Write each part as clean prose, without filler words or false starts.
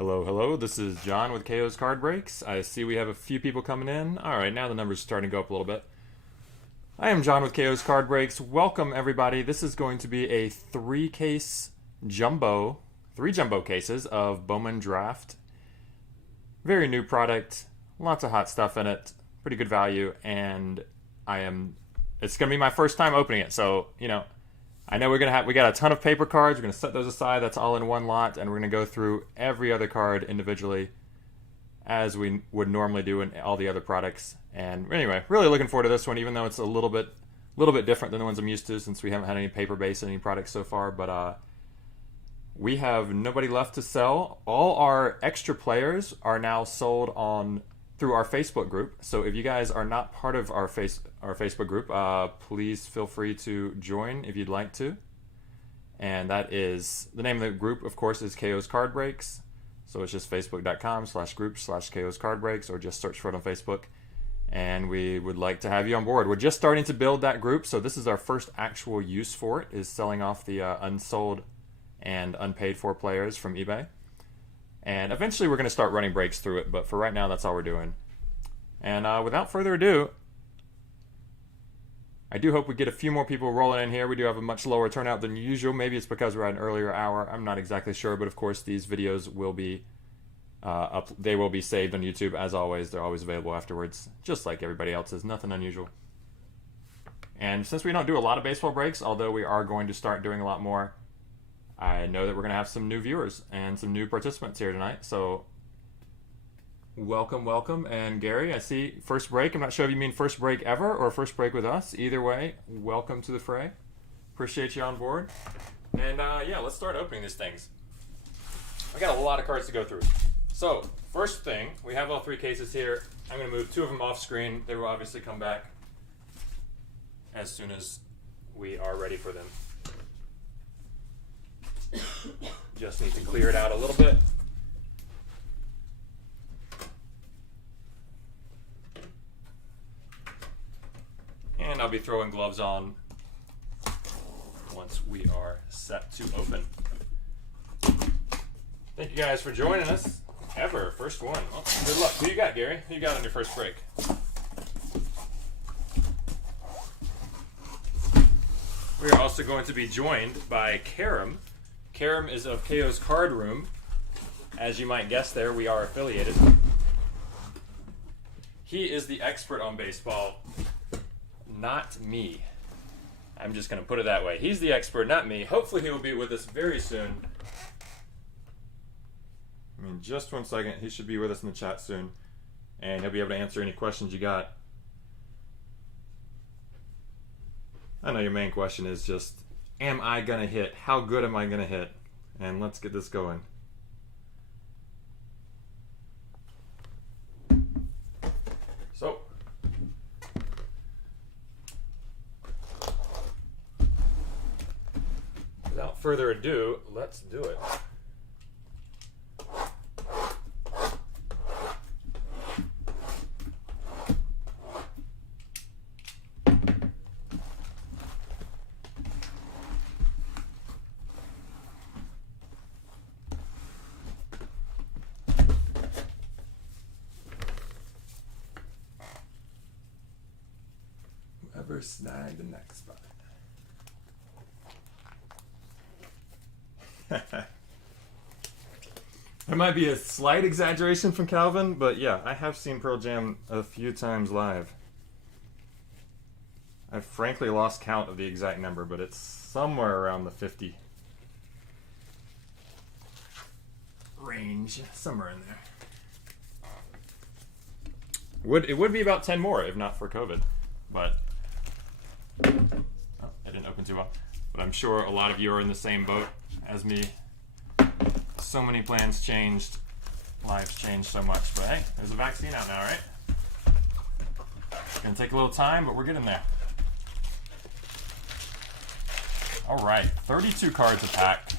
Hello, hello. This is John with KOs-cardbreaks. I see we have a few people coming in. All right, now the numbers are starting to go up a little bit. I am John with KOs-cardbreaks. Welcome, everybody. This is going to be a three jumbo cases of Bowman Draft. Very new product, lots of hot stuff in it, pretty good value, and it's going to be my first time opening it, so, I know we got a ton of paper cards. We're going to set those aside. That's all in one lot, and we're going to go through every other card individually as we would normally do in all the other products. And anyway, really looking forward to this one, even though it's a little bit different than the ones I'm used to since we haven't had any paper-based any products so far. But we have nobody left to sell. All our extra players are now sold through our Facebook group. So if you guys are not part of our Facebook group, please feel free to join if you'd like to. And that is, the name of the group, of course, is KOs-cardbreaks. So it's just facebook.com/group/KOs-cardbreaks, or just search for it on Facebook. And we would like to have you on board. We're just starting to build that group, so this is our first actual use for it, is selling off the unsold and unpaid for players from eBay. And eventually we're going to start running breaks through it, but for right now, that's all we're doing. And without further ado, I do hope we get a few more people rolling in here. We do have a much lower turnout than usual. Maybe it's because we're at an earlier hour. I'm not exactly sure, but of course these videos will be they will be saved on YouTube as always. They're always available afterwards, just like everybody else's. Nothing unusual. And since we don't do a lot of baseball breaks, although we are going to start doing a lot more, I know that we're going to have some new viewers and some new participants here tonight. So welcome. And Gary, I see first break. I'm not sure if you mean first break ever or first break with us. Either way, welcome to the fray. Appreciate you on board. And yeah, let's start opening these things. I got a lot of cards to go through. So first thing, we have all three cases here. I'm going to move two of them off screen. They will obviously come back as soon as we are ready for them. Just need to clear it out a little bit. And I'll be throwing gloves on once we are set to open. Thank you guys for joining us. First one. Well, good luck. Who you got, Gary? Who you got on your first break? We are also going to be joined by Karam. Karam is of KO's Card Room. As you might guess there, we are affiliated. He is the expert on baseball, not me. I'm just going to put it that way. He's the expert, not me. Hopefully he will be with us very soon. Just 1 second. He should be with us in the chat soon. And he'll be able to answer any questions you got. I know your main question is just, am I going to hit? How good am I going to hit? And let's get this going. So, without further ado, let's do it. Whoever snagged the next spot. There might be a slight exaggeration from Calvin, but yeah, I have seen Pearl Jam a few times live. I've frankly lost count of the exact number, but it's somewhere around the 50 range, somewhere in there. It would be about 10 more if not for COVID, but oh, I didn't open too well. But I'm sure a lot of you are in the same boat as me. So many plans changed, lives changed so much. But hey, there's a vaccine out now, right? It's gonna take a little time, but we're getting there. All right, 32 cards a pack,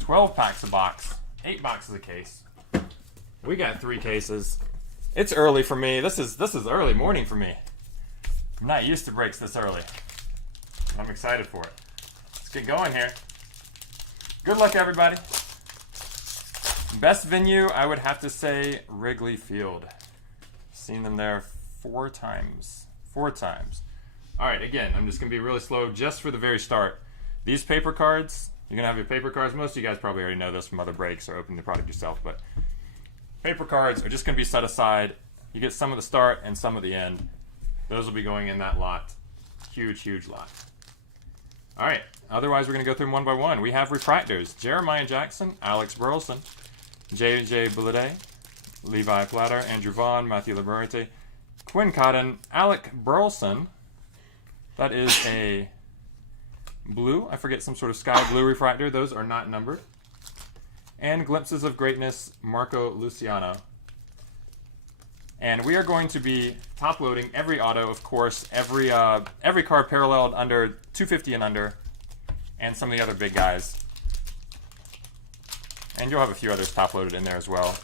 12 packs a box, 8 boxes a case. We got 3 cases. It's early for me. This is early morning for me. I'm not used to breaks this early. I'm excited for it. Let's get going here. Good luck, everybody. Best venue, I would have to say Wrigley Field. Seen them there 4 times. 4 times. All right, again, I'm just going to be really slow just for the very start. These paper cards, you're going to have your paper cards. Most of you guys probably already know this from other breaks or opening the product yourself, but paper cards are just going to be set aside. You get some at the start and some at the end. Those will be going in that lot. Huge, huge lot. All right, otherwise we're going to go through them one by one. We have refractors. Jeremiah Jackson, Alex Burleson, J.J. Boulet, Levi Platter, Andrew Vaughn, Matthew Liberate, Quinn Cotton, Alec Burleson. That is a blue. I forget, some sort of sky blue refractor. Those are not numbered. And Glimpses of Greatness, Marco Luciano. And we are going to be top loading every auto, of course, every card paralleled under 250 and under, and some of the other big guys. And you'll have a few others top loaded in there as well.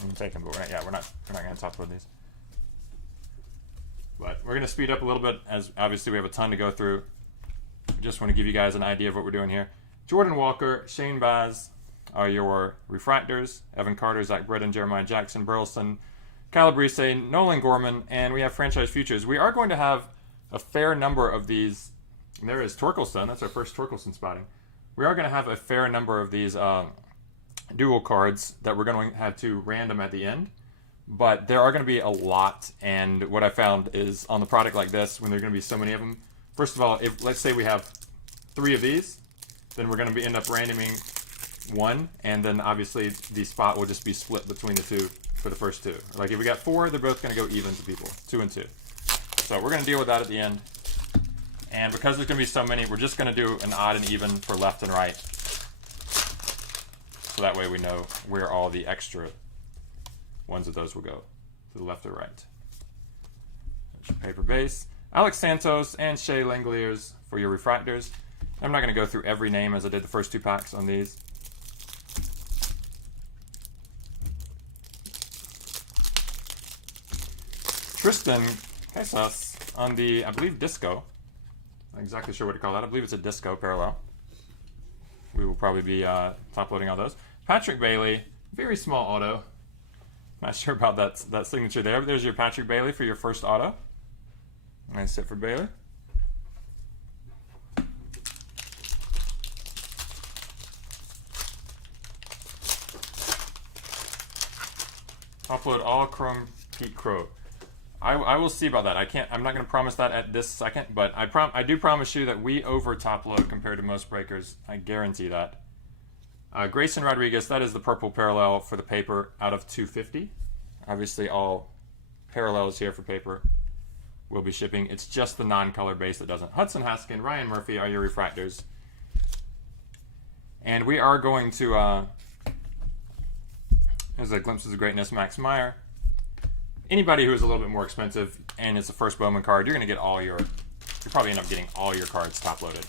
You can take them, but we're not going to top load these. But we're going to speed up a little bit, as obviously we have a ton to go through. Just want to give you guys an idea of what we're doing here. Jordan Walker, Shane Baz are your refractors. Evan Carter, Zach Bredden, Jeremiah Jackson, Burleson, Calabrese, Nolan Gorman, and we have franchise futures. We are going to have a fair number of these. There is Torkelson. That's our first Torkelson spotting. We are going to have a fair number of these dual cards that we're going to have to random at the end. But there are going to be a lot, and what I found is on the product like this, when there are going to be so many of them, first of all, if let's say we have 3 of these, then we're going to end up randoming 1, and then obviously the spot will just be split between the 2 for the first 2. Like if we got 4, they're both going to go even to people, 2 and 2. So we're going to deal with that at the end. And because there's going to be so many, we're just going to do an odd and even for left and right. So that way we know where all the extra ones of those will go, to the left or right. There's your paper base. Alex Santos and Shea Langoliers for your refractors. I'm not going to go through every name as I did the first 2 packs on these. Tristan Casas on the, I believe, Disco. Not exactly sure what to call that. I believe it's a Disco parallel. We will probably be top loading all those. Patrick Bailey, very small auto. Not sure about that signature there, but there's your Patrick Bailey for your first auto. Nice hit for Bailey. Upload all Chrome Pete Crow. I will see about that. I'm not going to promise that at this second, but I do promise you that we over top load compared to most breakers. I guarantee that. Grayson Rodriguez, that is the purple parallel for the paper out of 250. Obviously all parallels here for paper will be shipping. It's just the non-color base that doesn't. Hudson Haskin, Ryan Murphy are your refractors. And we are going to, there's a Glimpses of Greatness, Max Meyer. Anybody who is a little bit more expensive and it's the first Bowman card, you're going to get you'll probably end up getting all your cards top loaded.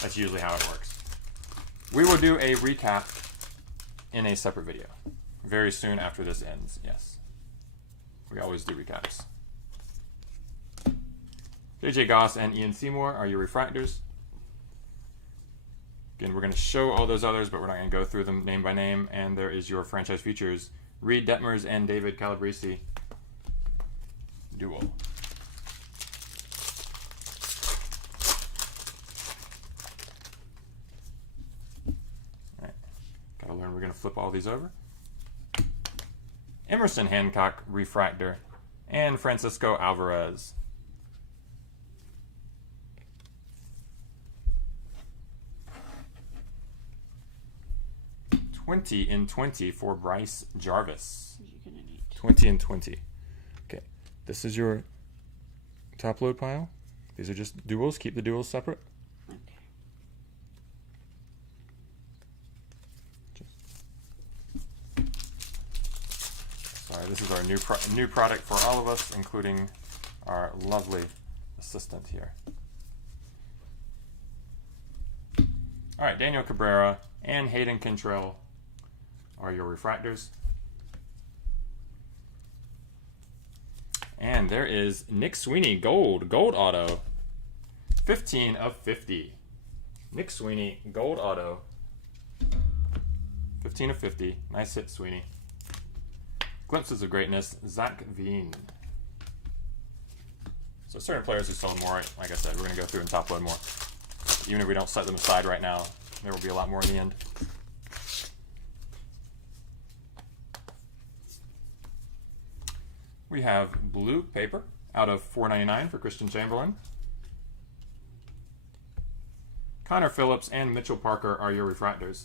That's usually how it works. We will do a recap in a separate video very soon after this ends. Yes, we always do recaps. JJ Goss and Ian Seymour are your refractors. Again, we're going to show all those others, but we're not going to go through them name by name. And there is your franchise futures, Reed Detmers and David Calabrese duel. Gotta learn, we're going to flip all these over. Emerson Hancock refractor and Francisco Alvarez. $20 in 20 for Bryce Jarvis. 20 in 20. Okay, this is your top load pile. These are just duels. Keep the duels separate. Sorry, this is our new product for all of us, including our lovely assistant here. All right, Daniel Cabrera and Hayden Cantrell are your refractors. And there is Nick Sweeney, gold auto. 15 of 50. Nick Sweeney, gold auto. 15 of 50. Nice hit, Sweeney. Glimpses of Greatness, Zach Veen. So certain players who sold more, like I said, we're going to go through and top load more. Even if we don't set them aside right now, there will be a lot more in the end. We have blue paper out of $4.99 for Christian Chamberlain. Connor Phillips and Mitchell Parker are your refractors.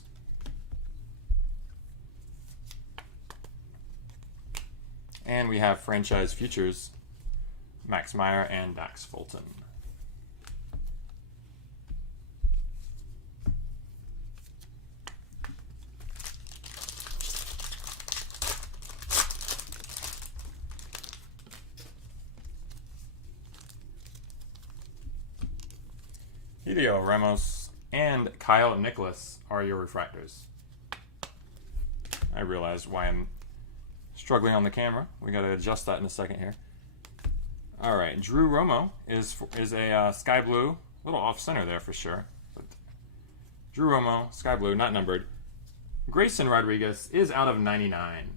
And we have franchise futures, Max Meyer and Dax Fulton. Hideo Ramos and Kyle Nicholas are your refractors. I realize why I'm struggling on the camera. We got to adjust that in a second here. All right, Drew Romo is a sky blue, a little off center there for sure. But Drew Romo, sky blue, not numbered. Grayson Rodriguez is out of 99.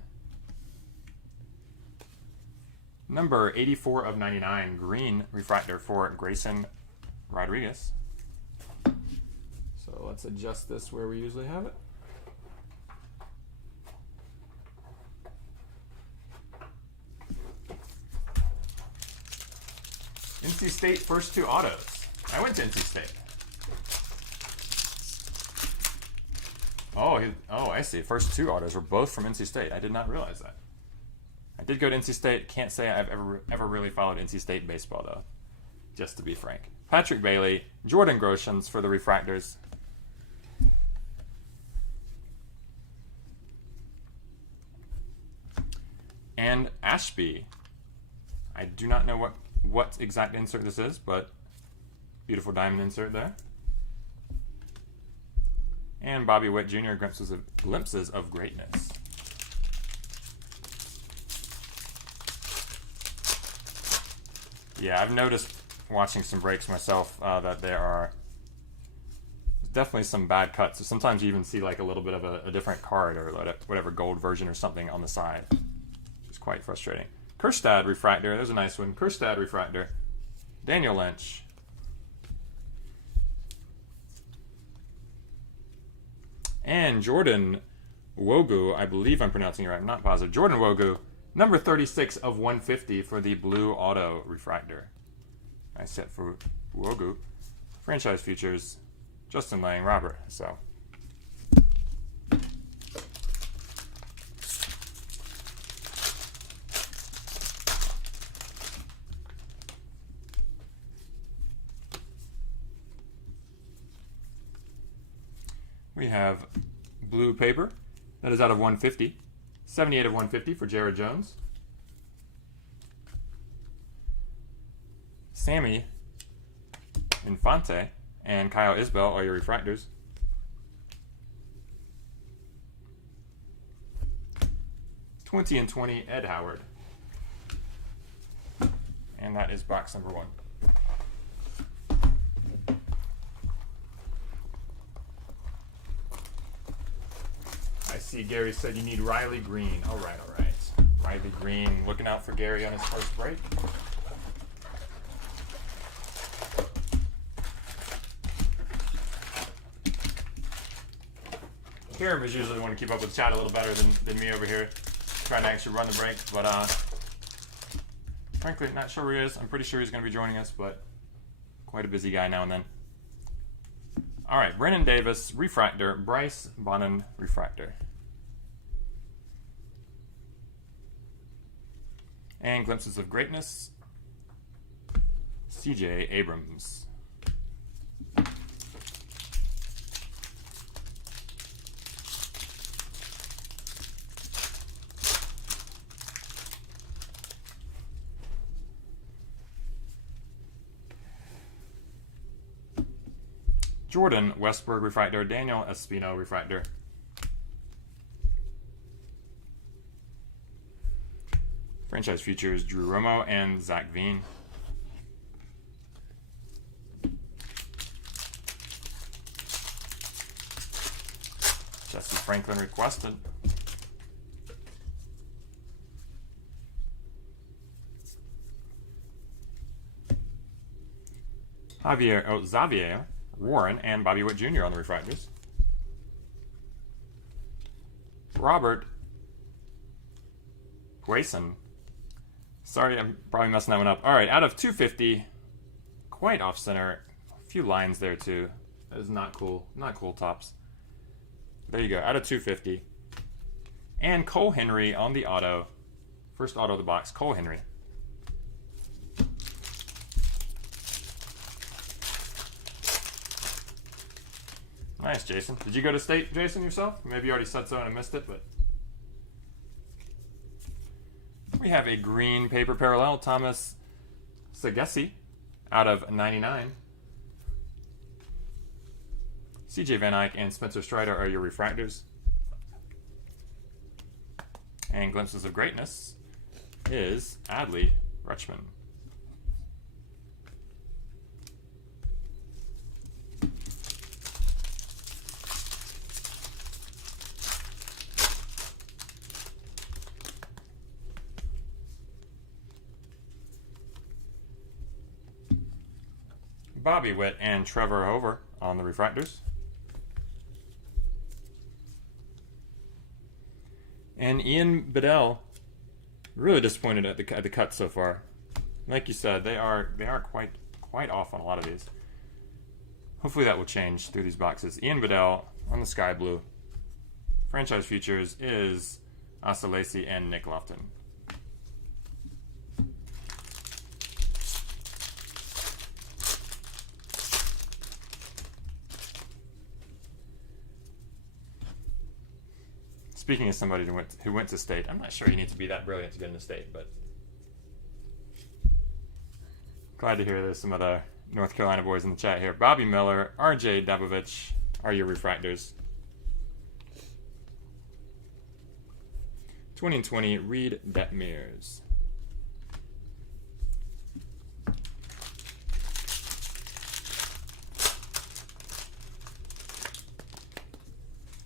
Number 84 of 99, green refractor for Grayson Rodriguez. So let's adjust this where we usually have it. NC State first two autos. I went to NC State. Oh, I see. First two autos were both from NC State. I did not realize that. I did go to NC State. Can't say I've ever really followed NC State baseball though. Just to be frank. Patrick Bailey, Jordan Groshans for the refractors. And Ashby. I do not know what exact insert this is, but beautiful diamond insert there. And Bobby Witt Jr., glimpses of greatness. Yeah, I've noticed watching some breaks myself that there are definitely some bad cuts. So sometimes you even see like a little bit of a different card or whatever gold version or something on the side, which is quite frustrating. Kerstad refractor, there's a nice one. Kerstad refractor. Daniel Lynch. And Jordan Wogu, I believe I'm pronouncing it right, I'm not positive. Jordan Wogu, number 36 of 150 for the blue auto refractor. Nice set for Wogu. Franchise futures, Justin Lang, Robert. So we have blue paper. That is out of 150. 78 of 150 for Jared Jones. Sammy Infante and Kyle Isbell are your refractors. '20 and 20, Ed Howard. And that is box number 1. I see Gary said you need Riley Green. All right. Riley Green, looking out for Gary on his first break. Karam is usually the one to keep up with chat a little better than me over here, trying to actually run the break. But frankly, not sure where he is. I'm pretty sure he's going to be joining us, but quite a busy guy now and then. All right, Brennan Davis, refractor. Bryce Bonin, refractor. And glimpses of greatness, CJ Abrams. Jordan Westberg refractor, Daniel Espino refractor. Franchise futures, Drew Romo and Zach Veen. Jesse Franklin requested. Xavier Warren and Bobby Witt Jr. on the refractors. Robert Grayson. Sorry, I'm probably messing that one up. All right, out of 250, quite off center. A few lines there too. That is not cool. Not cool tops. There you go. Out of 250. And Cole Henry on the auto. First auto of the box. Cole Henry. Nice, Jason. Did you go to state, Jason, yourself? Maybe you already said so and I missed it, but... We have a green paper parallel, Thomas Sagesi, out of 99. CJ Van Eyck and Spencer Strider are your refractors. And Glimpses of Greatness is Adley Rutschman. Bobby Witt and Trevor Hoover on the refractors. And Ian Bedell, really disappointed at the cut so far. Like you said, they are quite off on a lot of these. Hopefully that will change through these boxes. Ian Bedell on the sky blue. Franchise futures is Asa Lacy and Nick Lofton. Speaking of somebody who went to state, I'm not sure you need to be that brilliant to get into state, but glad to hear there's some other North Carolina boys in the chat here. Bobby Miller, RJ Dabovich are your refractors. 2020 Reed Detmers.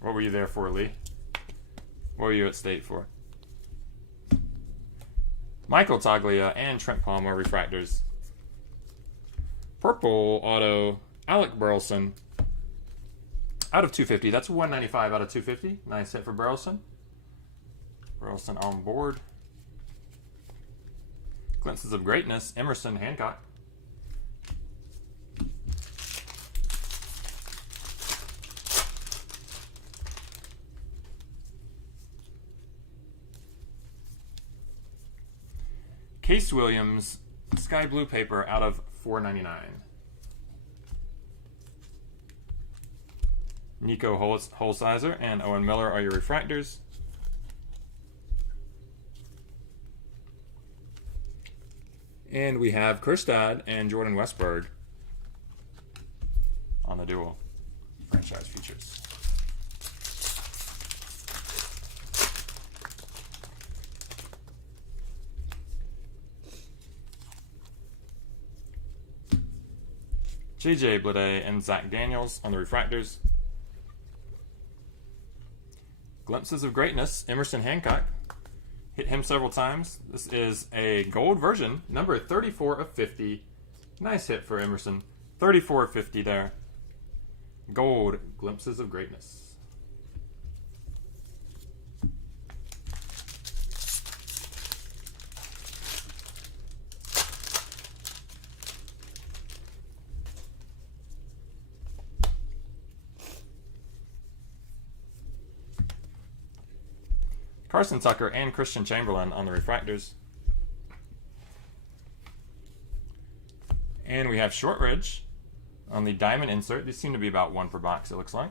What were you there for, Lee? What were you at state for? Michael Taglia and Trent Palmer refractors. Purple auto, Alec Burleson. Out of 250. That's 195 out of 250. Nice hit for Burleson. Burleson on board. Glimpses of Greatness, Emerson Hancock. Case Williams, sky blue paper out of 499. Nico Holsizer and Owen Miller are your refractors. And we have Kerstad and Jordan Westberg on the dual franchise features. JJ Blade and Zach Daniels on the refractors. Glimpses of Greatness, Emerson Hancock. Hit him several times. This is a gold version, number 34 of 50. Nice hit for Emerson. 34 of 50 there. Gold, Glimpses of Greatness. Carson Tucker and Christian Chamberlain on the refractors. And we have Shortridge on the diamond insert. These seem to be about one per box, it looks like.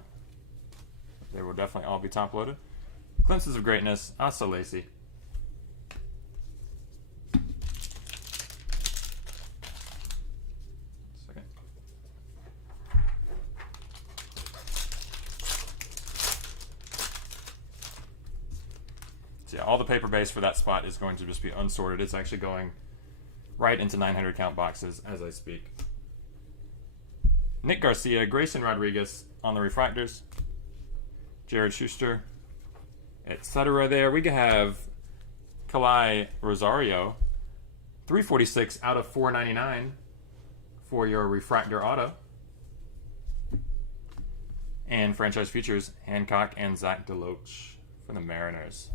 They will definitely all be top loaded. Glimpses of Greatness, Asa Lacy. Yeah, all the paper base for that spot is going to just be unsorted. It's actually going right into 900 count boxes as I speak. Nick Garcia, Grayson Rodriguez on the refractors. Jared Schuster, etc. There. We have Kalai Rosario, 346 out of 499 for your refractor auto. And franchise features, Hancock and Zach DeLoach for the Mariners.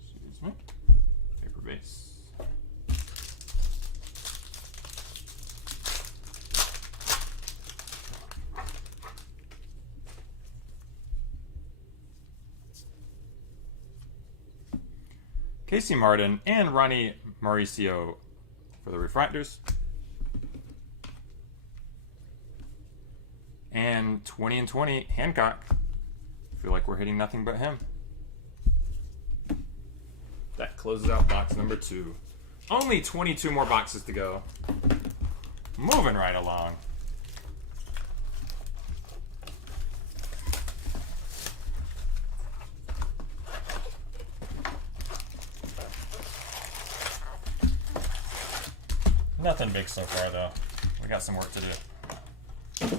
Excuse me. Paper base. Casey Martin and Ronnie Mauricio for the refractors. And 20 and 20, Hancock. Feel like we're hitting nothing but him. That closes out box number 2. Only 22 more boxes to go. Moving right along. Nothing big so far, though. We got some work to do.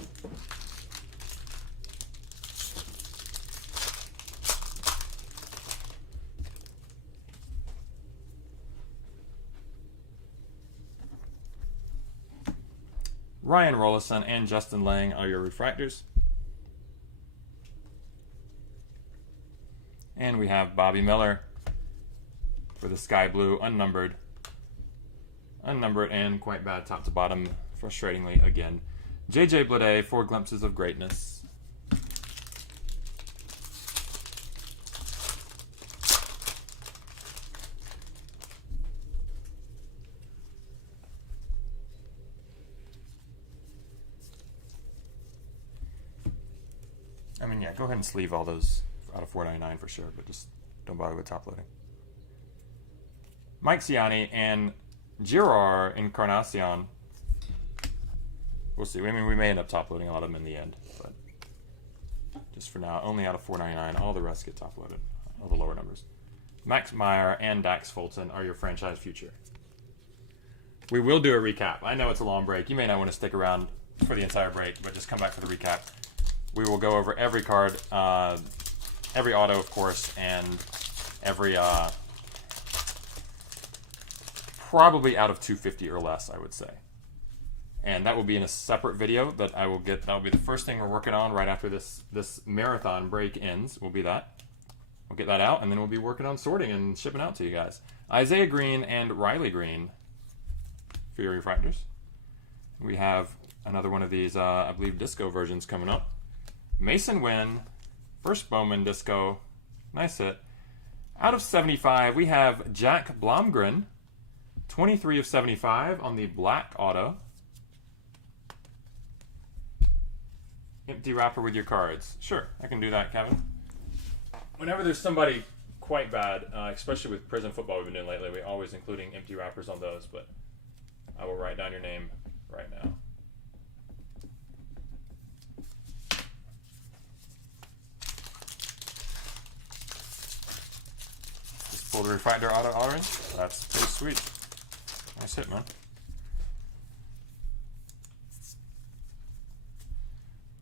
Ryan Rollison and Justin Lang are your refractors. And we have Bobby Miller for the Sky Blue, unnumbered. Unnumbered and quite bad top to bottom, frustratingly again. JJ Bleday for Glimpses of Greatness. I mean, yeah, go ahead and sleeve all those out of 499 for sure, but just don't bother with top loading. Mike Ciani and Girard Encarnacion. We'll see. I mean, we may end up top loading a lot of them in the end, but just for now, only out of 499. All the rest get top loaded, all the lower numbers. Max Meyer and Dax Fulton are your franchise future. We will do a recap. I know it's a long break. You may not want to stick around for the entire break, but just come back for the recap. We will go over every card, every auto, of course, and every probably out of 250 or less, I would say. And that will be in a separate video that I will get. That will be the first thing we're working on right after this marathon break ends. Will be that. We'll get that out, and then we'll be working on sorting and shipping out to you guys. Isaiah Green and Riley Green for your refractors. We have another one of these, I believe, disco versions coming up. Mason Wynn, first Bowman disco. Nice hit. Out of 75, we have Jack Blomgren. 23 of 75 on the black auto. Empty wrapper with your cards. Sure, I can do that, Kevin. Whenever there's somebody quite bad, especially with prison football we've been doing lately, we're always including empty wrappers on those, but I will write down your name right now. Just pull the refractor auto orange. That's pretty sweet. Nice hit, man.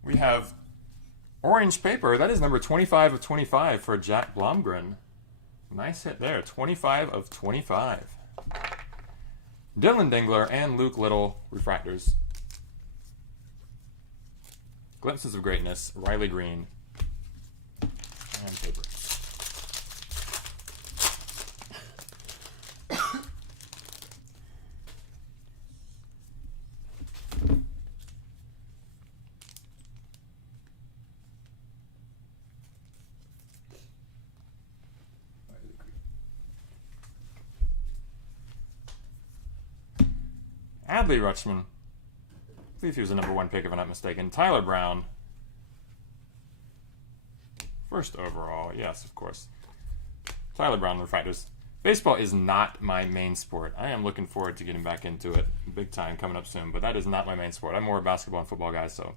We have orange paper. That is number 25 of 25 for Jack Blomgren. Nice hit there. 25 of 25. Dylan Dingler and Luke Little, refractors. Glimpses of Greatness, Riley Green, and paper. Adley Rutschman. I believe he was the #1 pick if I'm not mistaken. Tyler Brown. First overall, yes, of course. Tyler Brown, refractors. Baseball is not my main sport. I am looking forward to getting back into it big time coming up soon, but that is not my main sport. I'm more a basketball and football guy, so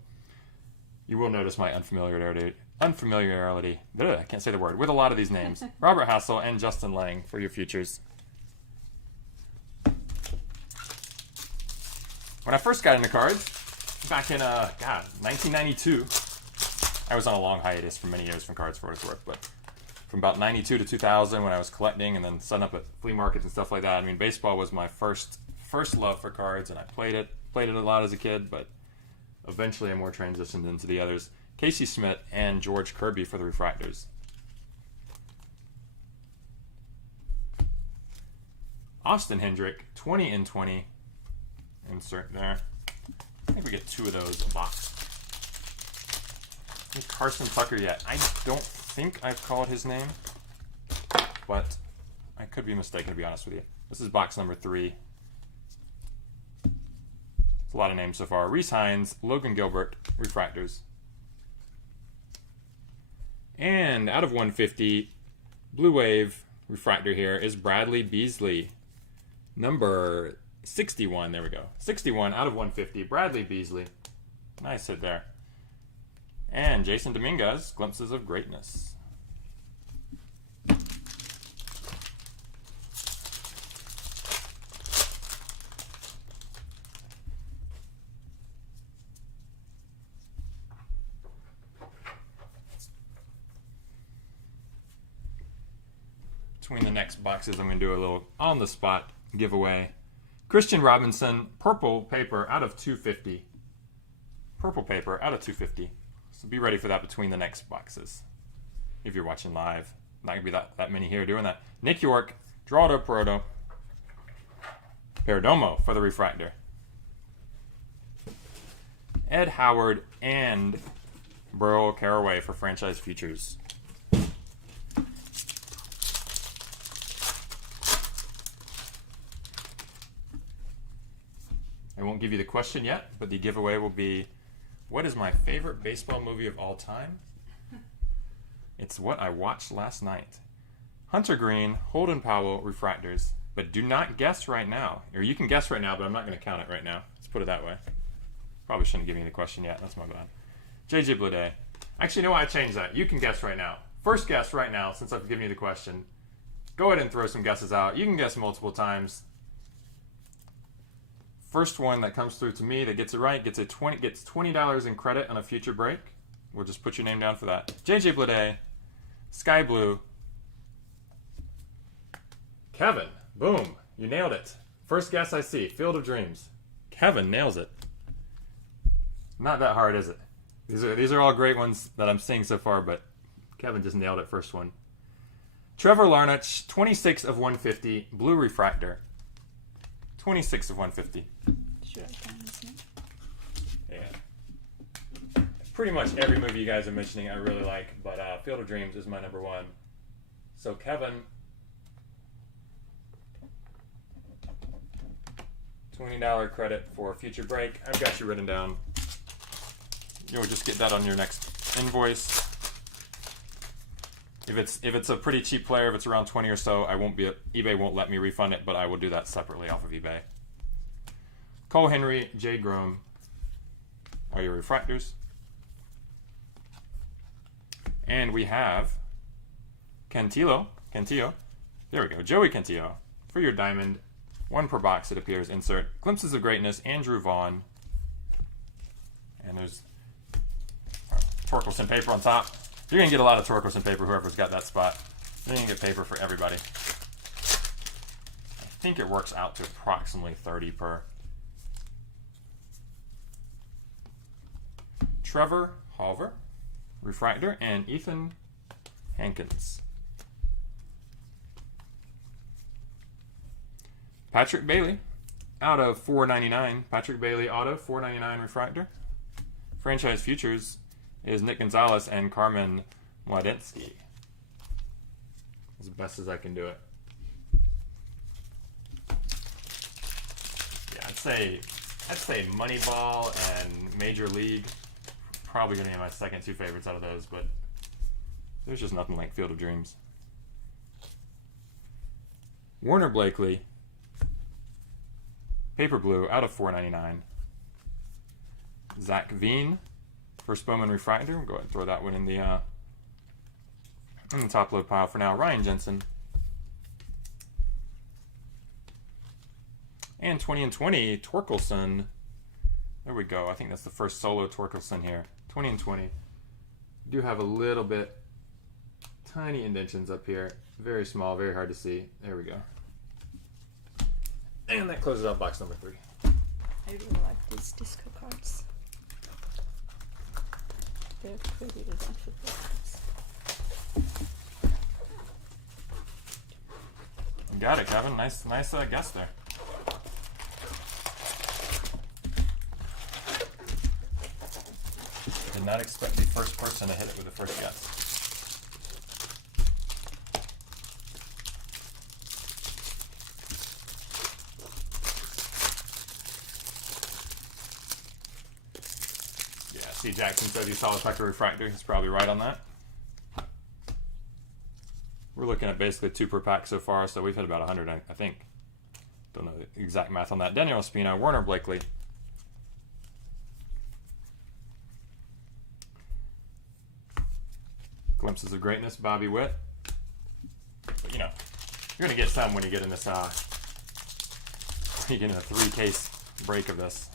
you will notice my unfamiliarity. I can't say the word, with a lot of these names. Robert Hassel and Justin Lang for your futures. When I first got into cards, back in, 1992. I was on a long hiatus for many years from cards for what it's worth, but from about 92 to 2000 when I was collecting and then setting up at flea markets and stuff like that. I mean, baseball was my first love for cards, and I played it a lot as a kid, but eventually I more transitioned into the others. Casey Smith and George Kirby for the refractors. Austin Hendrick, 20 in 20. Insert there. I think we get 2 of those a box. And Carson Tucker yet. I don't think I've called his name, but I could be mistaken, to be honest with you. This is box number 3. It's a lot of names so far. Reese Hines, Logan Gilbert, refractors. And out of 150, Blue Wave refractor here is Bradley Beasley. Number 61, there we go. 61 out of 150, Bradley Beasley. Nice hit there. And Jason Dominguez, Glimpses of Greatness. Between the next boxes, I'm going to do a little on-the-spot giveaway. Christian Robinson, purple paper out of 250. Purple paper out of 250. So be ready for that between the next boxes. If you're watching live. Not going to be that many here doing that. Nick York, Geraldo Perotto, Perdomo for the refractor. Ed Howard and Burl Caraway for franchise features. I won't give you the question yet, but the giveaway will be, what is my favorite baseball movie of all time? It's what I watched last night. Hunter Green, Holden Powell, refractors. But do not guess right now. Or you can guess right now, but I'm not going to count it right now. Let's put it that way. Probably shouldn't give you the question yet. That's my bad. JJ Bleday. Actually, no, I changed that. You can guess right now. First guess right now, since I've given you the question. Go ahead and throw some guesses out. You can guess multiple times. First one that comes through to me that gets it right gets $20 in credit on a future break. We'll just put your name down for that. JJ Bleday, Sky Blue, Kevin. Boom, you nailed it. First guess I see, Field of Dreams. Kevin nails it. Not that hard, is it? These are all great ones that I'm seeing so far, but Kevin just nailed it first one. Trevor Larnach, 26 of 150, blue refractor. 26 of 150. Should I count this one? Yeah. Pretty much every movie you guys are mentioning I really like, but Field of Dreams is my number 1. So Kevin, $20 credit for future break. I've got you written down. You'll just get that on your next invoice. If it's a pretty cheap player, if it's around 20 or so, eBay won't let me refund it, but I will do that separately off of eBay. Cole Henry, Jay Grome are your refractors. And we have Cantillo. There we go. Joey Cantillo for your diamond. 1 per box, it appears. Insert Glimpses of Greatness, Andrew Vaughn. And there's Torkelson paper on top. You're going to get a lot of Torkelson paper, whoever's got that spot. You're going to get paper for everybody. I think it works out to approximately 30 per. Trevor Halver, refractor, and Ethan Hankins. Patrick Bailey, out of $4.99. Patrick Bailey auto, $4.99 refractor. Franchise futures is Nick Gonzalez and Carmen Mladensky. As best as I can do it. Yeah, I'd say Moneyball and Major League. Probably going to be my second 2 favorites out of those, but there's just nothing like Field of Dreams. Warner Blakely, Paper Blue, out of $4.99. Zach Veen, first Bowman refractor. We'll go ahead and throw that one in the top load pile for now. Ryan Jensen. And 20 and 20, Torkelson. There we go. I think that's the first solo Torkelson here. 20 and 20. Do have a little bit tiny indentions up here. Very small, very hard to see. There we go. And that closes out box number 3. I really like these disco cards. They're pretty football cards. You got it, Kevin. Nice guess there. Did not expect the first person to hit it with the first guess. Yeah, C. Jackson says he saw a Tucker refractor. He's probably right on that. We're looking at basically 2 per pack so far, so we've hit about 100, I think. Don't know the exact math on that. Daniel Espino, Werner Blakely. Glimpses of Greatness, Bobby Witt. But, you know, you're going to get some when you get in this, you get in a 3-case break of this.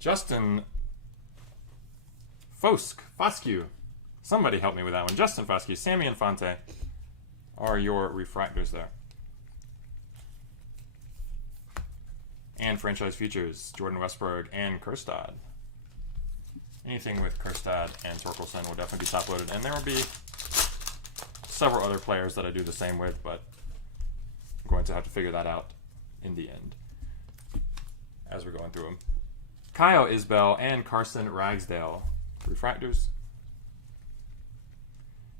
Justin Fosque. Somebody help me with that one. Justin Fosque, Sammy Infante are your refractors there. And franchise features, Jordan Westberg and Kerstad. Anything with Kerstad and Torkelson will definitely be top loaded. And there will be several other players that I do the same with, but I'm going to have to figure that out in the end as we're going through them. Kyle Isbell and Carson Ragsdale, refractors.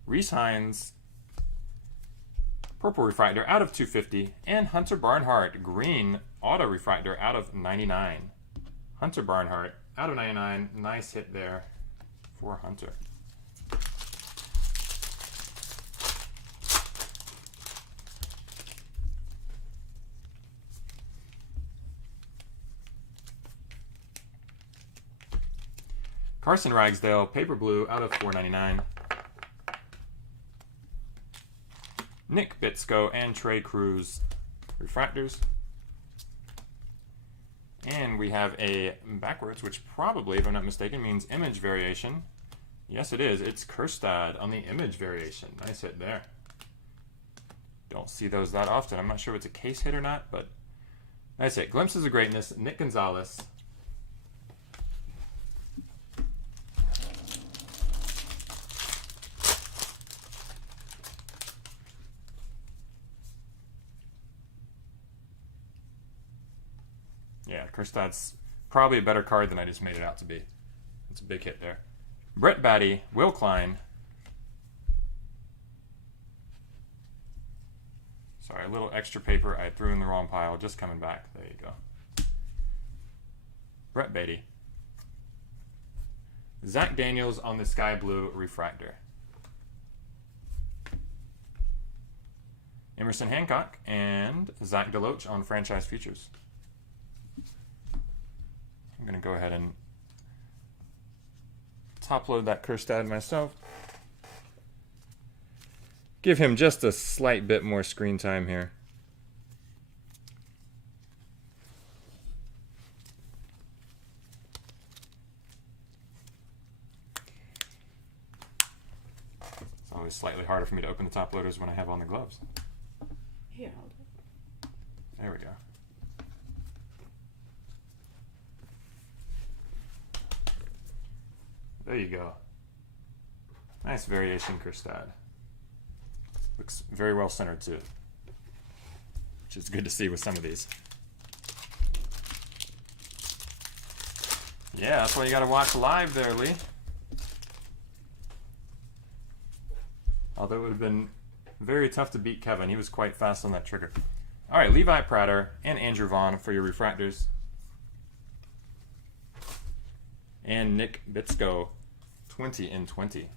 Reese Hines, purple refractor out of 250, and Hunter Barnhart, green auto refractor out of 99. Hunter Barnhart out of 99. Nice hit there for Hunter. Carson Ragsdale, paper blue out of 499. Nick Bitsko and Trey Cruz, refractors. And we have a backwards, which probably, if I'm not mistaken, means image variation. Yes, it is. It's Kerstad on the image variation. Nice hit there. Don't see those that often. I'm not sure if it's a case hit or not, but nice hit. Glimpses of Greatness, Nick Gonzalez. Yeah, Kerstad's probably a better card than I just made it out to be. It's a big hit there. Brett Batty, Will Klein. Sorry, a little extra paper I threw in the wrong pile. Just coming back. There you go. Brett Batty. Zach Daniels on the sky blue refractor. Emerson Hancock and Zach Deloach on franchise features. I'm going to go ahead and top load that Kerstad myself. Give him just a slight bit more screen time here. It's always slightly harder for me to open the top loaders when I have on the gloves. Here, hold it. There we go. There you go. Nice variation, Kerstad. Looks very well centered too, which is good to see with some of these. Yeah, that's why you got to watch live there, Lee. Although it would have been very tough to beat Kevin. He was quite fast on that trigger. All right, Levi Prater and Andrew Vaughn for your refractors. And Nick Bitsko, 20 and 20.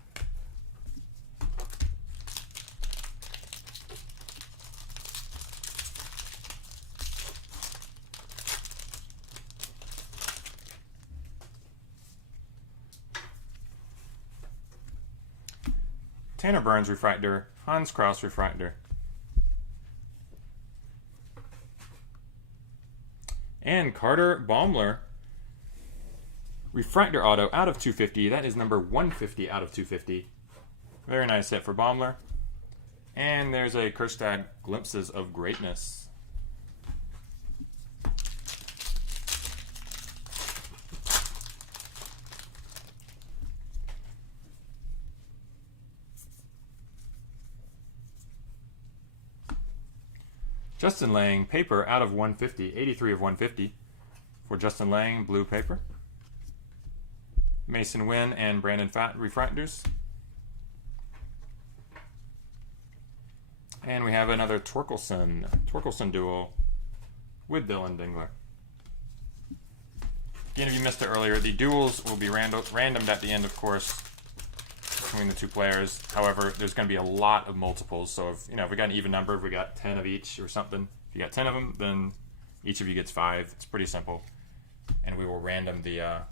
Tanner Burns refractor, Hans Kraus refractor. And Carter Baumler, refractor auto out of 250. That is number 150 out of 250. Very nice hit for Baumler. And there's a Kerstad Glimpses of Greatness. Justin Lang, paper out of 150, 83 of 150 for Justin Lang, blue paper. Mason Wynn and Brandon Fatt, refractors. And we have another Torkelson duel with Dylan Dingler. Again, if you missed it earlier, the duels will be randomed at the end, of course, between the two players. However, there's going to be a lot of multiples. So if we got an even number, if we got 10 of each or something, if you got 10 of them, then each of you gets 5. It's pretty simple. And we will random the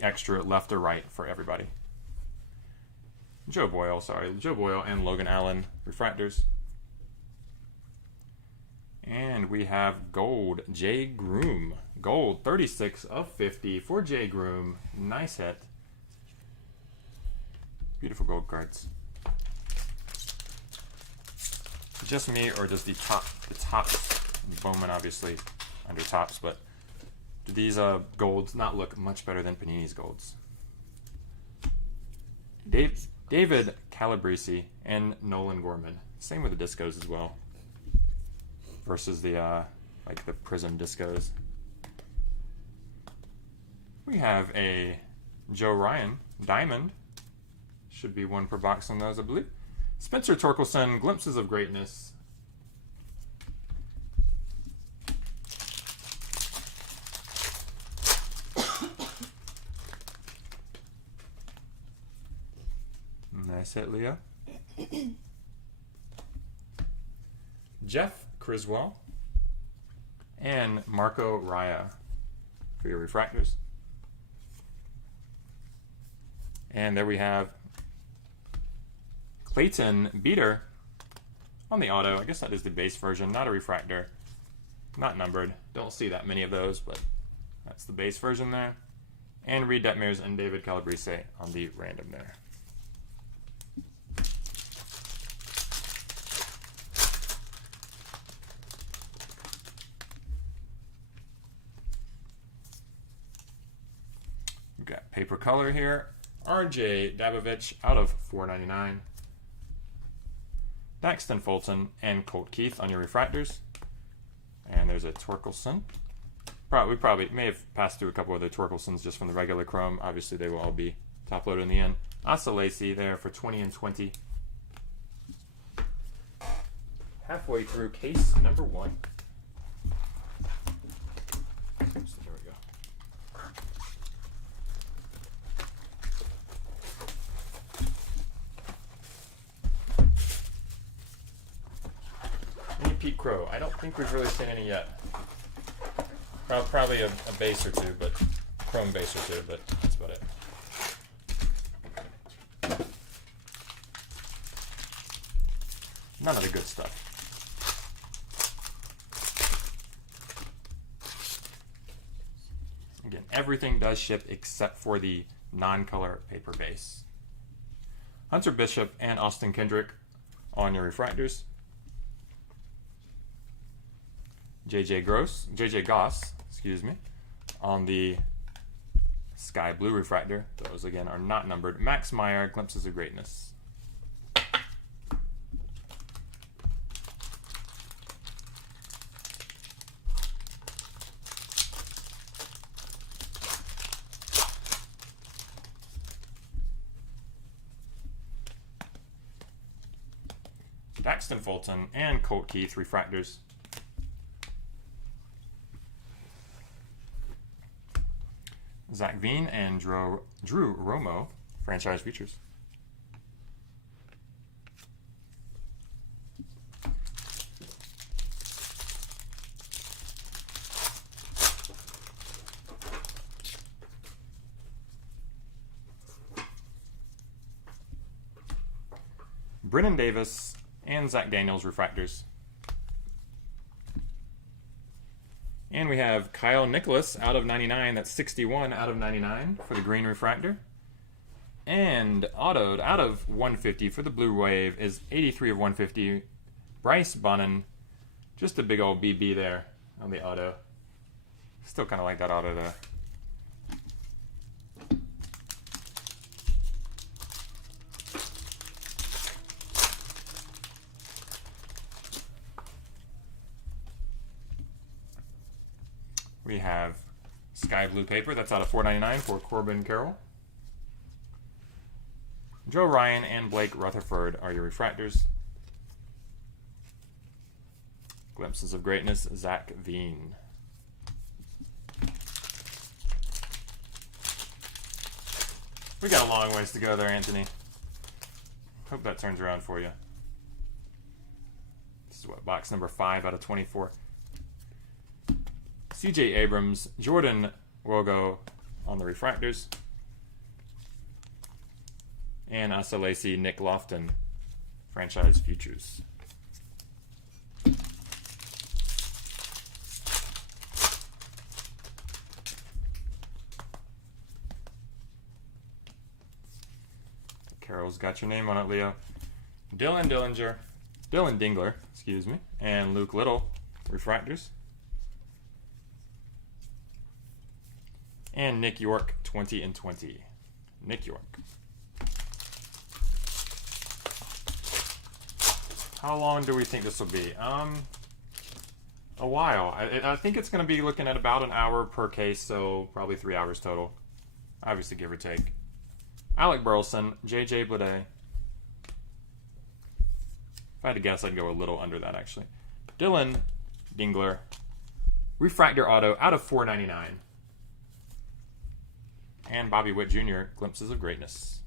extra left or right for everybody. Joe Boyle and Logan Allen, refractors. And we have gold, Jay Groom. Gold, 36 of 50 for Jay Groom. Nice hit. Beautiful gold cards. Just me, or does the tops, Bowman obviously under tops, but do these golds not look much better than Panini's golds? David Calabrese and Nolan Gorman. Same with the discos as well. Versus the like the Prism discos. We have a Joe Ryan diamond. Should be 1 per box on those, I believe. Spencer Torkelson, Glimpses of Greatness. Nice hit, Leo. Jeff Criswell and Marco Raya for your refractors. And there we have Clayton Beater on the auto. I guess that is the base version, not a refractor. Not numbered. Don't see that many of those, but that's the base version there. And Reed Detmers and David Calabrese on the random there. We've got paper color here. RJ Dabovich out of 499. Daxton Fulton and Colt Keith on your refractors. And there's a Torkelson. We probably may have passed through a couple other Torkelsons just from the regular Chrome. Obviously, they will all be top loaded in the end. Asa Lacy there for 20 and 20. Halfway through case number 1. So there we go. Any Pete Crow? I don't think we've really seen any yet. Probably a base or two, but chrome base or two, but that's about it. None of the good stuff. Again, everything does ship except for the non-color paper base. Hunter Bishop and Austin Kendrick on your refractors. JJ Goss, on the sky blue refractor. Those again are not numbered. Max Meyer, Glimpses of Greatness. Daxton Fulton and Colt Keith refractors. Zach Veen and Drew Romo, franchise features. Brennan Davis and Zach Daniels refractors. And we have Kyle Nicholas out of 99. That's 61 out of 99 for the green refractor. And autoed out of 150 for the blue wave is 83 of 150. Bryce Bunnan. Just a big old BB there on the auto. Still kind of like that auto though. We have sky blue paper. That's out of 499 for Corbin Carroll. Joe Ryan and Blake Rutherford are your refractors. Glimpses of Greatness, Zach Veen. We got a long ways to go there, Anthony. Hope that turns around for you. This is what, box number 5 out of 24. CJ Abrams, Jordan Wogo on the refractors. And Asa Lacy, Nick Lofton, franchise futures. Carol's got your name on it, Leo. Dylan Dingler, excuse me, and Luke Little, refractors. And Nick York, 20 and 20. Nick York. How long do we think this will be? A while. I think it's going to be looking at about an hour per case, so probably 3 hours total. Obviously, give or take. Alec Burleson, JJ Blade. If I had to guess, I'd go a little under that, actually. Dylan Dingler. Refractor auto out of 499. And Bobby Witt Jr., Glimpses of Greatness.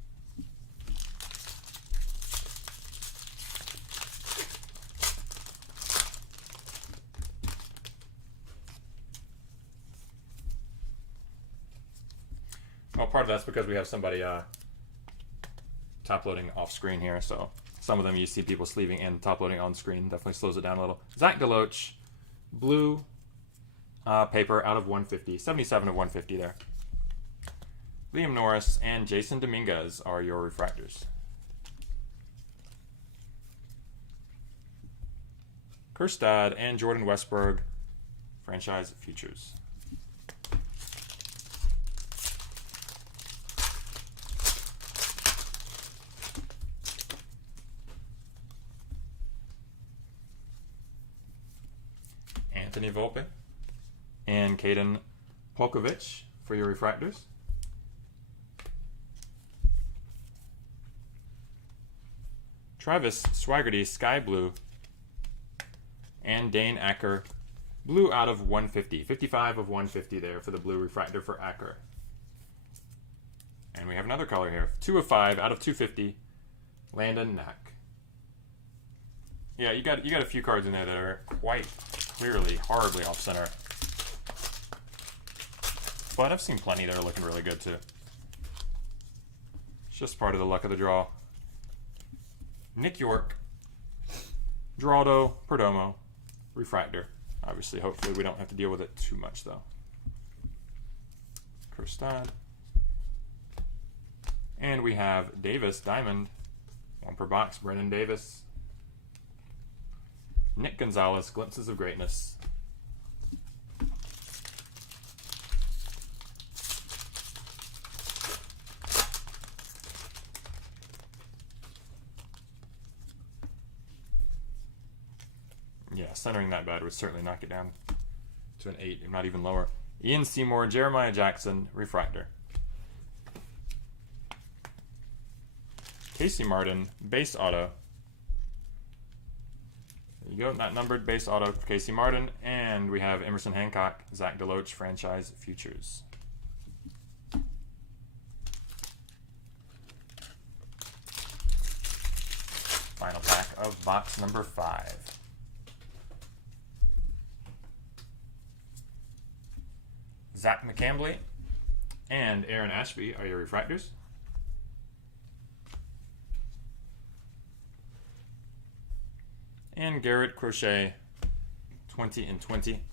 Well, part of that's because we have somebody top loading off screen here, so some of them you see people sleeving and top loading on screen. Definitely slows it down a little. Zach Deloach, blue paper out of 150, 77 of 150 there. Liam Norris and Jason Dominguez are your refractors. Kerstad and Jordan Westberg, franchise futures. Anthony Volpe and Caden Polkovich for your refractors. Travis Swaggerty, Sky Blue, and Dane Acker, blue out of 150. 55 of 150 there for the blue refractor for Acker. And we have another color here. 2 of 5 out of 250, Landon Knack. Yeah, you got a few cards in there that are quite clearly horribly off center. But I've seen plenty that are looking really good too. It's just part of the luck of the draw. Nick York, Geraldo Perdomo, refractor. Obviously, hopefully we don't have to deal with it too much though. Kerstad. And we have Davis, Diamond, 1 per box, Brennan Davis. Nick Gonzalez, Glimpses of Greatness. Yeah, centering that bad would certainly knock it down to an 8, if not even lower. Ian Seymour, Jeremiah Jackson, refractor. Casey Martin, base auto. There you go, not numbered, base auto for Casey Martin. And we have Emerson Hancock, Zach Deloach, franchise futures. Final pack of box number 5. Zach McCambley and Aaron Ashby are your refractors. And Garrett Crochet, 20 and 20.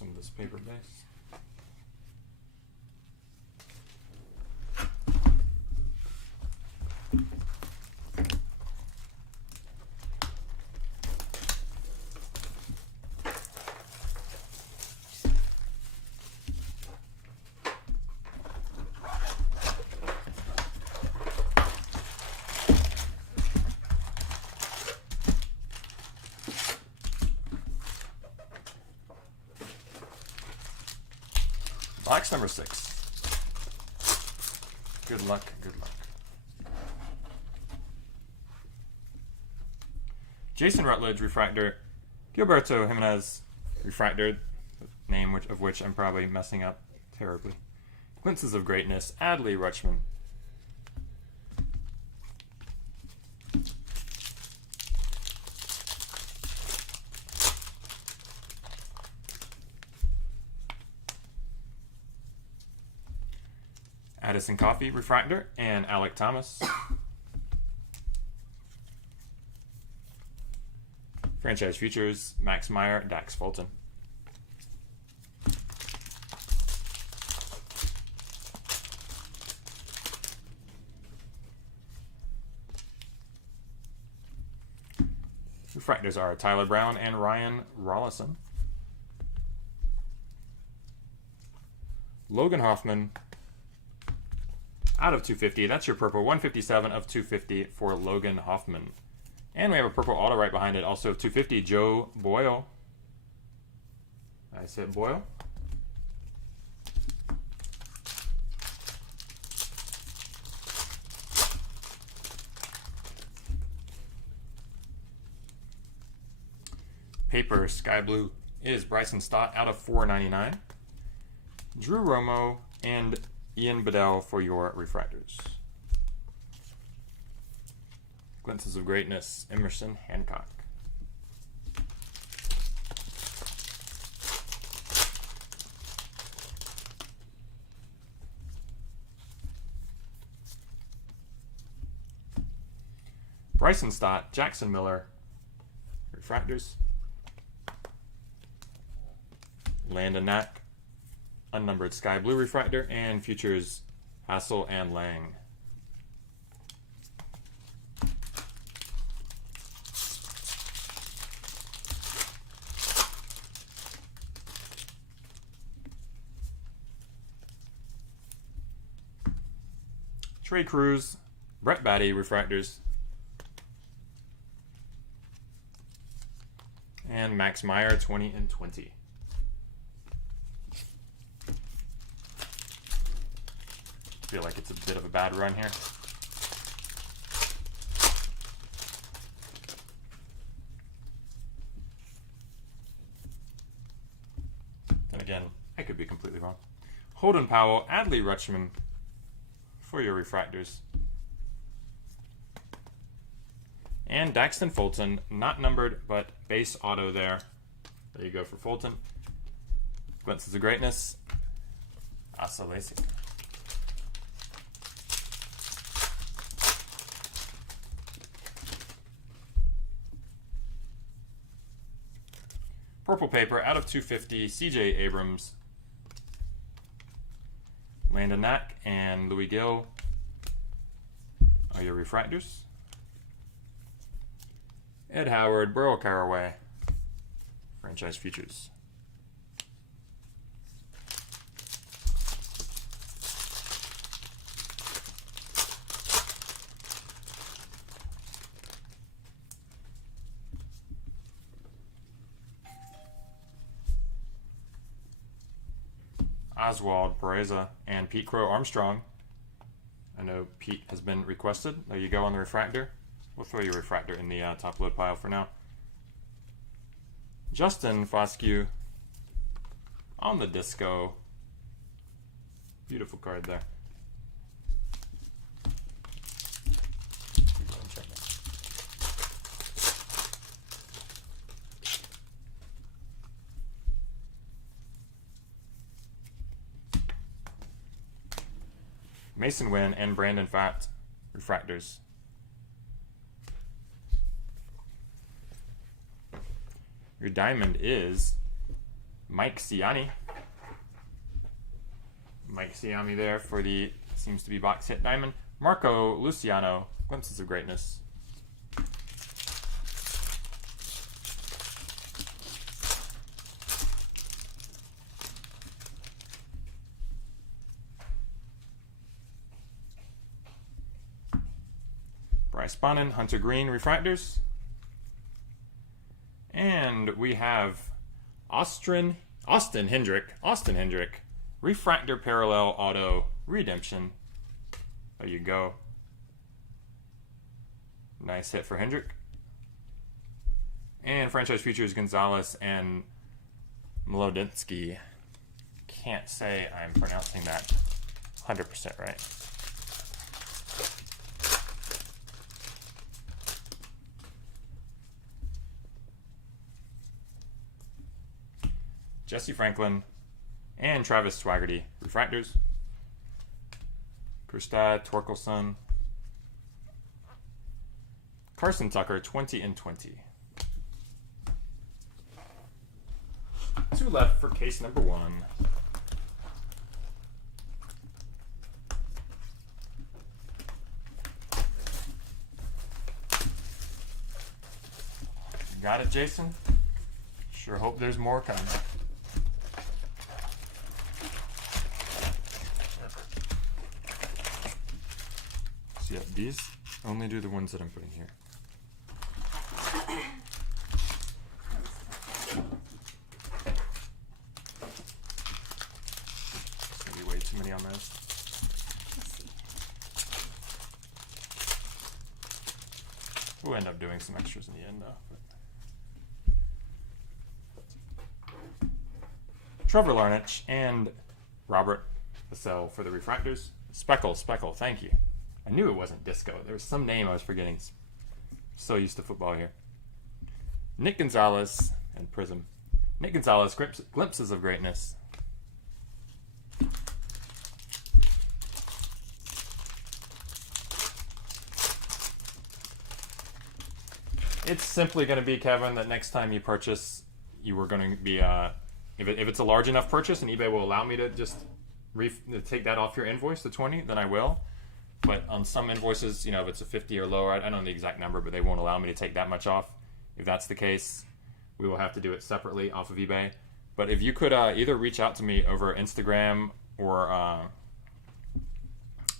some of this paper base. Box number 6. Good luck, good luck. Jason Rutledge, refractor. Gilberto Jimenez, refractor, name of which I'm probably messing up terribly. Glimpses of Greatness, Adley Rutschman. Addison Coffey, refractor, and Alec Thomas. Franchise Futures, Max Meyer, Dax Fulton. Refractors are Tyler Brown and Ryan Rollison. Logan Hoffman, out of 250. That's your purple. 157 of 250 for Logan Hoffman. And we have a purple auto right behind it, also of 250, Joe Boyle. I said Boyle. Paper Sky Blue is Bryson Stott out of 499. Drew Romo and Ian Bedell for your refractors. Glimpses of Greatness, Emerson Hancock. Bryson Stott, Jackson Miller, refractors. Landon Knack, unnumbered Sky Blue refractor, and futures Hassel and Lang. Trey Cruz, Brett Batty refractors, and Max Meyer 20 and 20. Feel like it's a bit of a bad run here. Then again, I could be completely wrong. Holden Powell, Adley Rutschman for your refractors. And Daxton Fulton, not numbered, but base auto there. There you go for Fulton. Glimpses of Greatness, Asa Lacey. Purple paper out of 250, CJ Abrams, Landon Knack, and Louis Gill are your refractors. Ed Howard, Burl Caraway, franchise futures. Oswald Pereza and Pete Crow Armstrong. I know Pete has been requested. There you go on the refractor. We'll throw your refractor in the top load pile for now. Justin Foscue on the disco. Beautiful card there. Mason Wynn and Brandon Fatt, refractors. Your diamond is Mike Ciani. Mike Ciani there for the, seems to be box hit diamond. Marco Luciano, Glimpses of Greatness. Bryce Bonin, Hunter Green Refractors. And we have Austin Hendrick, Refractor Parallel Auto Redemption. There you go. Nice hit for Hendrick. And Franchise Features Gonzalez and Mlodinsky. Can't say I'm pronouncing that 100% right. Jesse Franklin and Travis Swaggerty Refractors. Kristad Torkelson. Carson Tucker, 20 and 20. 2 left for case number 1. Got it, Jason? Sure hope there's more coming. So yeah, these only do the ones that I'm putting here. There's gonna be way too many on those. We'll end up doing some extras in the end though. Trevor Larnach and Robert Vassell for the Refractors. Speckle, thank you. I knew it wasn't Disco. There was some name I was forgetting. So used to football here. Nick Gonzalez and Prism. Nick Gonzalez, Glimpses of Greatness. It's simply going to be, Kevin, that next time you purchase, you were going to be, if it's a large enough purchase and eBay will allow me to just take that off your invoice, the 20, then I will. But on some invoices, you know, if it's a 50 or lower, I don't know the exact number, but they won't allow me to take that much off. If that's the case, we will have to do it separately off of eBay. But if you could either reach out to me over Instagram or our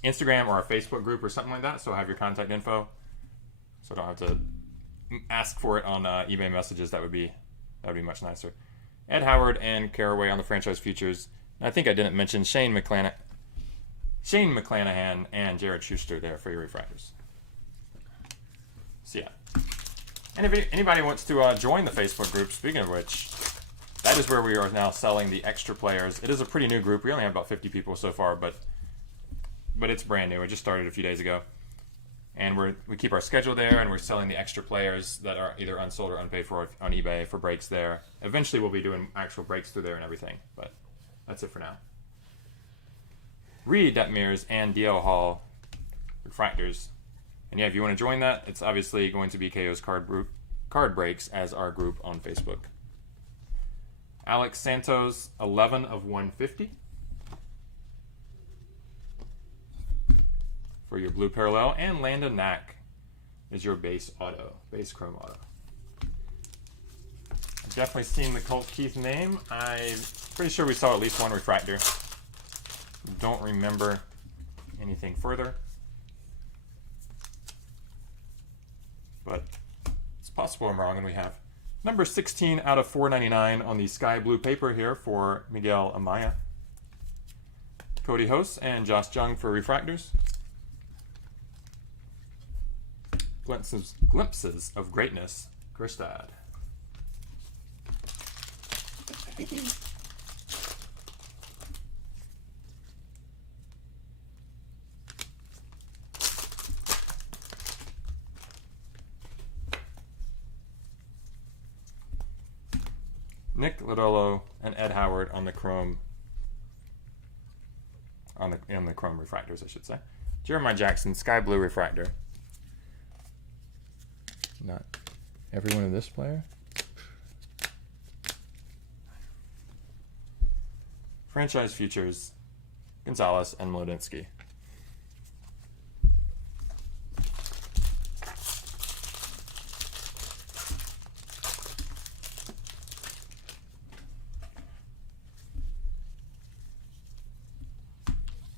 Facebook group or something like that, so I have your contact info, so I don't have to ask for it on eBay messages, that would be much nicer. Ed Howard and Caraway on the Franchise Features. And I think I didn't mention Shane McClanahan and Jared Schuster there for your Refractors. So yeah. And if anybody wants to join the Facebook group, speaking of which, that is where we are now selling the extra players. It is a pretty new group. We only have about 50 people so far, but it's brand new. It just started a few days ago. And we keep our schedule there, and we're selling the extra players that are either unsold or unpaid for on eBay for breaks there. Eventually we'll be doing actual breaks through there and everything, but that's it for now. Reed Detmers and DL Hall Refractors. And yeah, if you want to join that, it's obviously going to be KO's Card Breaks as our group on Facebook. Alex Santos, 11 of 150. For your blue parallel, and Landon Knack is your base chrome auto. I've definitely seen the Colt Keith name. I'm pretty sure we saw at least one refractor. Don't remember anything further, but it's possible I'm wrong, and we have number 16 out of 499 on the sky blue paper here for Miguel Amaya. Cody Host and Josh Jung for refractors. Glimpses of Greatness, Kristad. Nick Lodolo and Ed Howard on the chrome, on the chrome refractors, I should say. Jeremiah Jackson, sky blue refractor. Not every one of this player. Franchise Futures, Gonzalez, and Mlodinsky.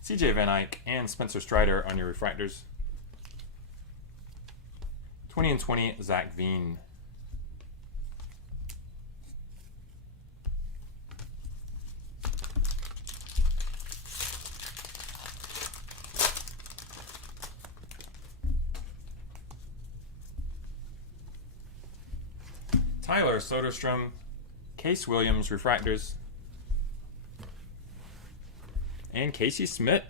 CJ Van Eyck and Spencer Strider on your refractors. 20 and 20, Zach Veen. Tyler Soderstrom, Case Williams refractors. And Casey Smith.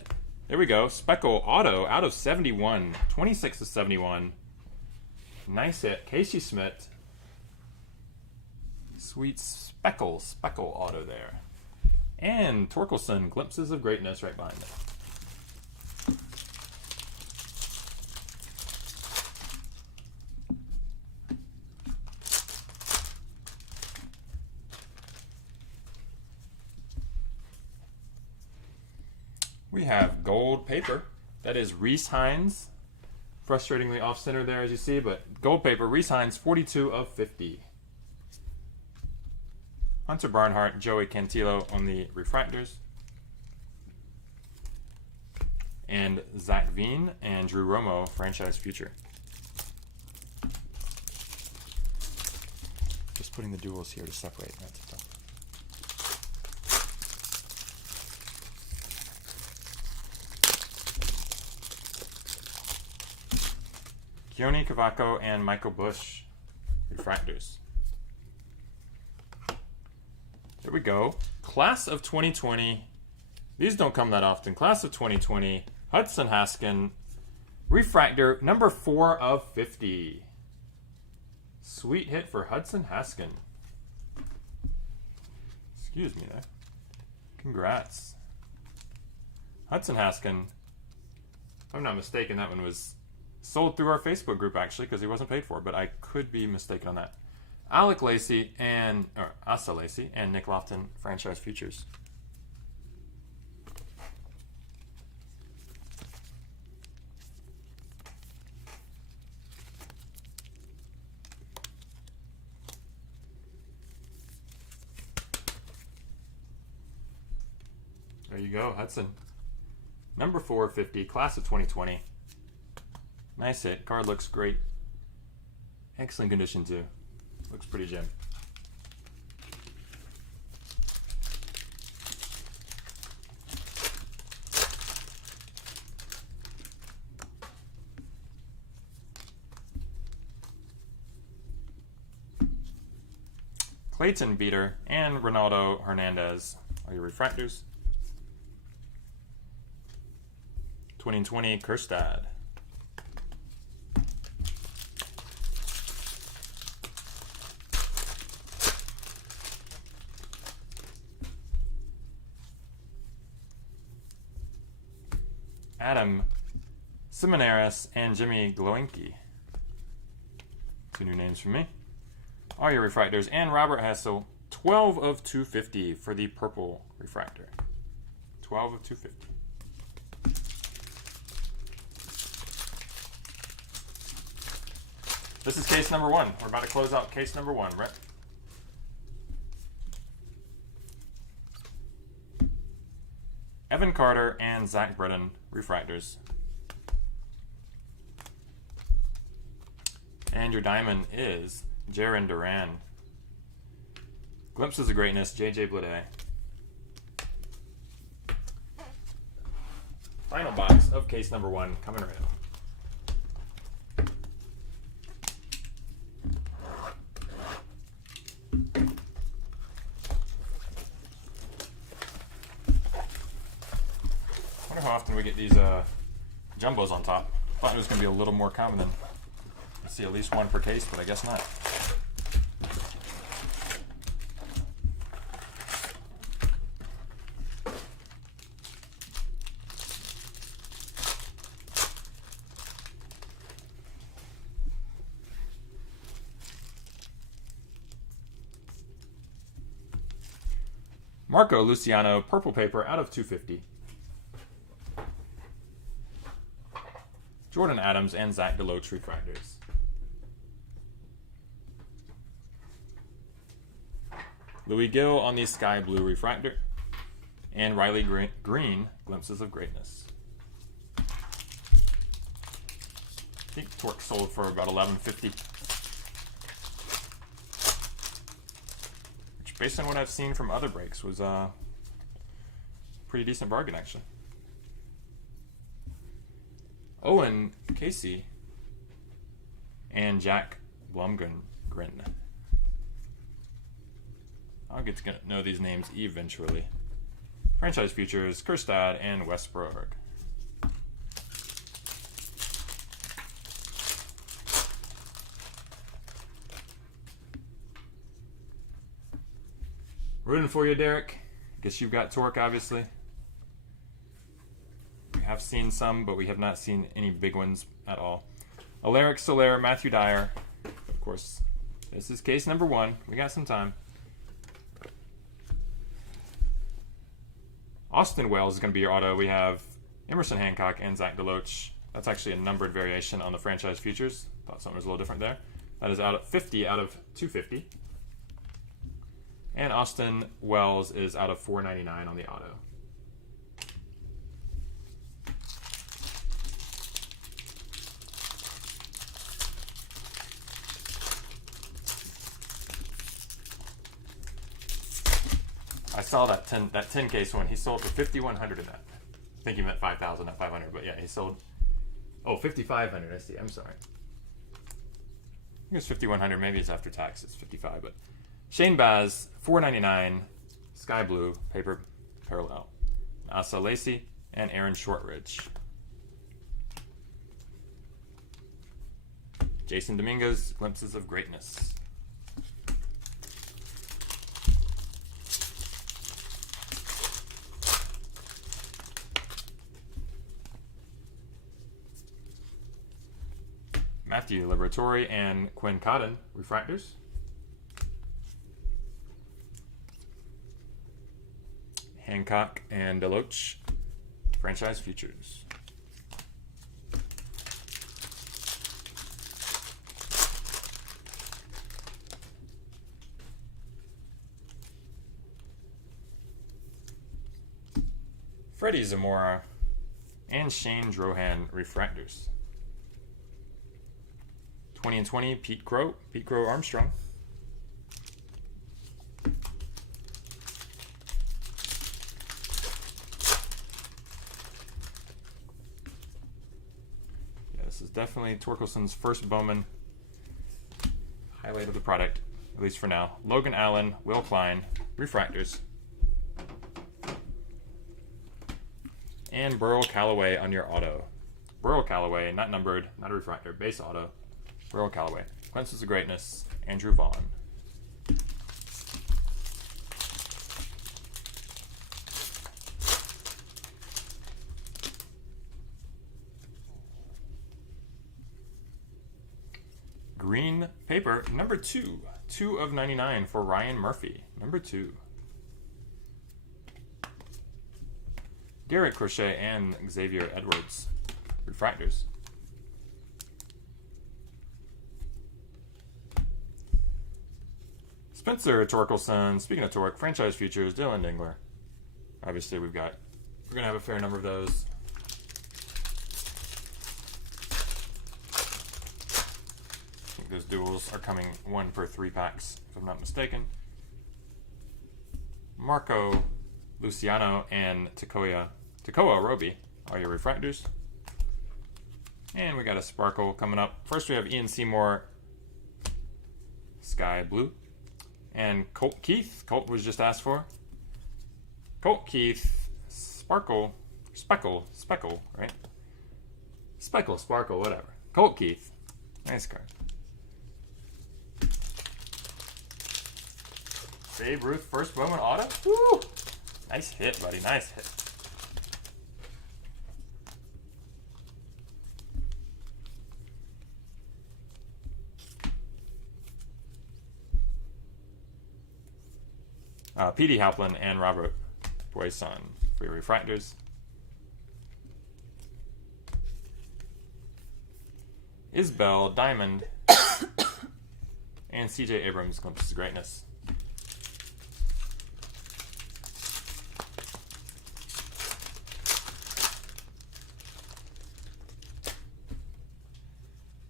There we go. Speckle auto out of 71. 26 to 71. Nice hit. Casey Smith. Sweet Speckle auto there. And Torkelson, Glimpses of Greatness right behind it. We have gold paper. That is Reese Hines. Frustratingly off center there, as you see, but gold paper. Reese Hines, 42 of 50. Hunter Barnhart, Joey Cantillo on the refractors. And Zach Veen and Drew Romo, Franchise Future. Just putting the duels here to separate. That's tough. Keone Cavaco and Michael Bush, refractors. There we go. Class of 2020. These don't come that often. Class of 2020. Hudson Haskin, refractor number 4 of 50. Sweet hit for Hudson Haskin. Excuse me there. Congrats. Hudson Haskin. If I'm not mistaken, that one was sold through our Facebook group, actually, because he wasn't paid for, but I could be mistaken on that. Asa Lacey and Nick Lofton, Franchise Futures. There you go, Hudson. Number 450, class of 2020. Nice hit. Card looks great. Excellent condition, too. Looks pretty gem. Clayton Beater and Ronaldo Hernandez are your refractors. 2020 Kerstad. Adam Simonaris and Jimmy Glowinky. 2 new names from me. Are your refractors. And Robert Hessel, 12 of 250 for the purple refractor. 12 of 250. This is case number 1. We're about to close out case number 1, Brett. Evan Carter and Zach Bredden, refractors. And your diamond is Jaron Duran. Glimpses of Greatness, JJ Bleday. Final box of case number 1 coming right up. I wonder how often we get these jumbos on top. Thought it was going to be a little more common than see at least one per case, but I guess not. Marco Luciano, purple paper out of 250. Jordan Adams and Zach Deloach refractors. Louis Gill on the sky blue refractor. And Riley Green, glimpses of greatness. I think Torque sold for about $11.50. Which, based on what I've seen from other breaks, was a pretty decent bargain, actually. Owen Casey and Jack Blumgren. I'll get to know these names eventually. Franchise Futures, Kerstad and Westbrook. Rooting for you, Derek. Guess you've got Torque, obviously. We have seen some, but we have not seen any big ones at all. Alaric Soler, Matthew Dyer. Of course, this is case number 1. We got some time. Austin Wells is going to be your auto. We have Emerson Hancock and Zach Deloach. That's actually a numbered variation on the Franchise Futures. Thought something was a little different there. That is out of 50 out of 250. And Austin Wells is out of 499 on the auto. I saw that 10 case one. He sold for 5,100 in that. I think he meant 5,000, not 500. But yeah, he sold. Oh, 5,500. I see. I'm sorry. I think it's 5,100. Maybe it's after tax. It's 55. But Shane Baz, 499, sky blue paper parallel. Asa Lacey and Aaron Shortridge. Jason Dominguez, glimpses of greatness. Matthew Liberatore and Quinn Cotton, refractors. Hancock and Deloach, Franchise Futures. Freddie Zamora and Shane Drohan, refractors. 20 and 20, Pete Crow Armstrong. Yeah, this is definitely Torkelson's first Bowman highlight of the product, at least for now. Logan Allen, Will Klein, refractors. And Burrell Callaway on your auto. Burrell Callaway, not numbered, not a refractor, base auto. Burrell Callaway. Glimpses of Greatness, Andrew Vaughn. Green paper, number 2. 2 of 99 for Ryan Murphy. Number 2. Garrett Crochet and Xavier Edwards. Refractors. Spencer Torkelson, speaking of Torque, Franchise Futures, Dylan Dingler. Obviously we're going to have a fair number of those. I think those duels are coming 1 per 3 packs, if I'm not mistaken. Marco Luciano and Takoa Roby are your refractors. And we got a Sparkle coming up. First we have Ian Seymour, Sky Blue. And Colt Keith, Colt was just asked for. Colt Keith, Speckle, right? Sparkle, whatever. Colt Keith, nice card. Babe Ruth, first Bowman auto. Woo! Nice hit, buddy, nice hit. P.D. Halpin and Robert Boisson for your refractors. Isbell, Diamond, and C.J. Abrams, Glimpses of Greatness.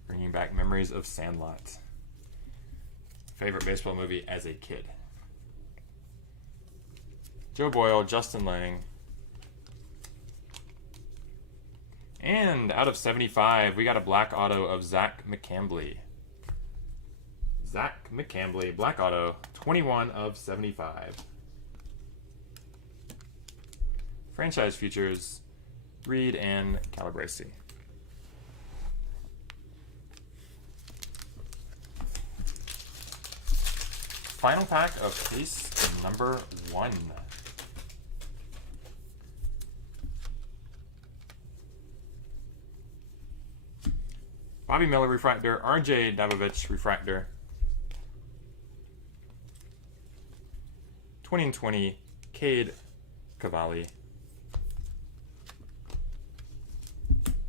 Bringing back memories of Sandlot. Favorite baseball movie as a kid. Joe Boyle, Justin Lang. And out of 75, we got a black auto of Zach McCambly. Zach McCambly, black auto, 21 of 75. Franchise features Reed and Calabrese. Final pack of case number 1. Bobby Miller refractor, RJ Davovich refractor. 2020 Cade Cavalli.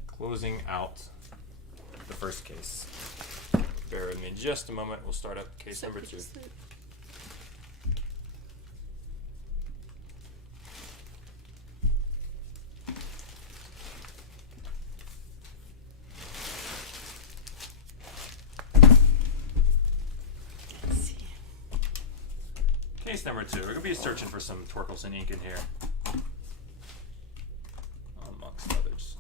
Closing out the first case. Bear with me just a moment. We'll start up case number 2. Case number 2. We're going to be searching for some Torkelson ink in here, amongst others.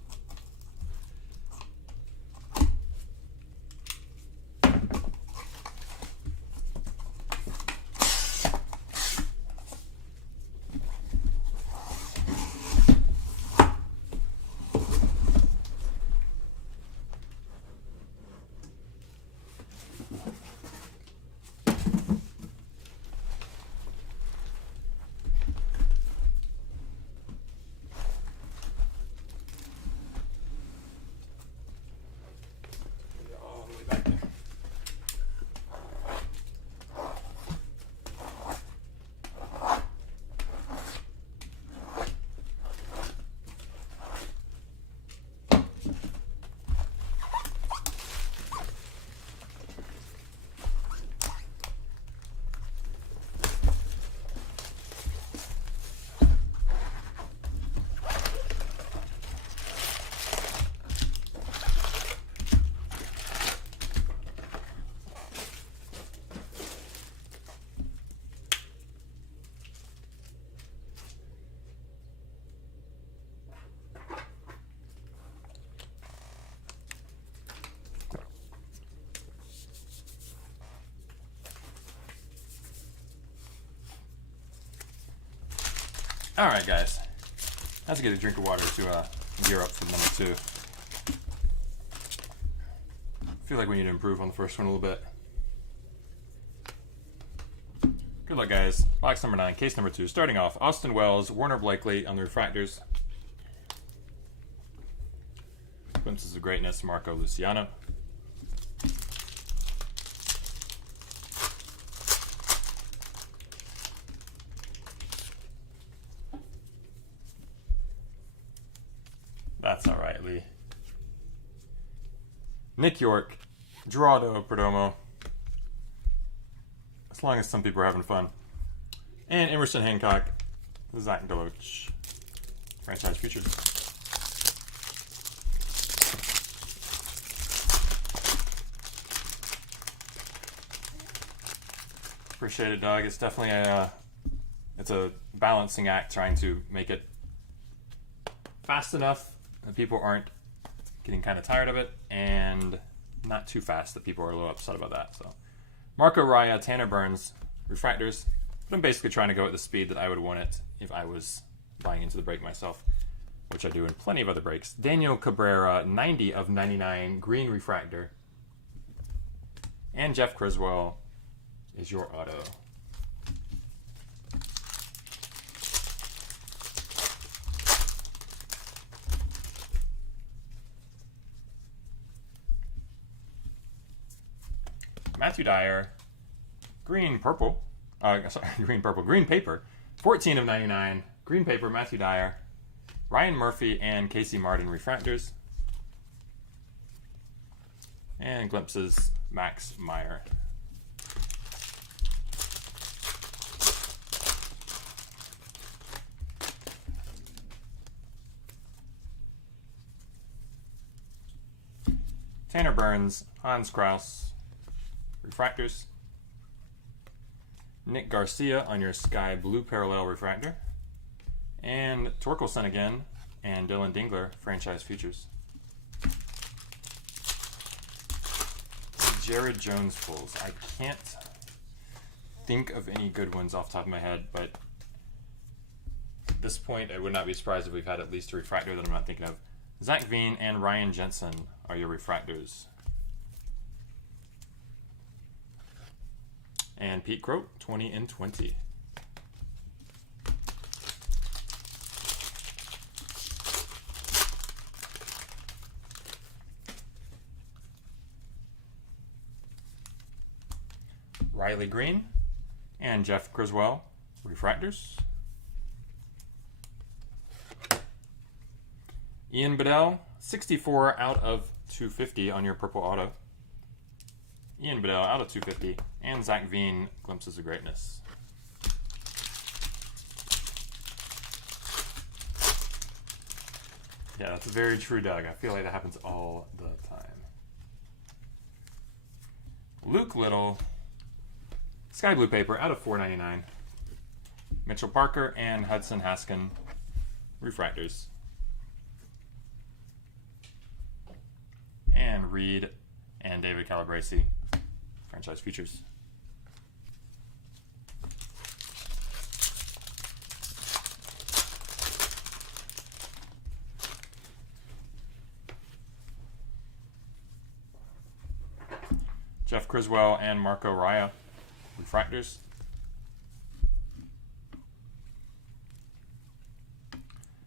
All right, guys. I have to get a drink of water to gear up for number 2. I feel like we need to improve on the first one a little bit. Good luck, guys. Box number 9, case number 2. Starting off, Austin Wells, Warner Blakely on the refractors. Glimpses of Greatness, Marco Luciano. That's all right, Lee. Nick York, Gerardo Perdomo. As long as some people are having fun. And Emerson Hancock, Zach Deloach. Franchise features. Appreciate it, Doug. It's definitely it's a balancing act trying to make it fast enough that people aren't getting kind of tired of it, and not too fast that people are a little upset about that. So, Marco Raya, Tanner Burns, refractors. But I'm basically trying to go at the speed that I would want it if I was buying into the break myself, which I do in plenty of other breaks. Daniel Cabrera, 90 of 99, green refractor. And Jeff Criswell is your auto. Matthew Dyer, green purple, Sorry, green purple. Green paper. 14 of 99. Green paper, Matthew Dyer, Ryan Murphy, and Casey Martin refractors. And glimpses, Max Meyer. Tanner Burns, Hans Kraus, refractors. Nick Garcia on your Sky Blue Parallel refractor. And Torkelson again, and Dylan Dingler, franchise futures. Jared Jones pulls. I can't think of any good ones off the top of my head, but at this point, I would not be surprised if we've had at least a refractor that I'm not thinking of. Zach Veen and Ryan Jensen are your refractors. And Pete Croat, 20 and 20. Riley Green and Jeff Criswell, refractors. Ian Bedell, 64 out of 250 on your purple auto. Ian Bedell out of 250. And Zach Veen, glimpses of greatness. Yeah, that's very true, Doug. I feel like that happens all the time. Luke Little, Sky Blue paper out of 499. Mitchell Parker and Hudson Haskin, refractors. And Reed and David Calabresi, franchise futures. Jeff Criswell and Marco Raya, refractors.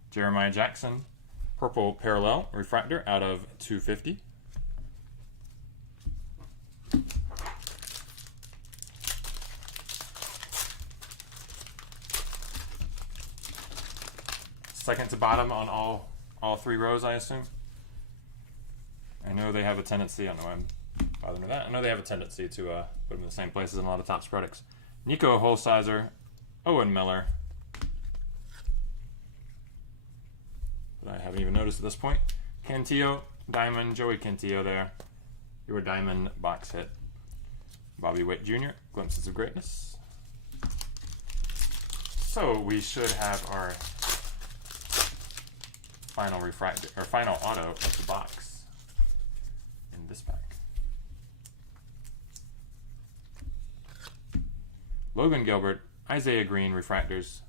Jeremiah Jackson, purple parallel refractor out of 250. Second to bottom on all three rows, I assume. I know they have a tendency, I don't know why I'm bothering with that. I know they have a tendency to put them in the same places in a lot of Topps products. Nico Holsizer, Owen Miller. But I haven't even noticed at this point. Cantillo, Diamond, Joey Cantillo there. Your Diamond box hit. Bobby Witt Jr., glimpses of greatness. So we should have our final refractor or final auto of the box in this pack. Logan Gilbert, Isaiah Green refractors.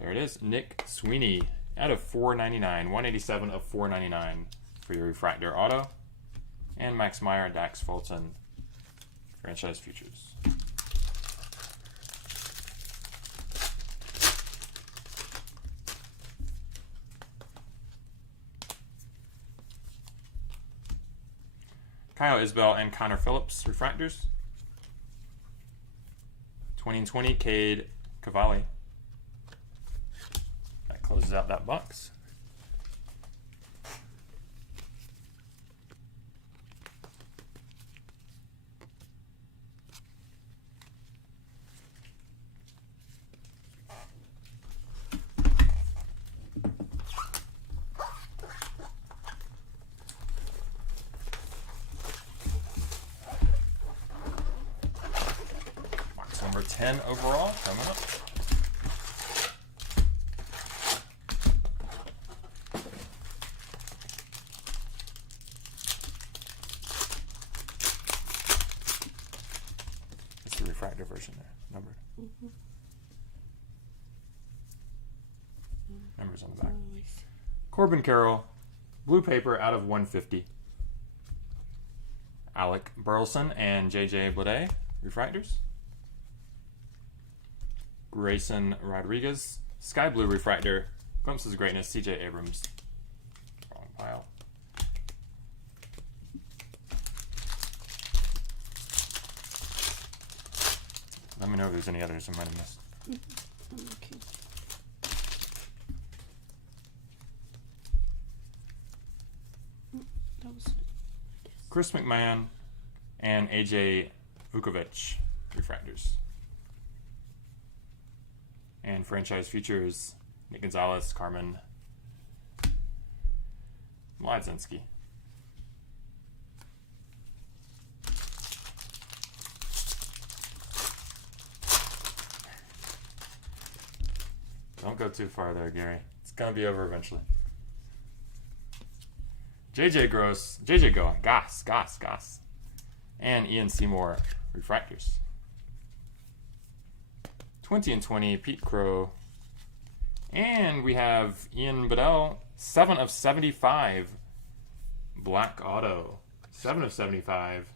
There it is. Nick Sweeney out of 499, 187 of 499 for your refractor auto. And Max Meyer, Dax Fulton, franchise futures. Kyle Isbell and Connor Phillips, refractors. 2020, Cade Cavalli. That closes out that box. Number 10 overall coming up. It's the refractor version there, numbered. Numbers on the back. Corbin Carroll, blue paper out of 150. Alec Burleson and JJ Blade, refractors. Grayson Rodriguez, sky blue refractor, glimpses of greatness, CJ Abrams. Wrong pile. Let me know if there's any others I might have missed. Okay. That was it, I guess. Chris McMahon and AJ Vukovic refractors. And franchise features Nick Gonzalez, Carmen Mladzinski. Don't go too far there, Gary. It's gonna be over eventually. JJ Goss, and Ian Seymour refractors. 20 and 20, Pete Crow. And we have Ian Bedell, 7 of 75, black auto. 7 of 75.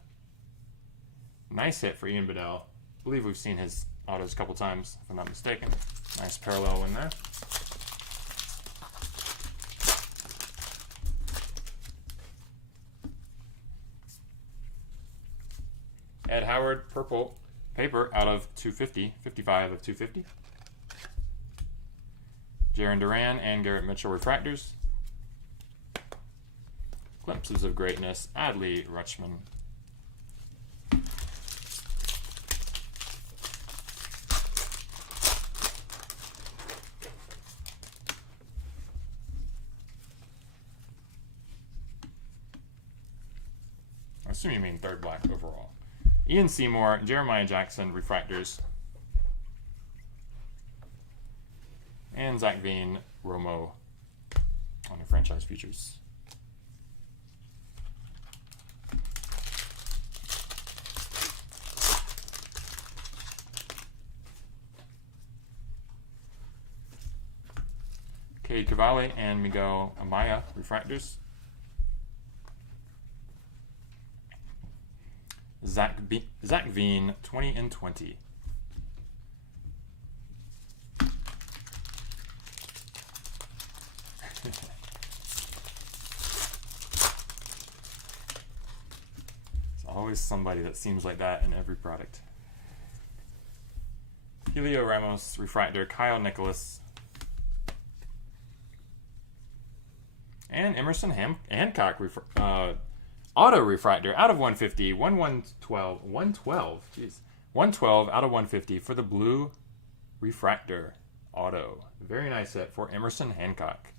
Nice hit for Ian Bedell. I believe we've seen his autos a couple times, if I'm not mistaken. Nice parallel win there. Ed Howard, purple paper out of 250, 55 of 250. Jaron Duran and Garrett Mitchell refractors. Glimpses of greatness, Adley Rutschman. I assume you mean third black overall. Ian Seymour, Jeremiah Jackson, refractors. And Zach Veen, Romo on your franchise features. Cade Cavalli and Miguel Amaya, refractors. Zach Veen, 20 and 20. There's always somebody that seems like that in every product. Helio Ramos, refractor, Kyle Nicholas. And Emerson Hancock, auto refractor out of 150, 112, geez. 112 out of 150 for the blue refractor auto. Very nice hit for Emerson Hancock.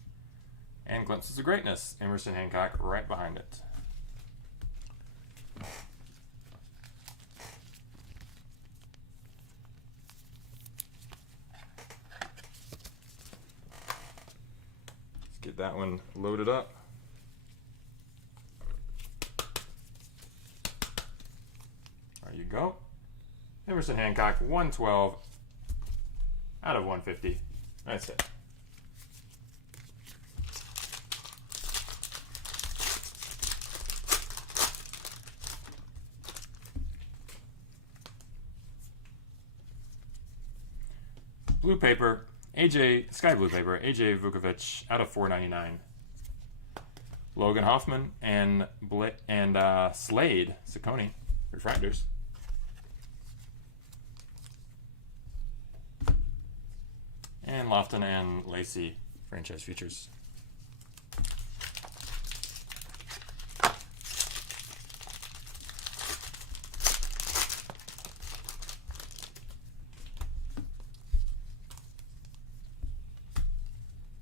And glimpses of greatness, Emerson Hancock right behind it. Let's get that one loaded up. There you go. Emerson Hancock, 112 out of 150. That's it. Blue paper, sky blue paper, AJ Vukovic out of 499. Logan Hoffman and Slade Ciccone refractors. And Lofton and Lacey franchise features.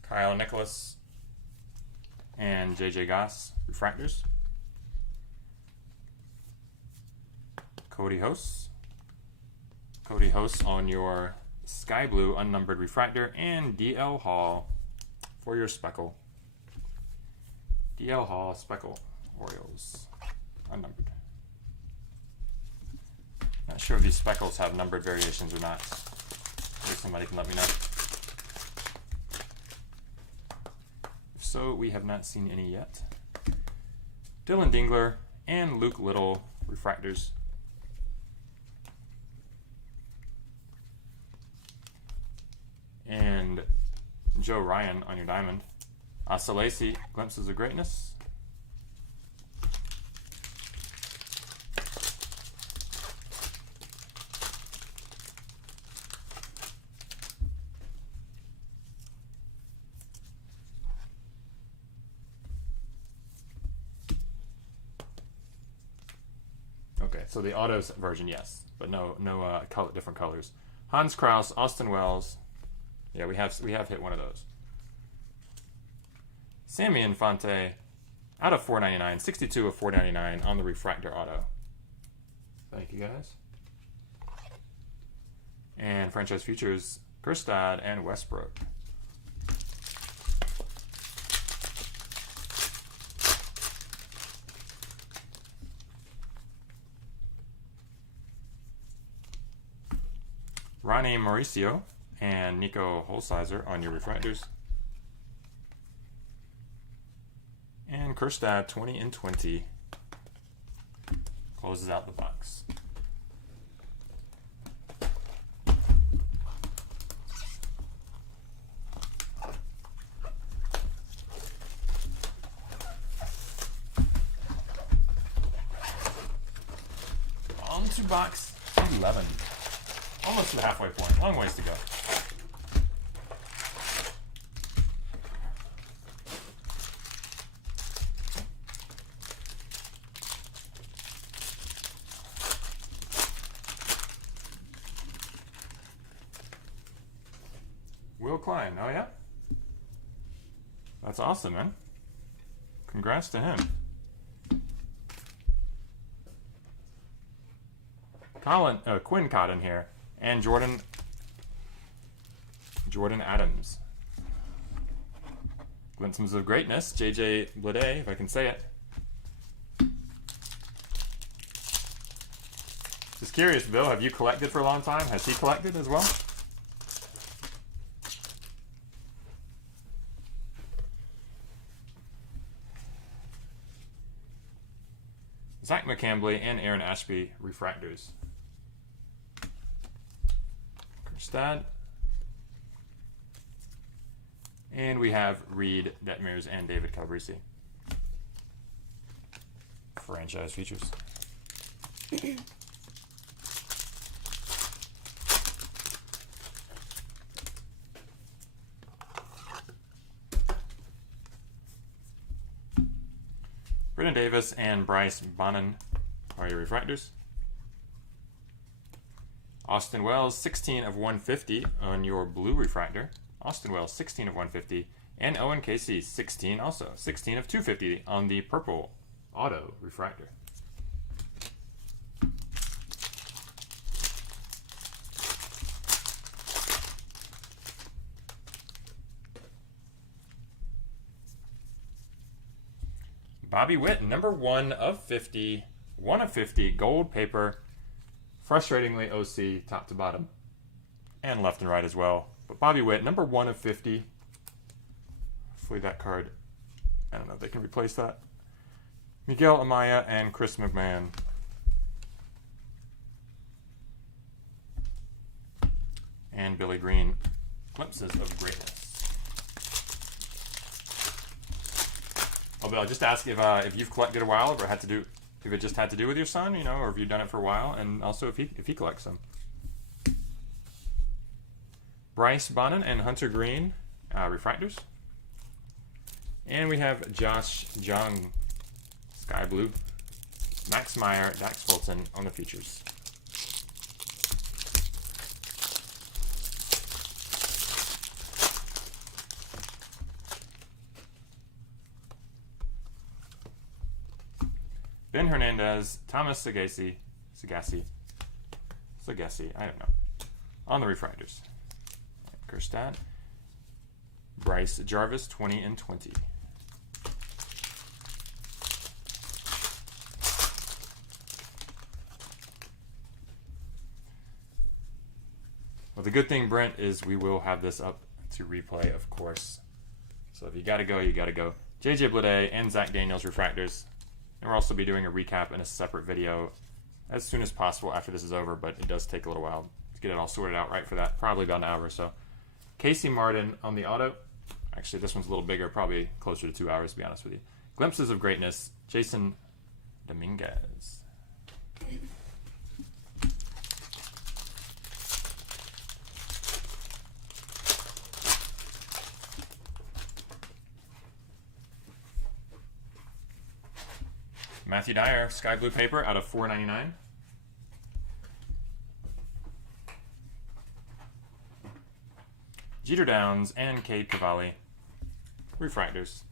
Kyle Nicholas and JJ Goss refractors. Cody Host on your sky blue unnumbered refractor, and DL Hall for your speckle. DL Hall speckle Orioles unnumbered. Not sure if these speckles have numbered variations or not. Maybe somebody can let me know. If so, we have not seen any yet. Dylan Dingler and Luke Little refractors. And Joe Ryan on your diamond. Asa Lacey, glimpses of greatness. so the auto version, yes, but no different colors. Hans Kraus, Austin Wells. Yeah, we have hit one of those. Sammy Infante, out of 499, 62 of 499 on the refractor auto. Thank you guys. And franchise features Kerstad and Westbrook. Ronnie Mauricio and Nico Holsizer on your refractors. And Kerstad 20 and 20 closes out the box. On to box 11. Almost to the halfway point. Long ways to go. Will Klein. Oh, yeah? That's awesome, man. Congrats to him. Quinn Cotton here. And Jordan Adams. Glimpses of Greatness, JJ Blade, if I can say it. Just curious, Bill, have you collected for a long time? Has he collected as well? Zach McCambley and Aaron Ashby refractors. Kerstad. And we have Reed Detmers and David Calabrese. Franchise features. Brennan Davis and Bryce Bonin are your refractors. Austin Wells, 16 of 150 on your blue refractor. Austin Wells, 16 of 150. And Owen Casey, 16 also. 16 of 250 on the purple auto refractor. Bobby Witt, number 1 of 50. 1 of 50, gold paper. Frustratingly OC, top to bottom. And left and right as well. But Bobby Witt, number 1 of 50. Hopefully that card, I don't know if they can replace that. Miguel Amaya and Chris McMahon. And Billy Green, Glimpses of Greatness. Oh, but I'll just ask if you've collected a while, or if it just had to do with your son, you know, or if you've done it for a while, and also if he collects them. Bryce Bonin and Hunter Green, refractors. And we have Josh Jung, Sky Blue, Max Meyer, Dax Fulton on the features. Ben Hernandez, Thomas Sagasi, I don't know, on the refractors. Kerstad, Bryce Jarvis, 20 and 20. Well, the good thing, Brent, is we will have this up to replay, of course. So if you gotta go, you gotta go. JJ Blade and Zach Daniels refractors. And we'll also be doing a recap in a separate video as soon as possible after this is over, but it does take a little while to get it all sorted out right for that. Probably about an hour or so. Casey Martin on the auto. Actually, this one's a little bigger, probably closer to 2 hours, to be honest with you. Glimpses of Greatness, Jason Dominguez. Matthew Dyer, Sky Blue paper out of 499. Jeter Downs, and Cade Cavalli. Refractors.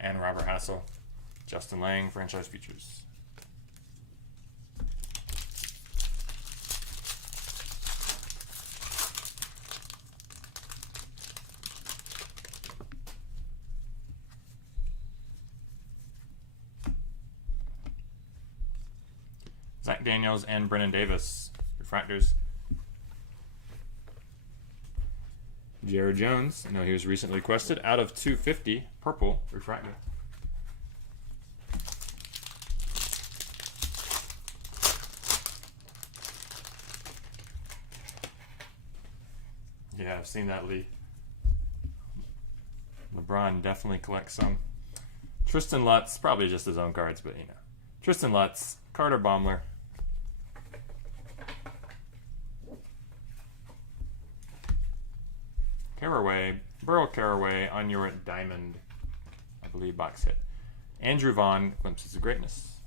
And Robert Hassel. Justin Lang, franchise features. Zach Daniels and Brennan Davis, refractors. Jared Jones, I know he was recently requested, out of 250, purple, refractor. Yeah, I've seen that, Lee. LeBron definitely collects some. Tristan Lutz, probably just his own cards, but you know. Tristan Lutz, Carter Baumler. Caraway, Burl Caraway on your diamond, I believe, box hit. Andrew Vaughn, Glimpses of Greatness.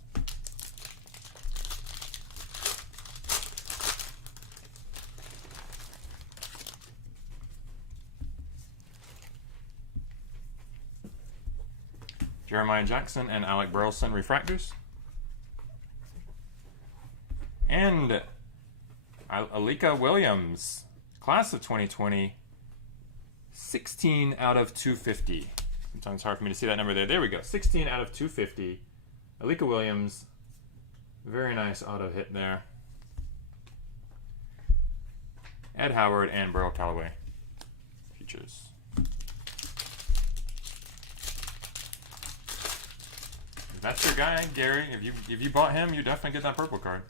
Jeremiah Jackson and Alec Burleson, refractors. And Alika Williams, class of 2020, 16 out of 250. Sometimes it's hard for me to see that number there. There we go, 16 out of 250. Alika Williams, very nice auto hit there. Ed Howard and Burl Callaway, features. That's your guy, Gary. If you bought him, you definitely get that purple card.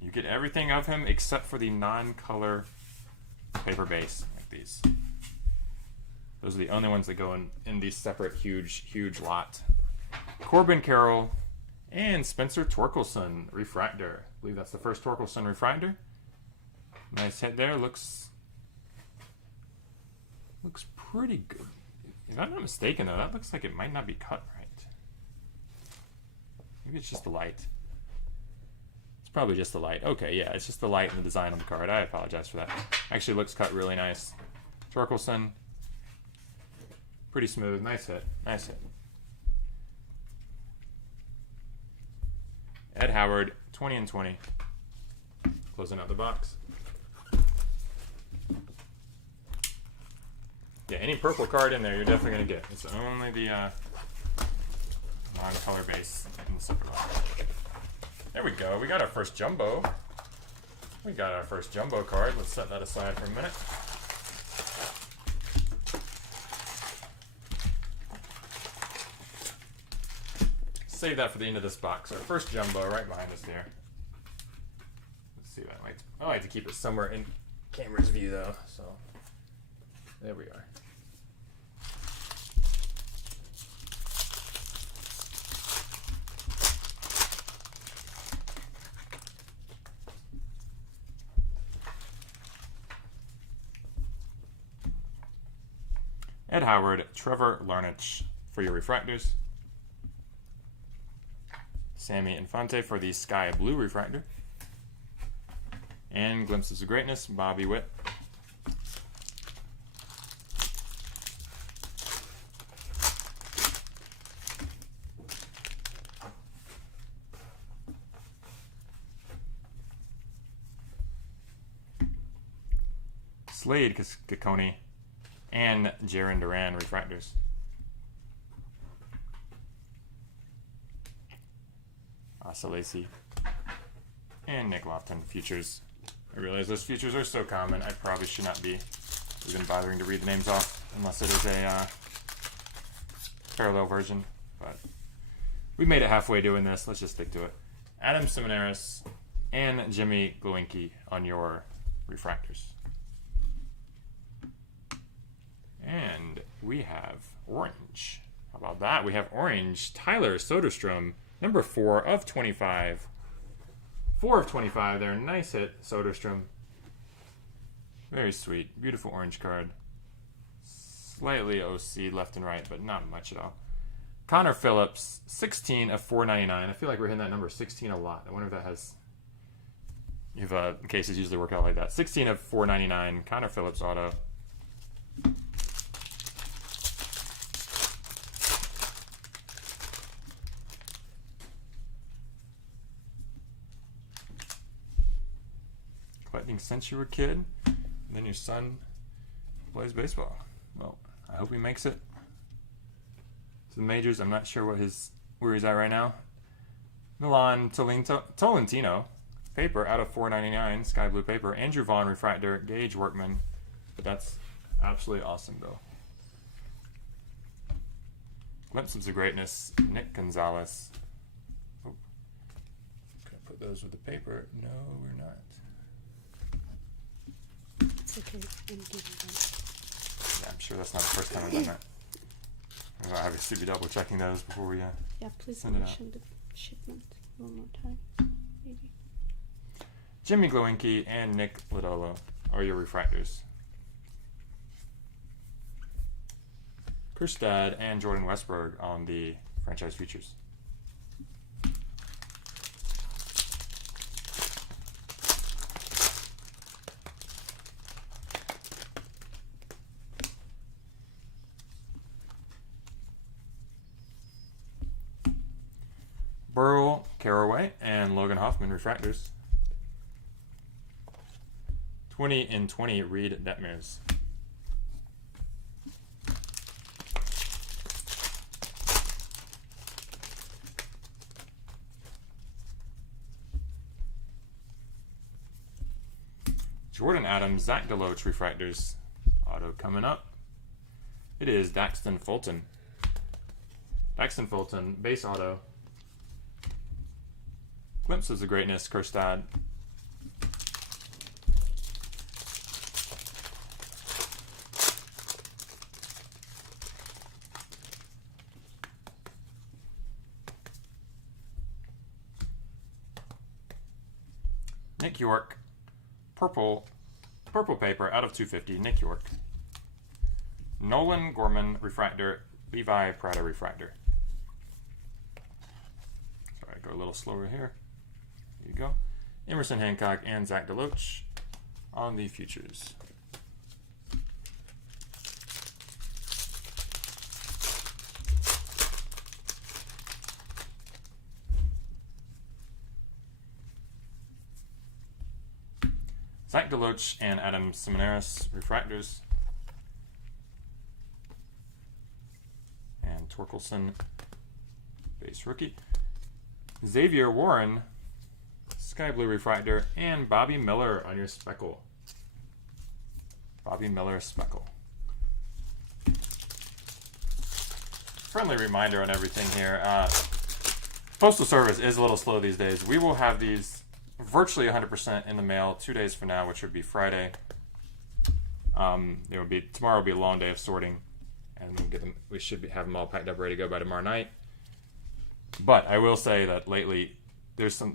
You get everything of him except for the non-color paper base, like these. Those are the only ones that go in these separate huge lot. Corbin Carroll and Spencer Torkelson, refractor. I believe that's the first Torkelson refractor. Nice hit there. Looks pretty good. If I'm not mistaken, though, that looks like it might not be cut right. Maybe it's just the light. It's probably just the light. Okay, yeah, it's just the light and the design on the card. I apologize for that. Actually looks cut really nice. Torkelson. Pretty smooth. Nice hit. Nice hit. Ed Howard, 20 and 20. Closing out the box. Yeah, any purple card in there, you're definitely going to get. It's only the non-color base in the separate line. There we go. We got our first jumbo. We got our first jumbo card. Let's set that aside for a minute. Save that for the end of this box. Our first jumbo right behind us here. Let's see what I like to keep it somewhere in camera's view though. So there we are. Ed Howard, Trevor Larnach for your refractors. Sammy Infante for the Sky Blue refractor. And Glimpses of Greatness, Bobby Witt. Slade Cacconi and Jaron Duran refractors. Asa Lacy and Nick Lofton futures. I realize those futures are so common, I probably should not be even bothering to read the names off unless it is a parallel version, but we made it halfway doing this. Let's just stick to it. Adam Simonaris and Jimmy Glowinky on your refractors. And we have orange. How about that? We have orange. Tyler Soderstrom, number 4 of 25. 4 of 25 there. Nice hit, Soderstrom. Very sweet. Beautiful orange card. Slightly OC left and right, but not much at all. Connor Phillips, 16 of 499. I feel like we're hitting that number 16 a lot. I wonder if that has You've cases usually work out like that. 16 of 499. Connor Phillips auto. Collecting since you were a kid, and then your son plays baseball. Well, I hope he makes it to the majors. I'm not sure where he's at right now. Milan Tolentino paper out of 499, sky blue paper. Andrew Vaughn refractor, Gage Workman. But that's absolutely awesome though. Glimpses of greatness, Nick Gonzalez. Oh. Gonna put those with the paper. No, we're not. It's okay. I'm giving that. Yeah, I'm sure that's not the first time I've done that. I'll obviously be double checking those before we Yeah, please send it out. mention the shipment one more time, maybe. Jimmy Glowinky and Nick Lodolo are your refractors. Kerstad and Jordan Westberg on the franchise features. Burl Caraway and Logan Hoffman refractors. 20 in 20 Reed Detmers. Jordan Adams, Zach Deloach refractors. Auto coming up. It is Daxton Fulton. Daxton Fulton, base auto. Glimpses of greatness, Kerstad. Nick York, purple paper out of 250, Nick York. Nolan Gorman refractor, Levi Prada refractor. Sorry, go a little slower here. There you go. Emerson Hancock and Zach Deloach on the futures. Zach Deloach and Adam Simoneris refractors. And Torkelson, base rookie. Xavier Warren, sky blue refractor, and Bobby Miller on your speckle. Bobby Miller speckle. Friendly reminder on everything here. Postal Service is a little slow these days. We will have these virtually 100% in the mail 2 days from now, which would be Friday. Tomorrow will be a long day of sorting, and we'll get them. We should have them all packed up, ready to go by tomorrow night. But I will say that lately there's a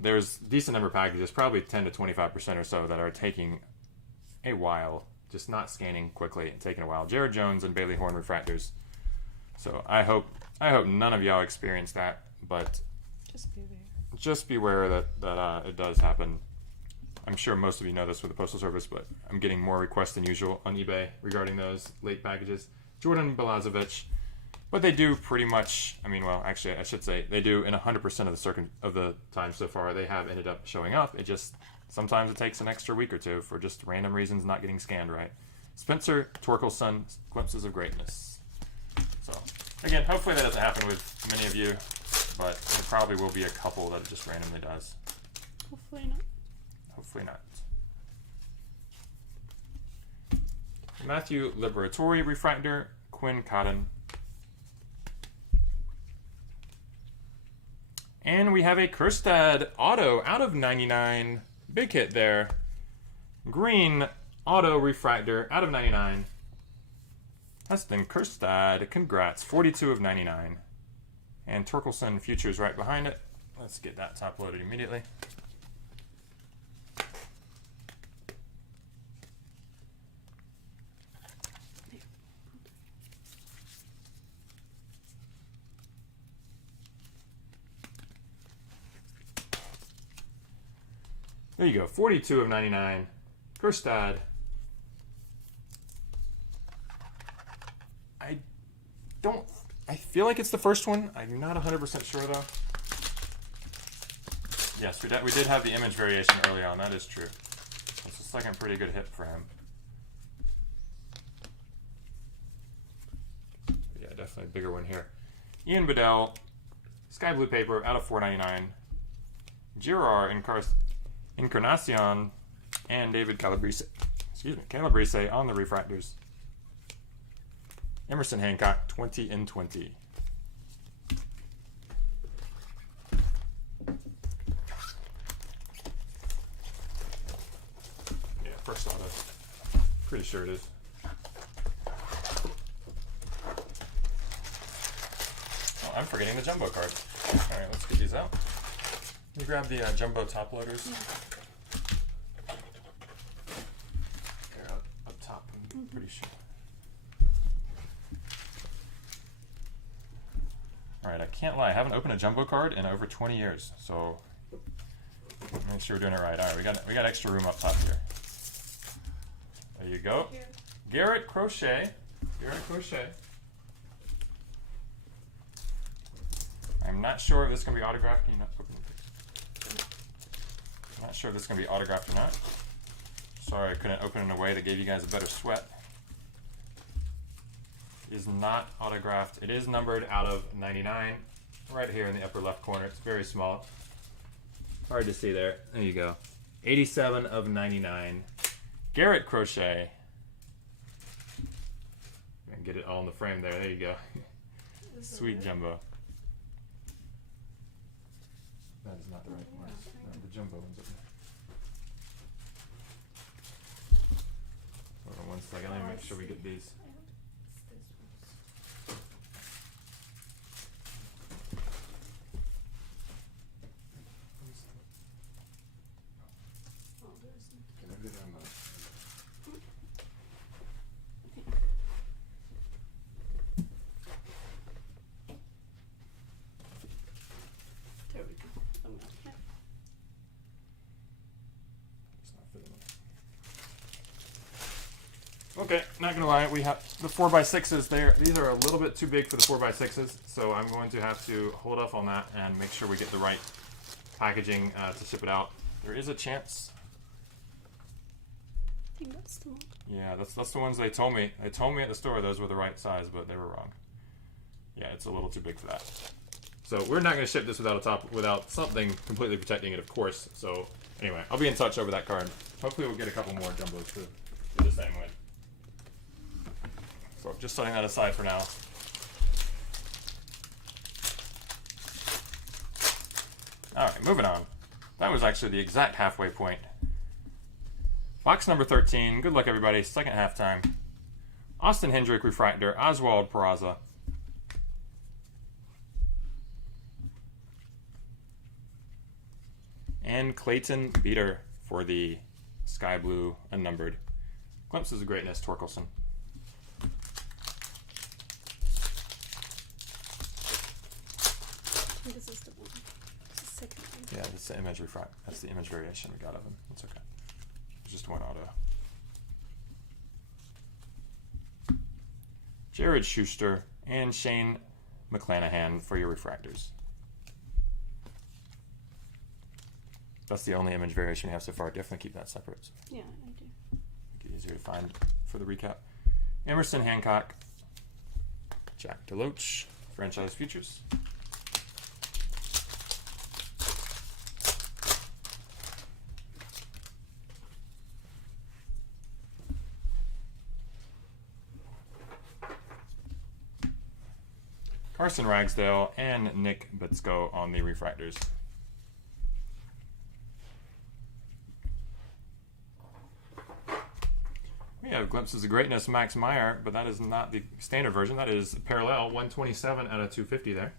decent number of packages, probably 10 to 25% or so, that are taking a while, just not scanning quickly and taking a while. Jared Jones and Bailey Horn refractors. So I hope none of y'all experience that, but just beware that it does happen. I'm sure most of you know this with the Postal Service, but I'm getting more requests than usual on eBay regarding those late packages. Jordan Balazovic, but they do pretty much, actually I should say, they do in 100% of the time so far, they have ended up showing up. It just, sometimes it takes an extra week or two for just random reasons not getting scanned right. Spencer Torkelson, glimpses of greatness. So, again, hopefully that doesn't happen with many of you, but there probably will be a couple that it just randomly does. Hopefully not. Hopefully not. Matthew Liberatore refractor, Quinn Cotton. And we have a Kerstad auto out of 99. Big hit there. Green auto refractor out of 99. Heston Kerstad, congrats. 42 of 99. And Torkelson futures right behind it. Let's get that top loaded immediately. There you go. 42 of 99. Gerstad. I feel like it's the first one. I'm not 100% sure though. Yes, we did have the image variation early on. That is true. It's the second pretty good hit for him. Yeah, definitely a bigger one here. Ian Bedell, Sky Blue Paper out of 499. Girard Encarnacion and David Calabrese. Calabrese on the refractors. Emerson Hancock, 20 and 20. Yeah, first auto. Pretty sure it is. Oh, I'm forgetting the jumbo card. All right, let's get these out. Can you grab the jumbo top loaders? They're up top, I'm pretty sure. Alright, I can't lie, I haven't opened a jumbo card in over 20 years, so make sure we're doing it right. Alright, we got extra room up top here. There you go. Garrett Crochet. I'm not sure if this is going to be autographed. Can you not open it? I'm not sure if this is going to be autographed or not. Sorry I couldn't open it in a way that gave you guys a better sweat. Is not autographed. It is numbered out of 99, right here in the upper left corner. It's very small. Hard to see there. There you go. 87 of 99. Garrett Crochet. And get it all in the frame there. There you go. Sweet jumbo. That is not the right one. No, the jumbo one's up there. Hold on one second. Let me make sure we get these. Okay, not gonna lie, we have the 4x6s there. These are a little bit too big for the 4x6s, so I'm going to have to hold off on that and make sure we get the right packaging to ship it out. There is a chance. I think that's the one. Yeah, that's the ones they told me. They told me at the store those were the right size, but they were wrong. Yeah, it's a little too big for that. So we're not going to ship this without something completely protecting it, of course. So anyway, I'll be in touch over that card. Hopefully we'll get a couple more jumbos to do the same way. So just setting that aside for now. Alright, moving on. That was actually the exact halfway point. Box number 13. Good luck, everybody. Second halftime. Austin Hendrick refractor. Oswald Peraza. And Clayton Beater for the Sky Blue Unnumbered. Glimpses of Greatness, Torkelson. This is the one. It's the second one. Yeah, that's the image That's the image variation we got of him. That's okay. It's just one auto. Jared Schuster and Shane McClanahan for your refractors. That's the only image variation we have so far. Definitely keep that separate. So Yeah, I do. make it easier to find for the recap. Emerson Hancock, Jack DeLoach, Franchise Futures. Carson Ragsdale and Nick Bitsko on the refractors. We have Glimpses of Greatness, Max Meyer, but that is not the standard version. That is parallel, 127 out of 250 there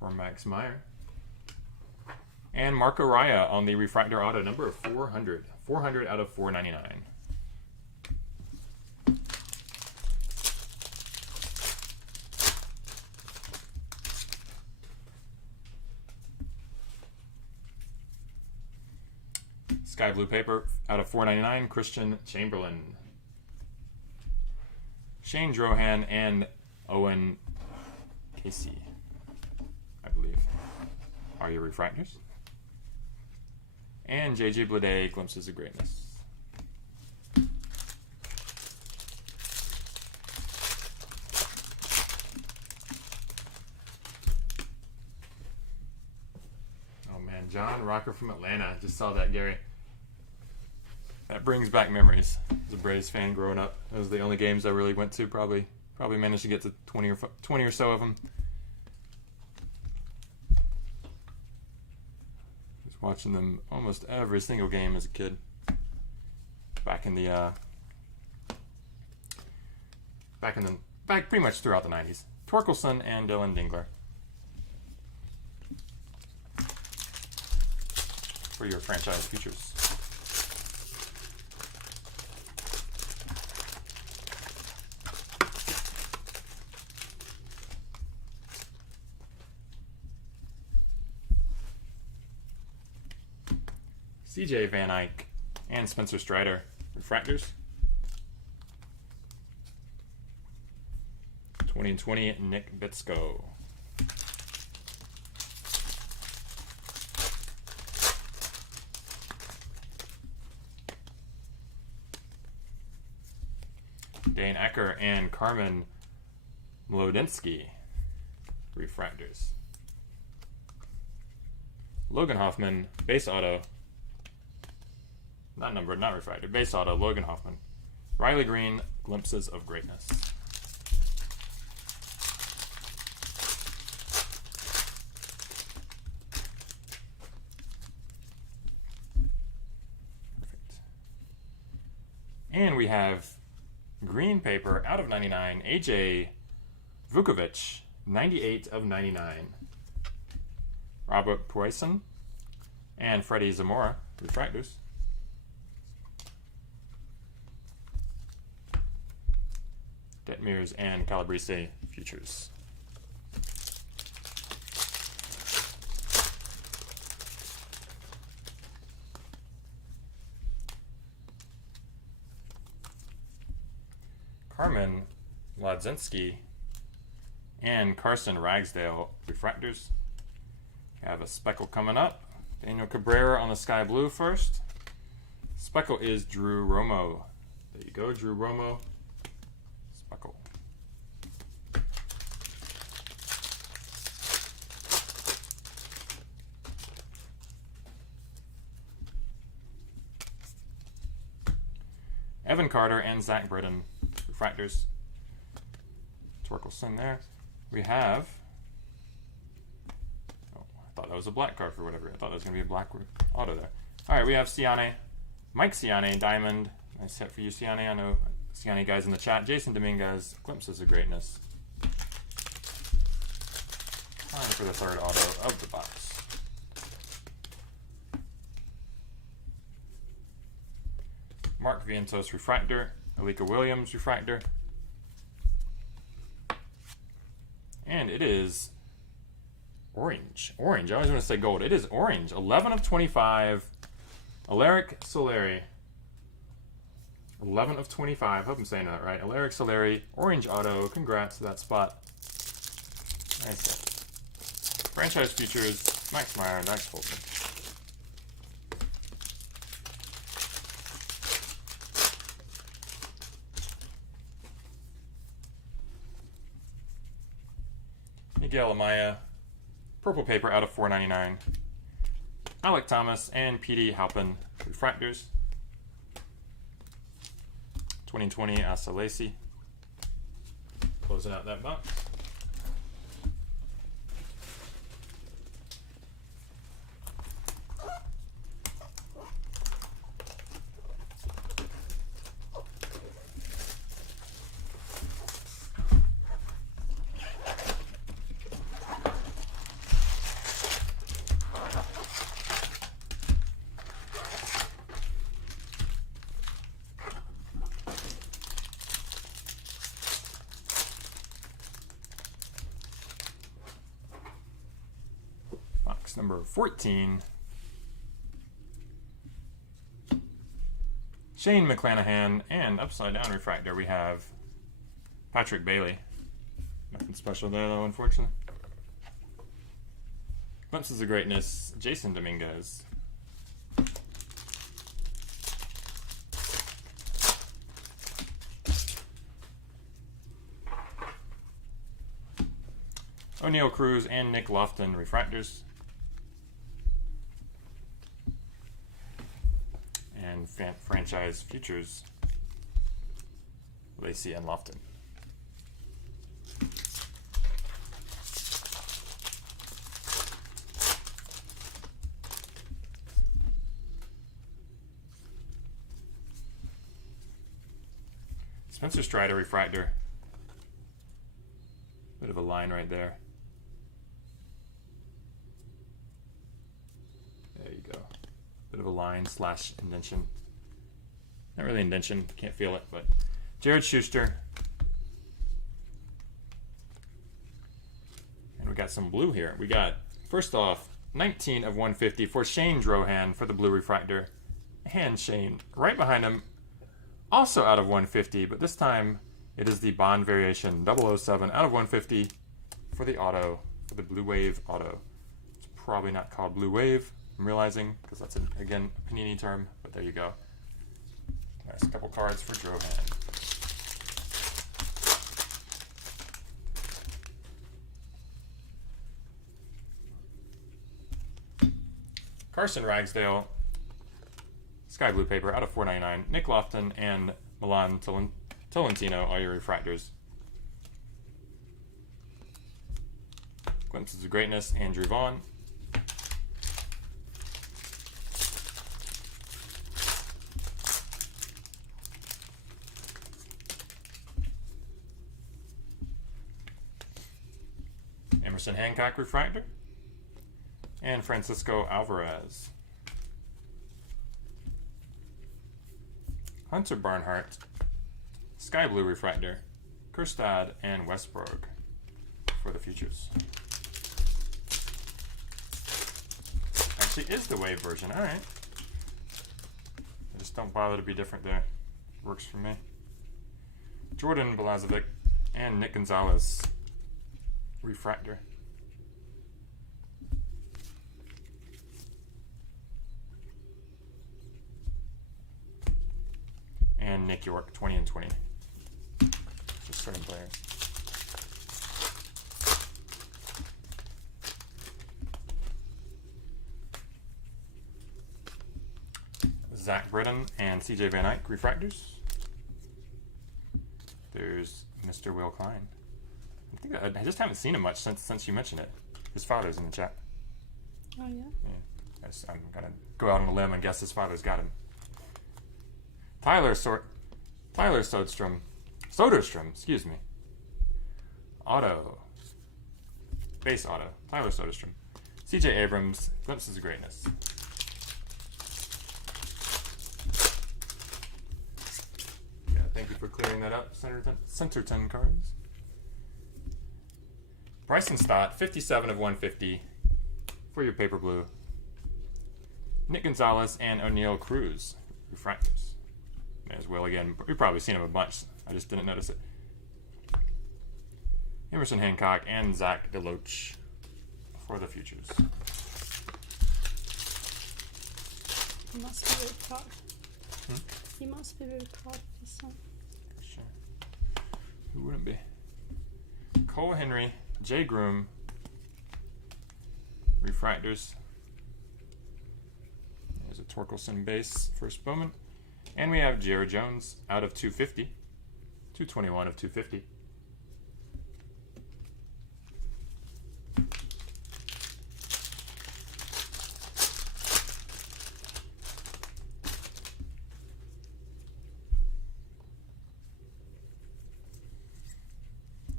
for Max Meyer. And Marco Raya on the refractor auto, number 400. 400 out of 499. Sky blue paper out of 499, Christian Chamberlain. Shane Drohan and Owen Casey, I believe, are your refractors. And JJ Bleday, Glimpses of Greatness. Oh man, John Rocker from Atlanta. Just saw that, Gary. That brings back memories. As a Braves fan growing up, those was the only games I really went to. Probably managed to get to 20 or so of them. Was watching them almost every single game as a kid. Back pretty much throughout the 90s. Torkelson and Dylan Dingler for your franchise futures. CJ Van Eyck and Spencer Strider, refractors. 2020 Nick Bitsko. Dane Ecker and Carmen Mlodinsky, refractors. Logan Hoffman, base auto. Not numbered, not refracted. Base auto, Logan Hoffman. Riley Green, Glimpses of Greatness. Perfect. And we have green paper out of 99, AJ Vukovic, 98 of 99. Robert Poisson and Freddie Zamora, refractors. Detmers and Calabrese, futures. Carmen Ladzinski and Carson Ragsdale, refractors. We have a speckle coming up. Daniel Cabrera on the sky blue first. Speckle is Drew Romo. There you go, Drew Romo. Speckle. Evan Carter and Zach Britton, refractors. Torkelson there. We have... I thought that was a black card for whatever. I thought that was going to be a black auto there. All right, we have Ciane, Mike Ciane, Diamond. Nice hit for you, Ciane. I know Ciane guys in the chat. Jason Dominguez, Glimpses of Greatness. Time for the third auto of the box. Mark Vientos, refractor. Alika Williams, refractor. And it is orange. Orange. I always want to say gold. It is orange. 11 of 25. Alaric Solari. 11 of 25. Hope I'm saying that right. Alaric Solari. Orange auto. Congrats to that spot. Nice hit. Franchise futures. Max Meyer. Max Fulton. Miguel Amaya. Purple paper out of 499. Alec Thomas and P.D. Halpin, refractors. 2020 Asa Lacey. Closing out that box. Box number 14. Shane McClanahan, and upside down refractor we have Patrick Bailey. Nothing special there though, unfortunately. Glimpses of Greatness, Jason Dominguez. O'Neal Cruz and Nick Lofton refractors. And franchise futures, Lacey and Lofton. Spencer Strider refractor. Bit of a line right there. There you go. Bit of a line slash indention. Not really indention, can't feel it, but Jared Schuster. And we got some blue here. We got, first off, 19 of 150 for Shane Drohan for the blue refractor. And Shane, right behind him, also out of 150, but this time it is the Bond variation 007 out of 150 for the auto, for the Blue Wave auto. It's probably not called Blue Wave, I'm realizing, because that's, again, a Panini term, but there you go. Nice couple cards for Drohan. Carson Ragsdale, Sky Blue paper out of 499. Nick Lofton and Milan Tolentino, all your refractors. Glimpses of Greatness, Andrew Vaughn. Emerson Hancock refractor. And Francisco Alvarez. Hunter Barnhart, Sky Blue refractor, Kerstad, and Westbrook for the futures. Actually is the Wave version, alright. I just don't bother to be different there. Works for me. Jordan Balazovic and Nick Gonzalez refractor. And Nick York, 20 and 20. Just starting players. Zach Britton and CJ Van Eyck refractors. There's Mr. Will Klein. I just haven't seen him much since you mentioned it. His father's in the chat. Oh yeah. Yeah. I'm gonna go out on a limb and guess his father's got him. Tyler Soderstrom, excuse me. Auto. Base auto. Tyler Soderstrom. CJ Abrams, Glimpses of Greatness. Yeah, thank you for clearing that up, Centerton cards. Bryson Stott, 57 of 150 for your paper blue. Nick Gonzalez and O'Neal Cruz, refractors. As well again, we've probably seen him a bunch. I just didn't notice it. Emerson Hancock and Zach DeLoach for the futures. He must be very proud. He must be very proud of his son. Sure. Who wouldn't be? Cole Henry, Jay Groom, refractors. There's a Torkelson base, first Bowman. And we have Jared Jones out of 250. 221 of 250.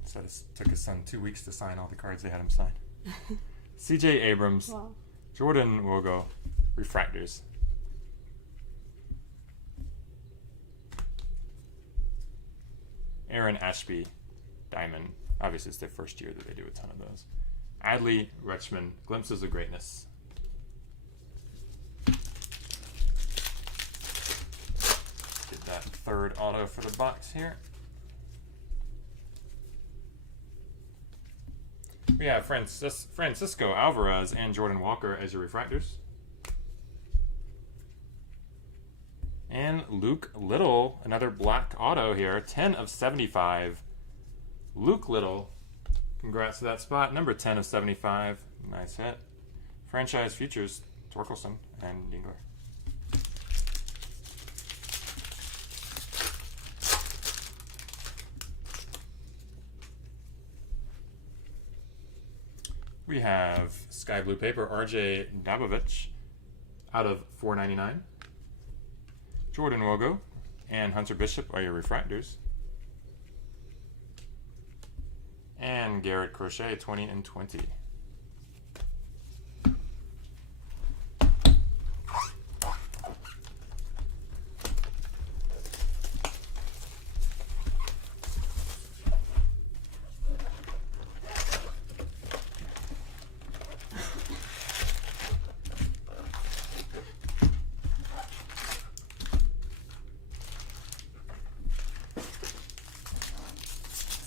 So this took his son 2 weeks to sign all the cards they had him sign. CJ Abrams, Wow. Jordan Wogo, refractors. Aaron Ashby, Diamond. Obviously, it's their first year that they do a ton of those. Adley Rutschman, Glimpses of Greatness. I that third auto for the box here. We have Francisco Alvarez and Jordan Walker as your refractors. And Luke Little, another black auto here, 10 of 75. Luke Little, congrats to that spot, number 10 of 75. Nice hit. Franchise Futures, Torkelson and Dingler. We have Sky Blue Paper, RJ Dabovich, out of 499. Jordan Wogo and Hunter Bishop are your refractors. And Garrett Crochet, 20 and 20.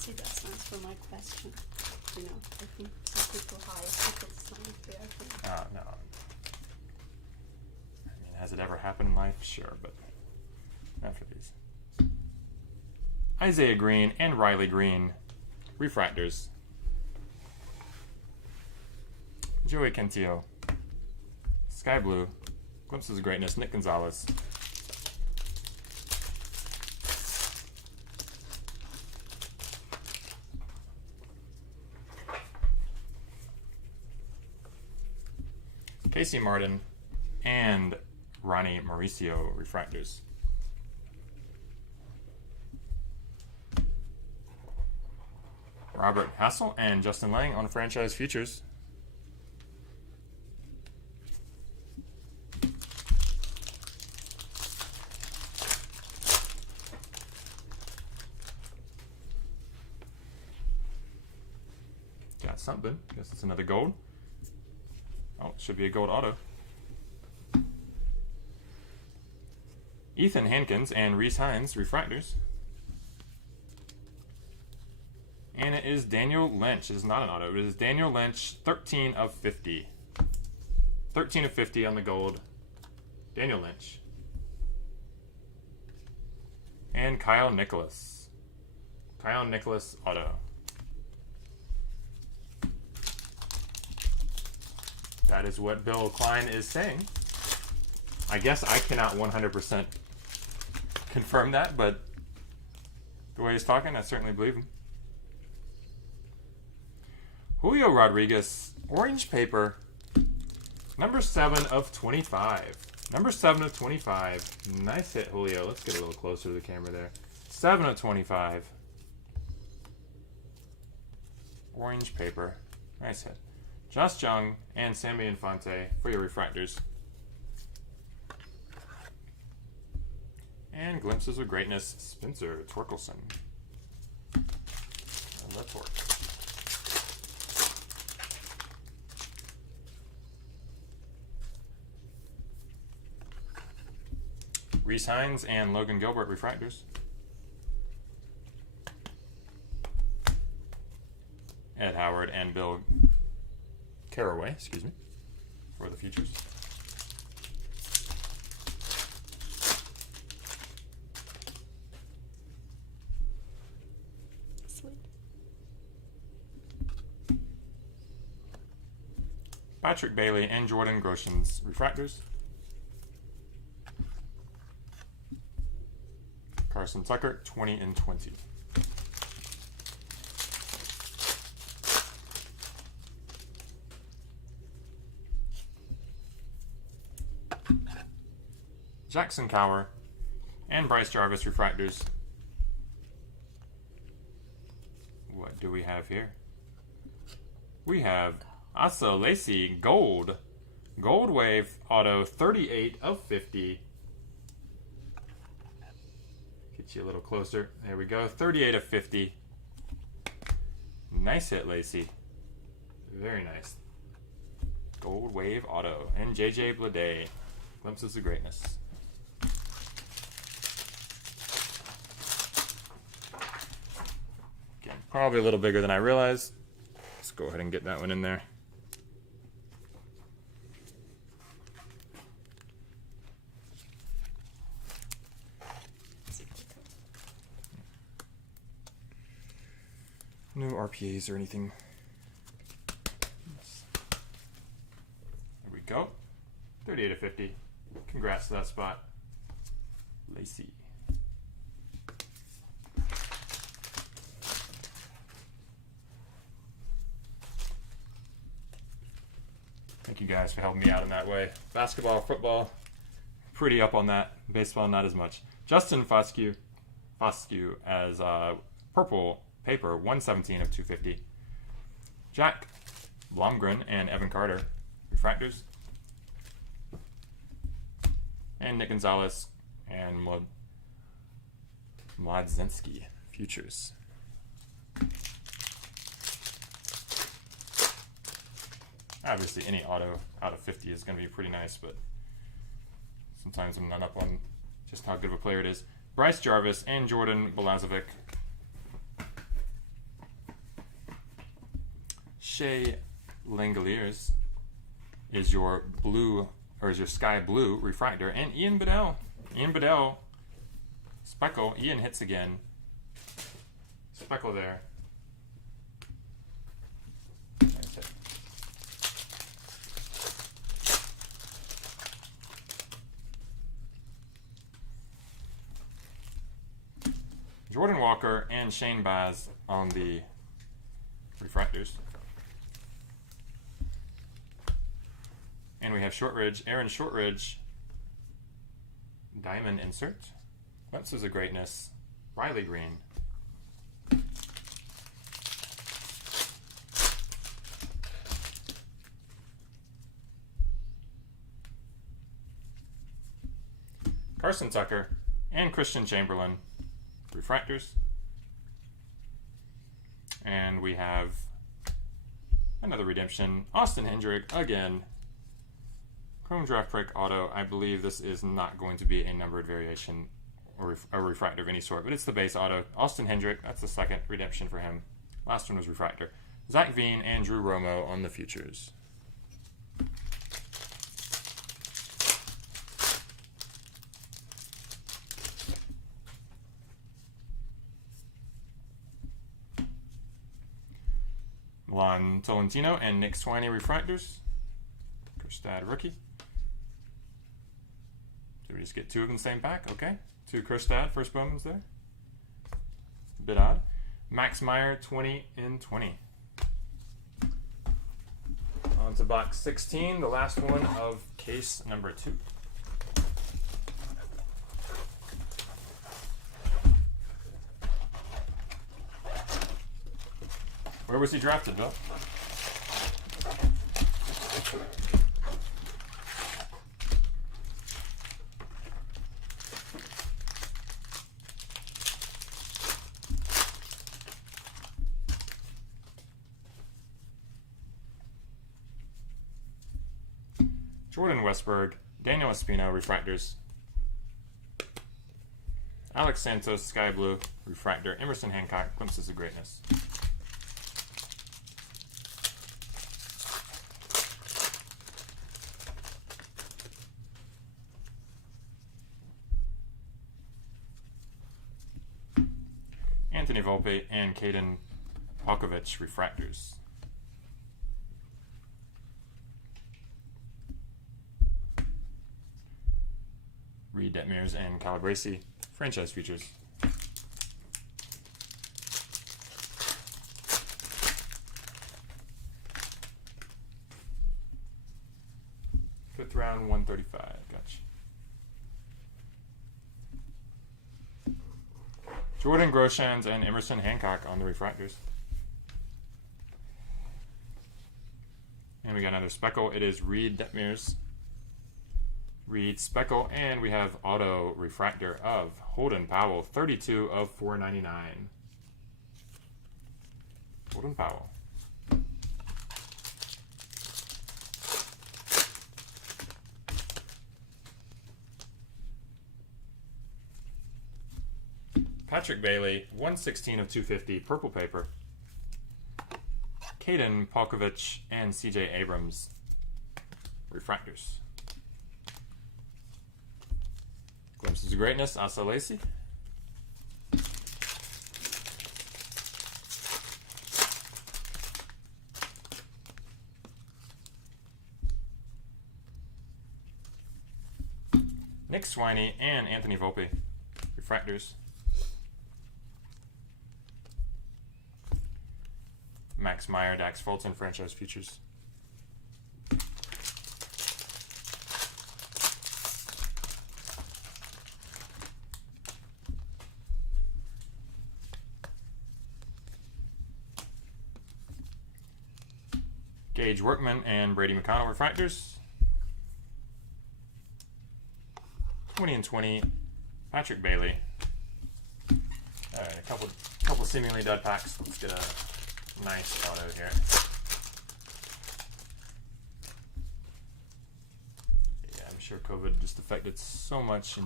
See, that stands for my question. You know, I think some people hire people sign there. No. I mean, has it ever happened in life? Sure, but not for these. Isaiah Green and Riley Green, refractors. Joey Cantillo, Sky Blue, Glimpses of Greatness, Nick Gonzalez. Casey Martin and Ronnie Mauricio, refractors. Robert Hassel and Justin Lang on Franchise Futures. Got something. Guess it's another gold. Oh, it should be a gold auto. Ethan Hankins and Reese Hines, refractors. And it is Daniel Lynch. It is not an auto. It is Daniel Lynch, 13 of 50. 13 of 50 on the gold. Daniel Lynch. And Kyle Nicholas. Kyle Nicholas auto. That is what Bill Klein is saying. I guess I cannot 100% confirm that, but the way he's talking, I certainly believe him. Julio Rodriguez, orange paper, number 7 of 25. Number 7 of 25. Nice hit, Julio. Let's get a little closer to the camera there. 7 of 25. Orange paper. Nice hit. Josh Jung and Sammy Infante for your refractors. And Glimpses of Greatness, Spencer Torkelson. Reese Hines and Logan Gilbert, refractors. Ed Howard and Bill Caraway, excuse me, for the futures. Sweet. Patrick Bailey and Jordan Groshans, refractors. Carson Tucker, 20 and 20. Jackson Cower and Bryce Jarvis, refractors. What do we have here? We have Asa Lacy Gold. Gold Wave Auto, 38 of 50. Get you a little closer. There we go. 38 of 50. Nice hit, Lacy. Very nice. Gold Wave Auto. And JJ Blade. Glimpses of Greatness. Probably a little bigger than I realized. Let's go ahead and get that one in there. No RPAs or anything. There we go. 38 of 50. Congrats to that spot. Lacey. Thank you guys for helping me out in that way. Basketball, football, pretty up on that. Baseball, not as much. Justin Foscue as purple paper, 117 of 250. Jack Blomgren and Evan Carter, refractors. And Nick Gonzalez and Mladzinski, futures. Obviously, any auto out of 50 is going to be pretty nice, but sometimes I'm not up on just how good of a player it is. Bryce Jarvis and Jordan Balazovic. Shea Langoliers is your blue, or is your sky blue refractor, and Ian Bedell. Ian Bedell, speckle. Ian hits again. Speckle there. Nice hit. Jordan Walker and Shane Baz on the refractors. And we have Shortridge, Aaron Shortridge, diamond insert. Glimpses of Greatness, Riley Green. Carson Tucker and Christian Chamberlain, refractors. And we have another redemption, Austin Hendrick again. Chrome Draft Break Auto. I believe this is not going to be a numbered variation or a refractor of any sort, but it's the base auto. Austin Hendrick, that's the second redemption for him. Last one was refractor. Zach Veen and Drew Romo on the futures. Milan Tolentino and Nick Swiney refractors. Kerstad rookie. Did we just get two of them in the same pack? Okay. Two Kerstad, first Bowman's there. A bit odd. Max Meyer, 20 in 20. On to box 16, the last one of case number 2. Where was he drafted, Bill? Jordan Westberg, Daniel Espino, refractors. Alex Santos, sky blue, refractor. Emerson Hancock, glimpses of greatness. Anthony Volpe and Caden Palkovich, refractors. Reed Detmers and Calabresi, franchise features. Fifth round, 135. Gotcha. Jordan Groshans and Emerson Hancock on the refractors. And we got another speckle. It is Reed Detmers. Reed speckle, and we have auto refractor of Holden Powell, 32 of 499. Holden Powell. Patrick Bailey, 116 of 250, purple paper. Caden Polkovich, and CJ Abrams. Refractors. Glimpses of Greatness, Asa Lacey. Nick Swiney and Anthony Volpe. Refractors. Max Meyer, Dax Fulton, Franchise Futures. Gage Workman and Brady McConnell, Refractors. 20 and 20, Patrick Bailey. Alright, a couple seemingly dud packs. Let's get a nice auto here. Yeah, I'm sure COVID just affected so much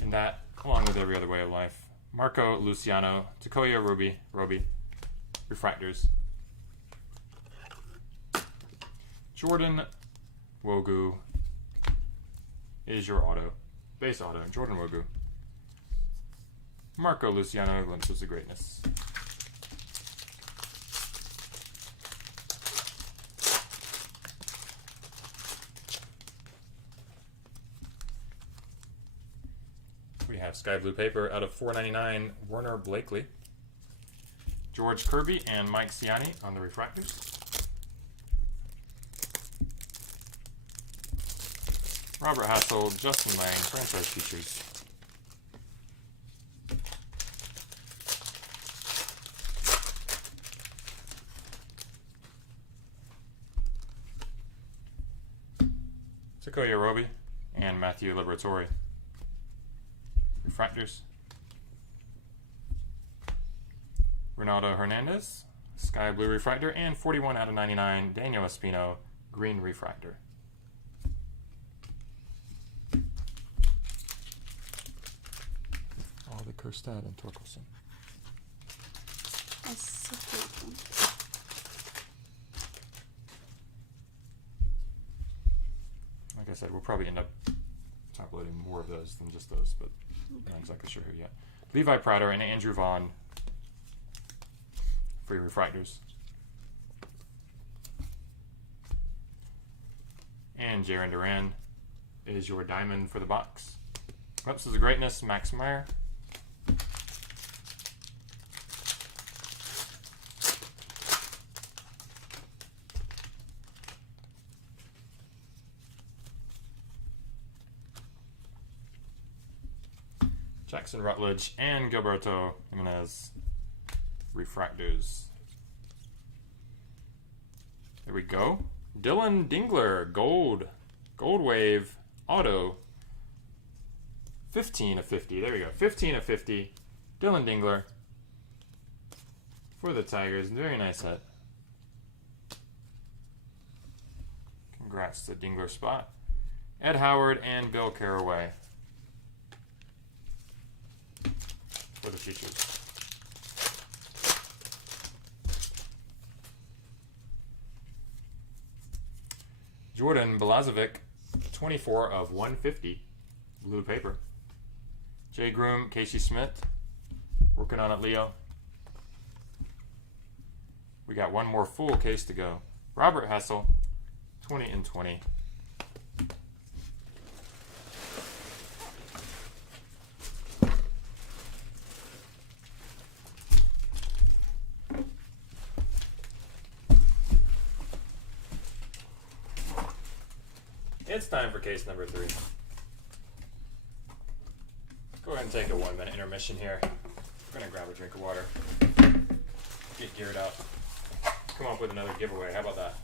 in that, along with every other way of life. Marco Luciano, Takoya Roby, Refractors. Jordan Wogu is your auto. Base auto, Jordan Wogu. Marco Luciano, Glimpses of Greatness. We have Sky Blue Paper out of 499, Werner Blakely. George Kirby and Mike Ciani on the Refractors. Robert Hassel, Justin Lang, Franchise Features. Takoya Roby and Matthew Liberatore. Refractors. Ronaldo Hernandez, Sky Blue Refractor, and 41 out of 99, Daniel Espino, Green Refractor. Kerstad and Torkelson. Like I said, we'll probably end up top-loading more of those than just those, but I'm not exactly sure who yet. Levi Prater and Andrew Vaughn for your Refractors. And Jaron Duran is your diamond for the box. Glimpses of Greatness, Max Meyer. Jackson Rutledge and Gilberto Jimenez, Refractors. There we go. Dylan Dingler, Gold Wave, Auto. 15 of 50. There we go. 15 of 50. Dylan Dingler for the Tigers. Very nice hit. Congrats to Dingler spot. Ed Howard and Bill Caraway for the Features. Jordan Balazovic, 24 of 150. Blue paper. Jay Groom, Casey Smith, working on it, Leo. We got one more full case to go. Robert Hessel, 20 and 20. It's time for case number 3. Go ahead and take a 1-minute intermission here. We're gonna grab a drink of water, get geared up, come up with another giveaway. How about that?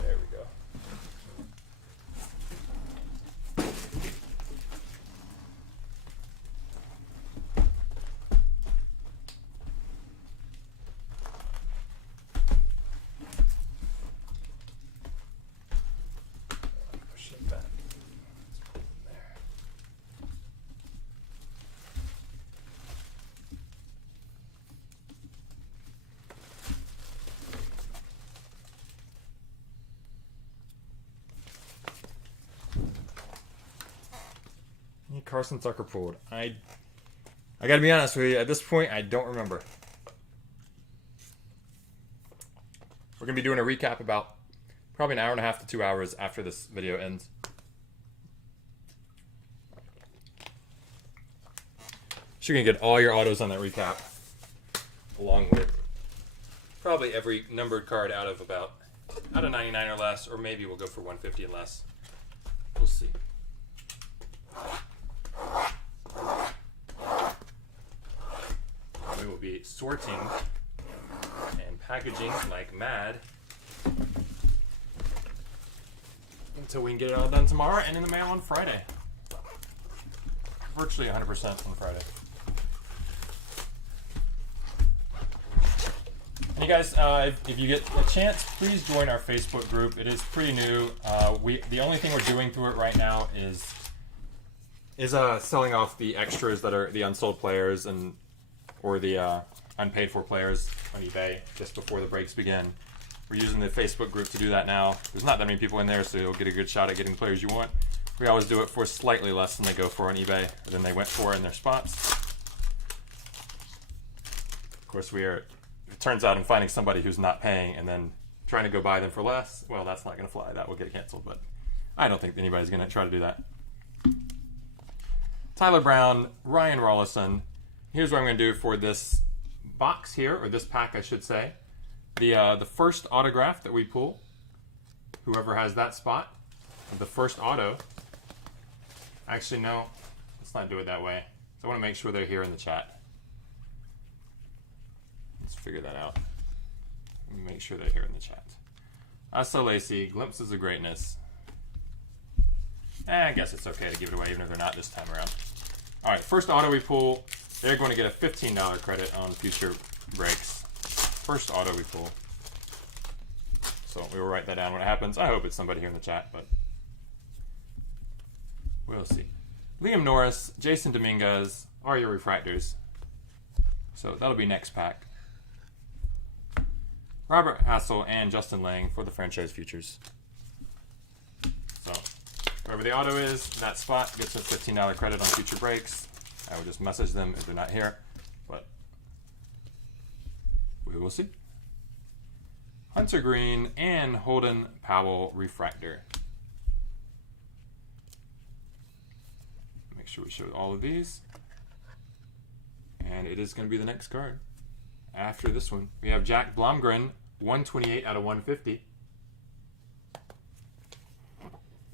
There we go. Carson Tucker pulled? I gotta be honest with you, at this point, I don't remember. We're gonna be doing a recap about probably an hour and a half to 2 hours after this video ends. So you're gonna get all your autos on that recap, along with probably every numbered card out of 99 or less, or maybe we'll go for 150 and less. We'll see. We will be sorting and packaging like mad until we can get it all done tomorrow and in the mail on Friday. Virtually 100% on Friday. And you guys, if you get a chance, please join our Facebook group. It is pretty new. The only thing we're doing through it right now is selling off the extras that are the unsold players or the unpaid for players on eBay just before the breaks begin. We're using the Facebook group to do that now. There's not that many people in there, so you'll get a good shot at getting players you want. We always do it for slightly less than they go for on eBay, or than they went for in their spots. Of course, it turns out I'm finding somebody who's not paying and then trying to go buy them for less. Well, that's not going to fly. That will get canceled, but I don't think anybody's going to try to do that. Tyler Brown, Ryan Rollison. Here's what I'm going to do for this box here, or this pack, I should say. The first autograph that we pull, whoever has that spot, the first auto. Actually, no, let's not do it that way. So I want to make sure they're here in the chat. Let's figure that out. Make sure they're here in the chat. Asa Lacey, Glimpses of Greatness. I guess it's okay to give it away even if they're not this time around. All right, first auto we pull, they're going to get a $15 credit on future breaks. First auto we pull. So we will write that down when it happens. I hope it's somebody here in the chat, but we'll see. Liam Norris, Jason Dominguez are your refractors. So that'll be next pack. Robert Hassel and Justin Lang for the franchise futures. So whoever the auto is, that spot gets a $15 credit on future breaks. I would just message them if they're not here, but we will see. Hunter Green and Holden Powell refractor. Make sure we show all of these. And it is going to be the next card. After this one, we have Jack Blomgren, 128 out of 150.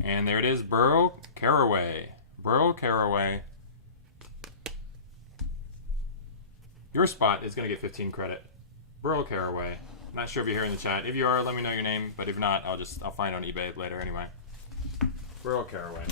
And there it is, Burrow Caraway. Burrow Caraway. Your spot is going to get 15 credit. Burrow Caraway. Not sure if you're here in the chat. If you are, let me know your name. But if not, I'll find on eBay later anyway. Burrow Caraway.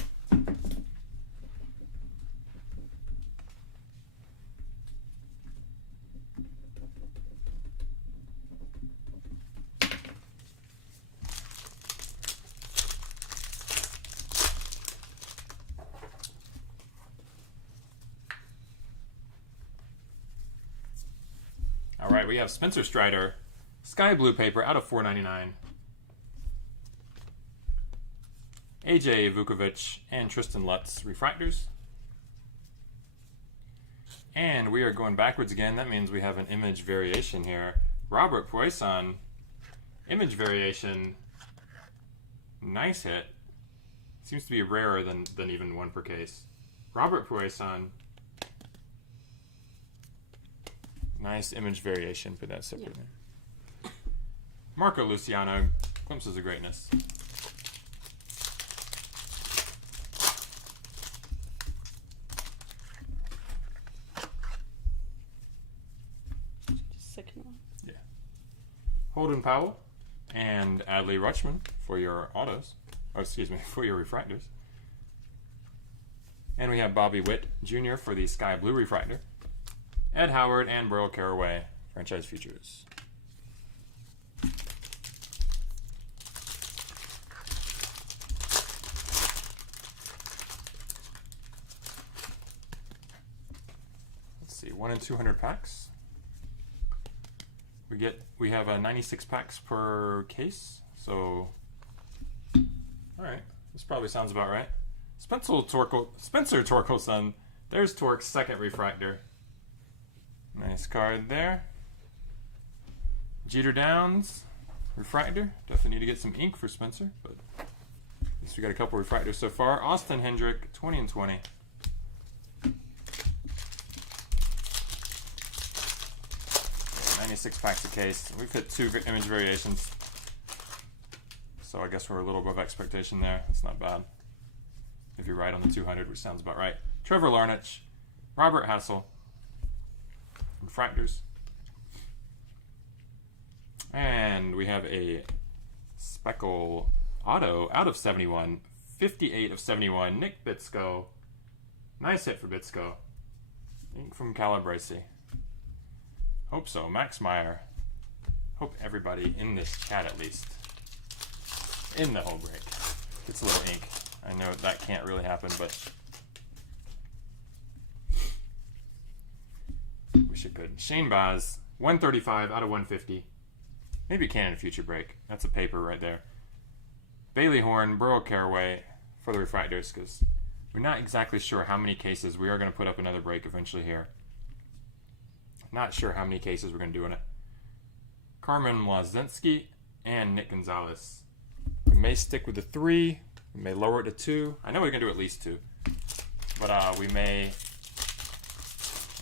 All right, we have Spencer Strider, Sky Blue paper out of $4.99. AJ Vukovic and Tristan Lutz refractors. And we are going backwards again. That means we have an image variation here. Robert Poisson, image variation. Nice hit. Seems to be rarer than even one per case. Robert Poisson. Nice image variation. Put that separately. Yeah. Marco Luciano, Glimpses of Greatness. Second one. Yeah. Holden Powell and Adley Rutschman for your autos. Oh, excuse me, for your refractors. And we have Bobby Witt Jr. for the Sky Blue refractor. Ed Howard and Burrow Caraway, franchise futures. Let's see, 1 in 200 packs. We have 96 packs per case, so all right, this probably sounds about right. Spencer Torkelson. There's Torque's second refractor. Nice card there. Jeter Downs, refractor. Definitely need to get some ink for Spencer, but at least we got a couple refractors so far. Austin Hendrick, 20 and 20. Yeah, 96 packs a case. We've hit 2 image variations, so I guess we're a little above expectation there. That's not bad. If you're right on the 200, which sounds about right. Trevor Larnach, Robert Hassel, refractors. And we have a Speckle auto out of 71, 58 of 71. Nick Bitsko. Nice hit for Bitsko. Ink from Calabrese. Hope so. Max Meyer. Hope everybody in this chat, at least, in the whole break, gets a little ink. I know that can't really happen, but wish it could. Shane Baz, 135 out of 150. Maybe it can in a future break. That's a paper right there. Bailey Horn, Burrow Caraway for the refractors, because we're not exactly sure how many cases. We are going to put up another break eventually here. Not sure how many cases we're going to do in it. Carmen Lazinski and Nick Gonzalez. We may stick with the 3. We may lower it to 2. I know we can do at least 2. But we may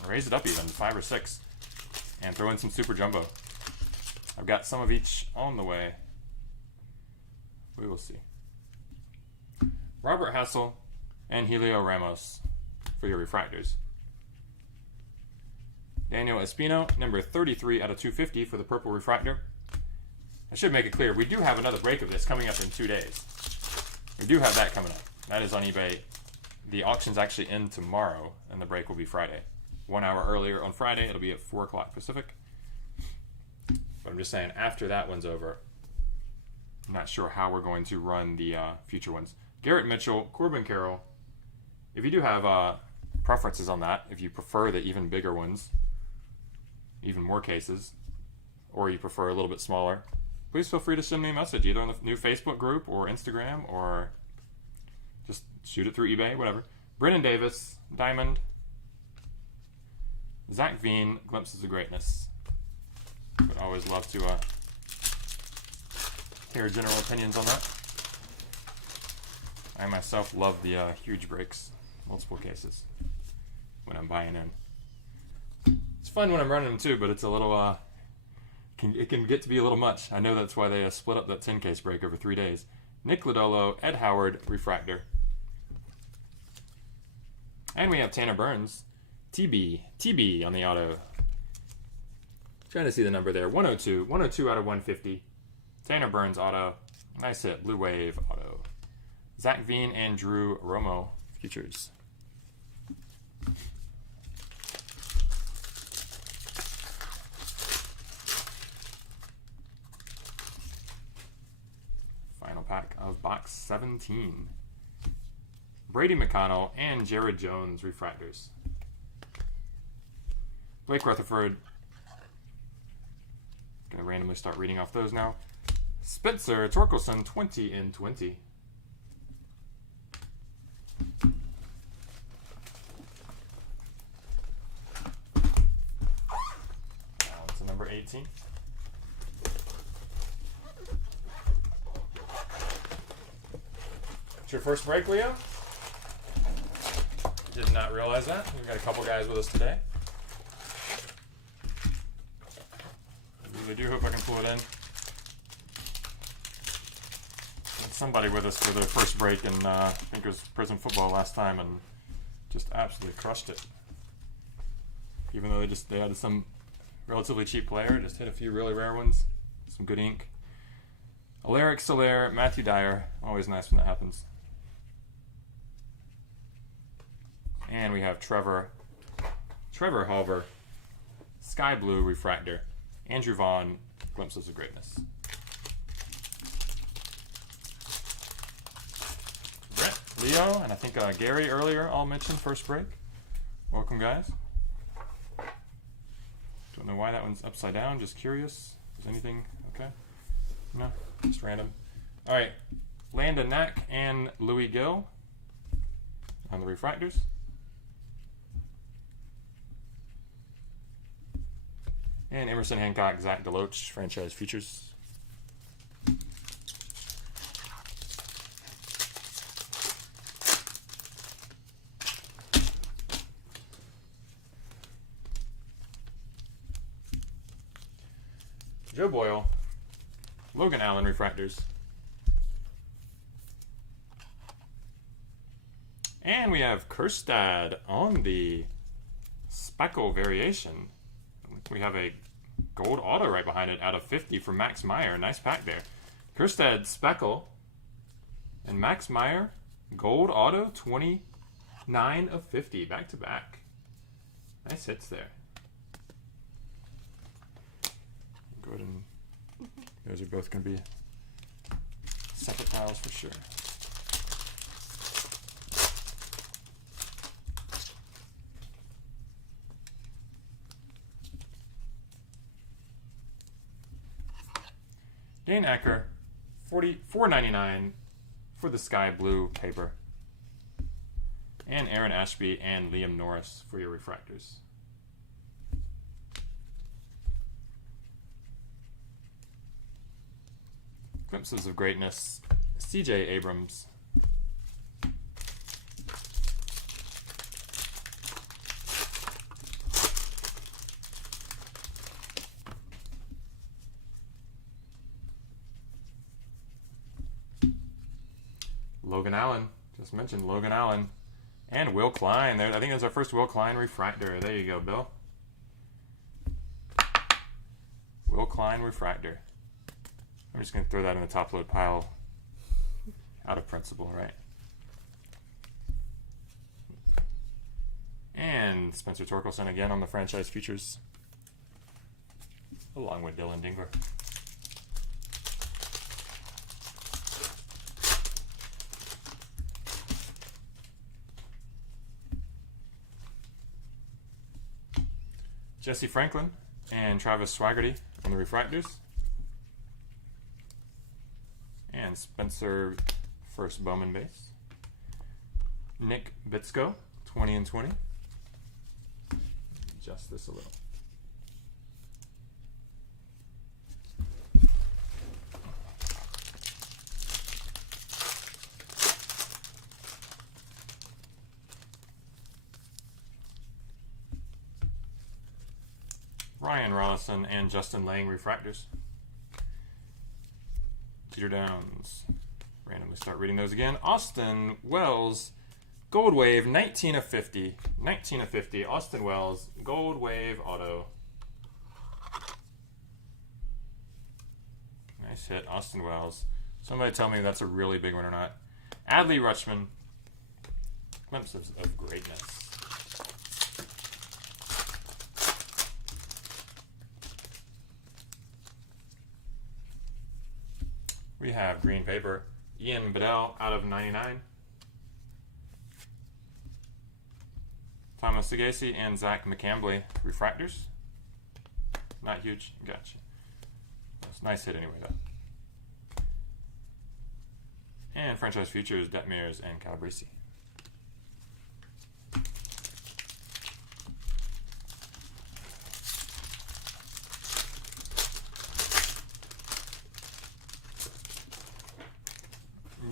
raise it up even, 5 or 6. And throw in some Super Jumbo. I've got some of each on the way. We will see. Robert Hassel and Helio Ramos for your refractors. Daniel Espino, number 33 out of 250 for the purple refractor. I should make it clear, we do have another break of this coming up in 2 days. We do have that coming up. That is on eBay. The auction's actually in tomorrow, and the break will be Friday. 1 hour earlier on Friday, it'll be at 4 o'clock Pacific. But I'm just saying, after that one's over, I'm not sure how we're going to run the future ones. Garrett Mitchell, Corbin Carroll. If you do have preferences on that, if you prefer the even bigger ones, even more cases, or you prefer a little bit smaller, please feel free to send me a message, either on the new Facebook group or Instagram, or just shoot it through eBay, whatever. Brennan Davis, Diamond. Zach Veen, Glimpses of Greatness. Would always love to hear general opinions on that. I myself love the huge breaks, multiple cases, when I'm buying in. It's fun when I'm running them too, but it's a little, it can get to be a little much. I know that's why they split up that 10 case break over 3 days. Nick Lodolo, Ed Howard, refractor. And we have Tanner Burns, TB on the auto. Trying to see the number there, 102 out of 150. Tanner Burns auto, nice hit, Blue Wave auto. Zach Veen and Drew Romo, futures. Final pack of box 17. Brady McConnell and Jared Jones, refractors. Blake Rutherford. Going to randomly start reading off those now. Spencer Torkelson, 20 and 20. Now to number 18. It's your first break, Leo? Did not realize that. We've got a couple guys with us today. I do hope I can pull it in. Somebody with us for their first break in, I think it was prison football last time, and just absolutely crushed it. Even though they had some relatively cheap player, just hit a few really rare ones, some good ink. Alaric Soler, Matthew Dyer, always nice when that happens. And we have Trevor Halver, Sky Blue refractor. Andrew Vaughn, Glimpses of Greatness. Brett, Leo, and I think Gary earlier all mentioned first break. Welcome, guys. Don't know why that one's upside down, just curious. Is anything okay? No, just random. All right, Landon Knack and Louis Gill. on the refractors. And Emerson Hancock, Zach DeLoach, franchise features. Joe Boyle, Logan Allen refractors. And we have Kerstad on the speckle variation. We have a gold auto right behind it out of 50 for Max Meyer. Nice pack there. Kerstad speckle and Max Meyer gold auto 29 of 50 back to back. Nice hits there. Go ahead and those are both going to be separate piles for sure. Dane Ecker, $44.99 for the sky blue paper. And Aaron Ashby and Liam Norris for your refractors. Glimpses of greatness, CJ Abrams. Logan Allen, just mentioned Logan Allen. And Will Klein. There, I think that's our first Will Klein refractor. There you go, Bill. Will Klein refractor. I'm just going to throw that in the top load pile out of principle, right? And Spencer Torkelson again on the franchise features, along with Dylan Dingler. Jesse Franklin and Travis Swaggerty on the refractors. And Spencer first Bowman base. Nick Bitsko, 20 and 20. Adjust this a little. Ryan Rollison and Justin Lang refractors. Peter Downs. Randomly start reading those again. Austin Wells, Gold Wave, 19 of 50. 19 of 50. Austin Wells, Gold Wave auto. Nice hit, Austin Wells. Somebody tell me that's a really big one or not. Adley Rutschman, glimpses of greatness. We have green paper, Ian Bedell out of 99. Thomas Sagasi and Zach McCambly refractors. Not huge, gotcha. That's a nice hit anyway though. And franchise features, Detmers and Calabrese.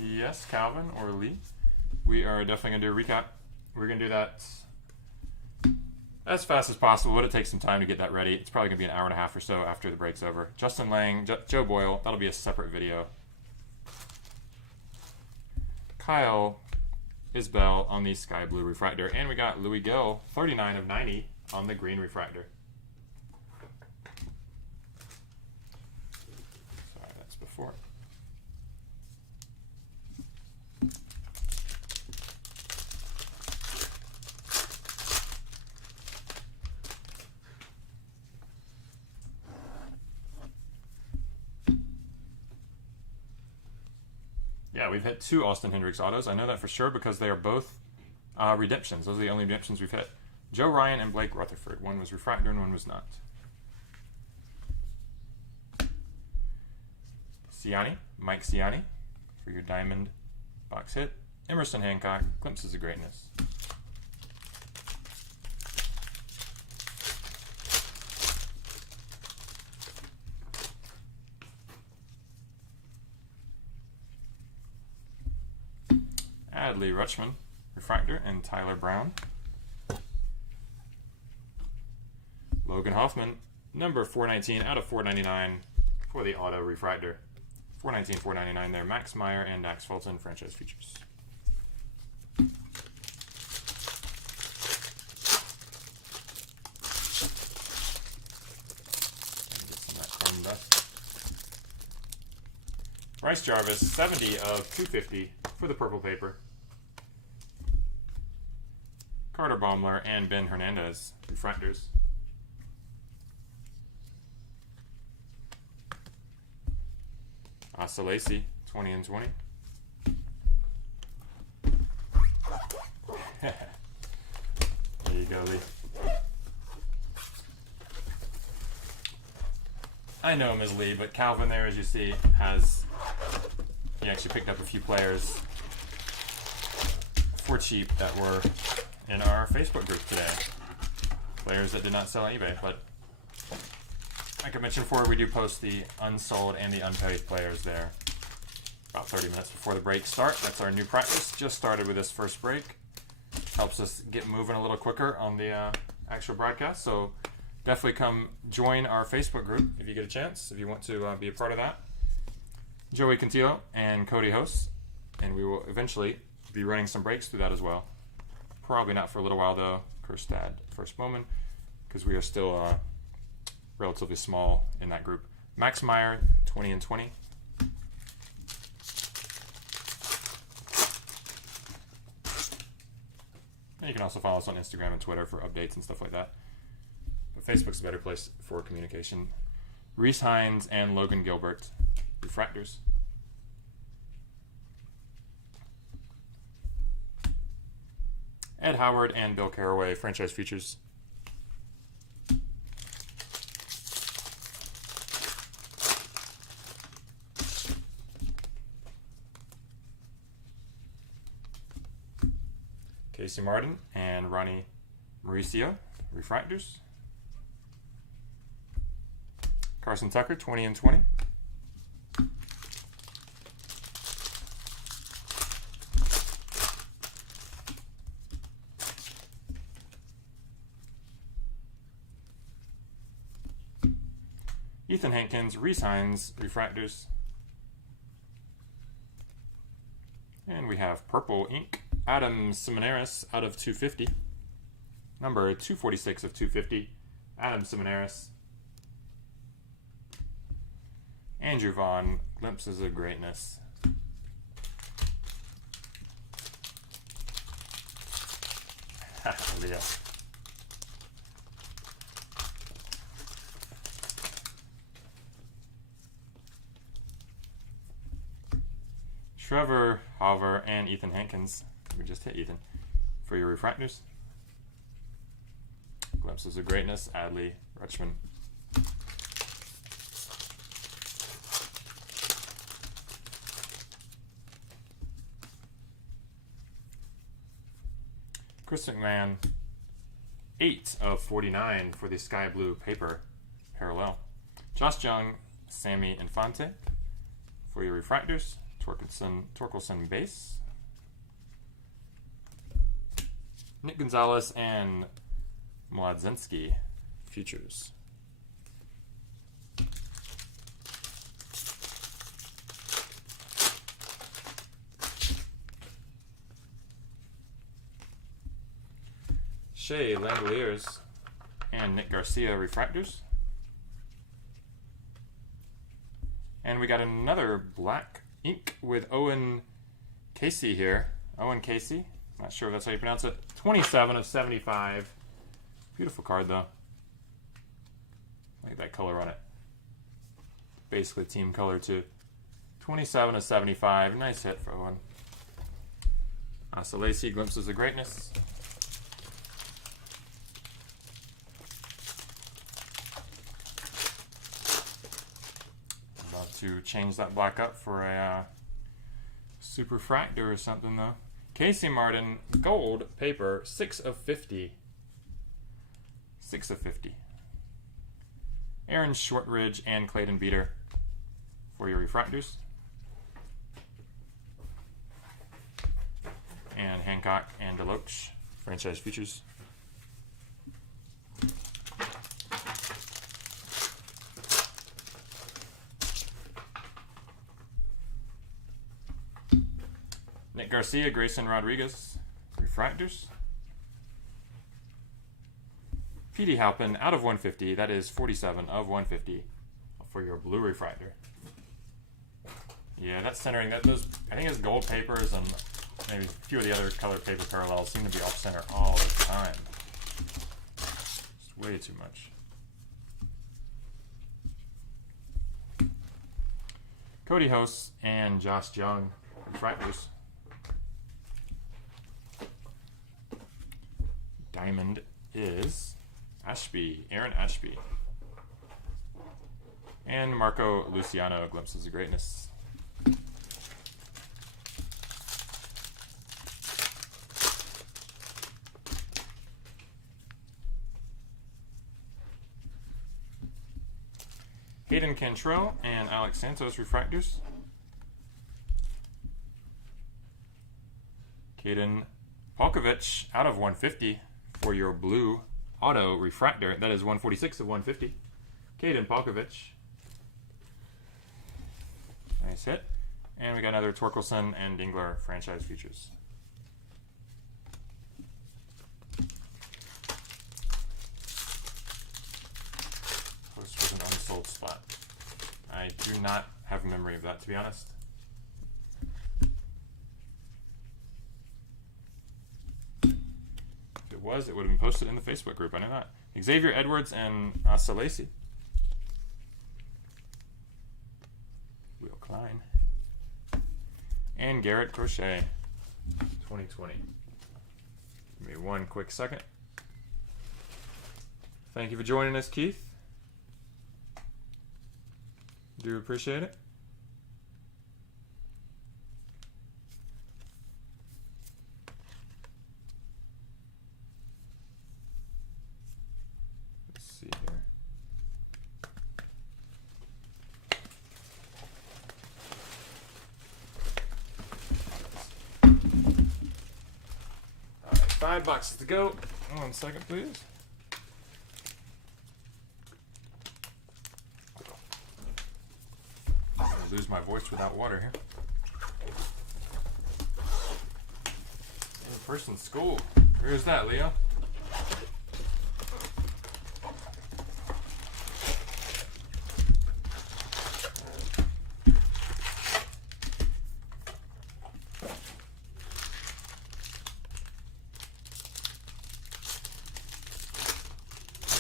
Yes, Calvin or Lee. We are definitely going to do a recap. We're going to do that as fast as possible, but it takes some time to get that ready. It's probably going to be an hour and a half or so after the break's over. Justin Lang, Joe Boyle, that'll be a separate video. Kyle Isbell on the sky blue refractor. And we got Louis Gill, 39 of 90 on the green refractor. Sorry, that's before. Yeah, we've hit 2 Austin Hendricks autos. I know that for sure because they are both redemptions. Those are the only redemptions we've hit. Joe Ryan and Blake Rutherford. One was refractor and one was not. Ciani, Mike Ciani for your diamond box hit. Emerson Hancock, Glimpses of Greatness. Adley Rutschman, Refractor, and Tyler Brown. Logan Hoffman, number 419 out of 499 for the Auto Refractor. 419, 499 there. Max Meyer and Dax Fulton, franchise features. Bryce Jarvis, 70 of 250 for the purple paper. Carter Baumler and Ben Hernandez, refractors. Asa Lacy, 20 and 20. There you go, Lee. I know him as Lee, but Calvin there, as you see, he actually picked up a few players for cheap that were in our Facebook group today. Players that did not sell on eBay, but like I mentioned before, we do post the unsold and the unpaid players there about 30 minutes before the break start. That's our new practice. Just started with this first break. Helps us get moving a little quicker on the actual broadcast. So definitely come join our Facebook group if you get a chance, if you want to be a part of that. Joey Cantillo and Cody hosts, and we will eventually be running some breaks through that as well. Probably not for a little while though, Kerstad first Bowman, because we are still relatively small in that group. Max Meyer, 20 and 20. And you can also follow us on Instagram and Twitter for updates and stuff like that. But Facebook's a better place for communication. Reese Hines and Logan Gilbert, refractors. Ed Howard and Bill Caraway, franchise features. Casey Martin and Ronnie Mauricio, refractors. Carson Tucker, 20 and 20. Ethan Hankins, Reese Hines, refractors. And we have purple ink, Adam Seminaris out of 250. Number 246 of 250, Adam Seminaris. Andrew Vaughn, Glimpses of Greatness. Leo. Trevor Halver and Ethan Hankins. We just hit Ethan for your refractors. Glimpses of Greatness, Adley Rutschman. Chris McMahon, 8 of 49 for the sky blue paper parallel. Josh Young, Sammy Infante for your refractors. Torkelson base. Nick Gonzalez and Mladzinski futures. Shea Langoliers and Nick Garcia refractors. And we got another black ink with Owen Casey here. Owen Casey. Not sure if that's how you pronounce it. 27 of 75. Beautiful card, though. Look at that color on it. Basically team color, too. 27 of 75. Nice hit for Owen. Asa Lacy, Glimpses of Greatness. About to change that black up for a super fractor or something, though. Casey Martin, gold paper, 6 of 50. 6 of 50. Aaron Shortridge and Clayton Beater for your refractors. And Hancock and Deloach, franchise features. Nick Garcia, Grayson Rodriguez, refractors. Petey Halpin, out of 150. That is 47 of 150 for your blue refractor. Yeah, that centering, those I think it's gold papers and maybe a few of the other color paper parallels seem to be off center all the time. Just way too much. Cody Host and Josh Young, refractors. Diamond is Ashby, Aaron Ashby. And Marco Luciano, glimpses of greatness. Hayden Cantrell and Alex Santos, refractors. Caden Polkovich, out of 150 for your blue auto refractor. That is 146 of 150. Caden Polkovich. Nice hit. And we got another Torkelson and Dingler franchise features. This was an unsold spot. I do not have a memory of that, to be honest. If it was, it would have been posted in the Facebook group. I know that. Xavier Edwards and Salesi. Will Klein. And Garrett Crochet, 2020. Give me one quick second. Thank you for joining us, Keith. Do appreciate it. Let's see here. All right, 5 boxes to go. 1 second, please. Lose my voice without water here. In-person school. Where's that, Leo?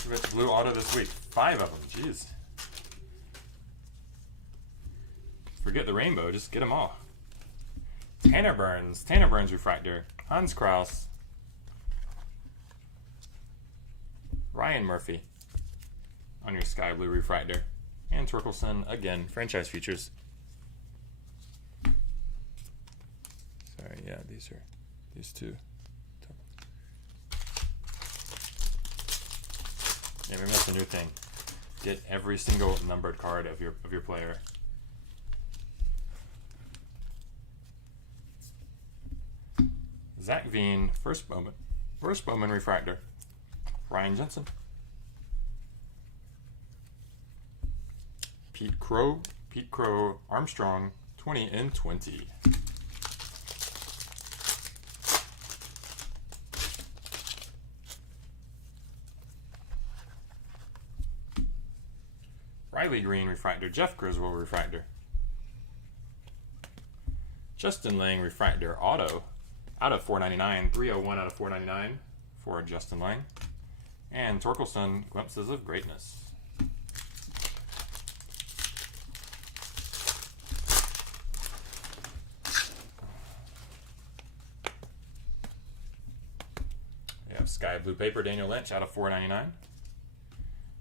We got the blue auto this week. 5 of them. Jeez. Forget the rainbow, just get them all. Tanner Burns refractor. Hans Kraus. Ryan Murphy on your sky blue refractor. And Torkelson again, franchise features. Sorry, yeah, these two. Yeah, maybe that's a new thing. Get every single numbered card of your player. Zach Veen, first Bowman refractor. Ryan Jensen. Pete Crow Armstrong, 20 and 20. Riley Green refractor. Jeff Griswold refractor. Justin Lang refractor auto. Out of 499, 301 out of 499 for Justin Lang. And Torkelson, glimpses of greatness. We have sky blue paper, Daniel Lynch, out of 499.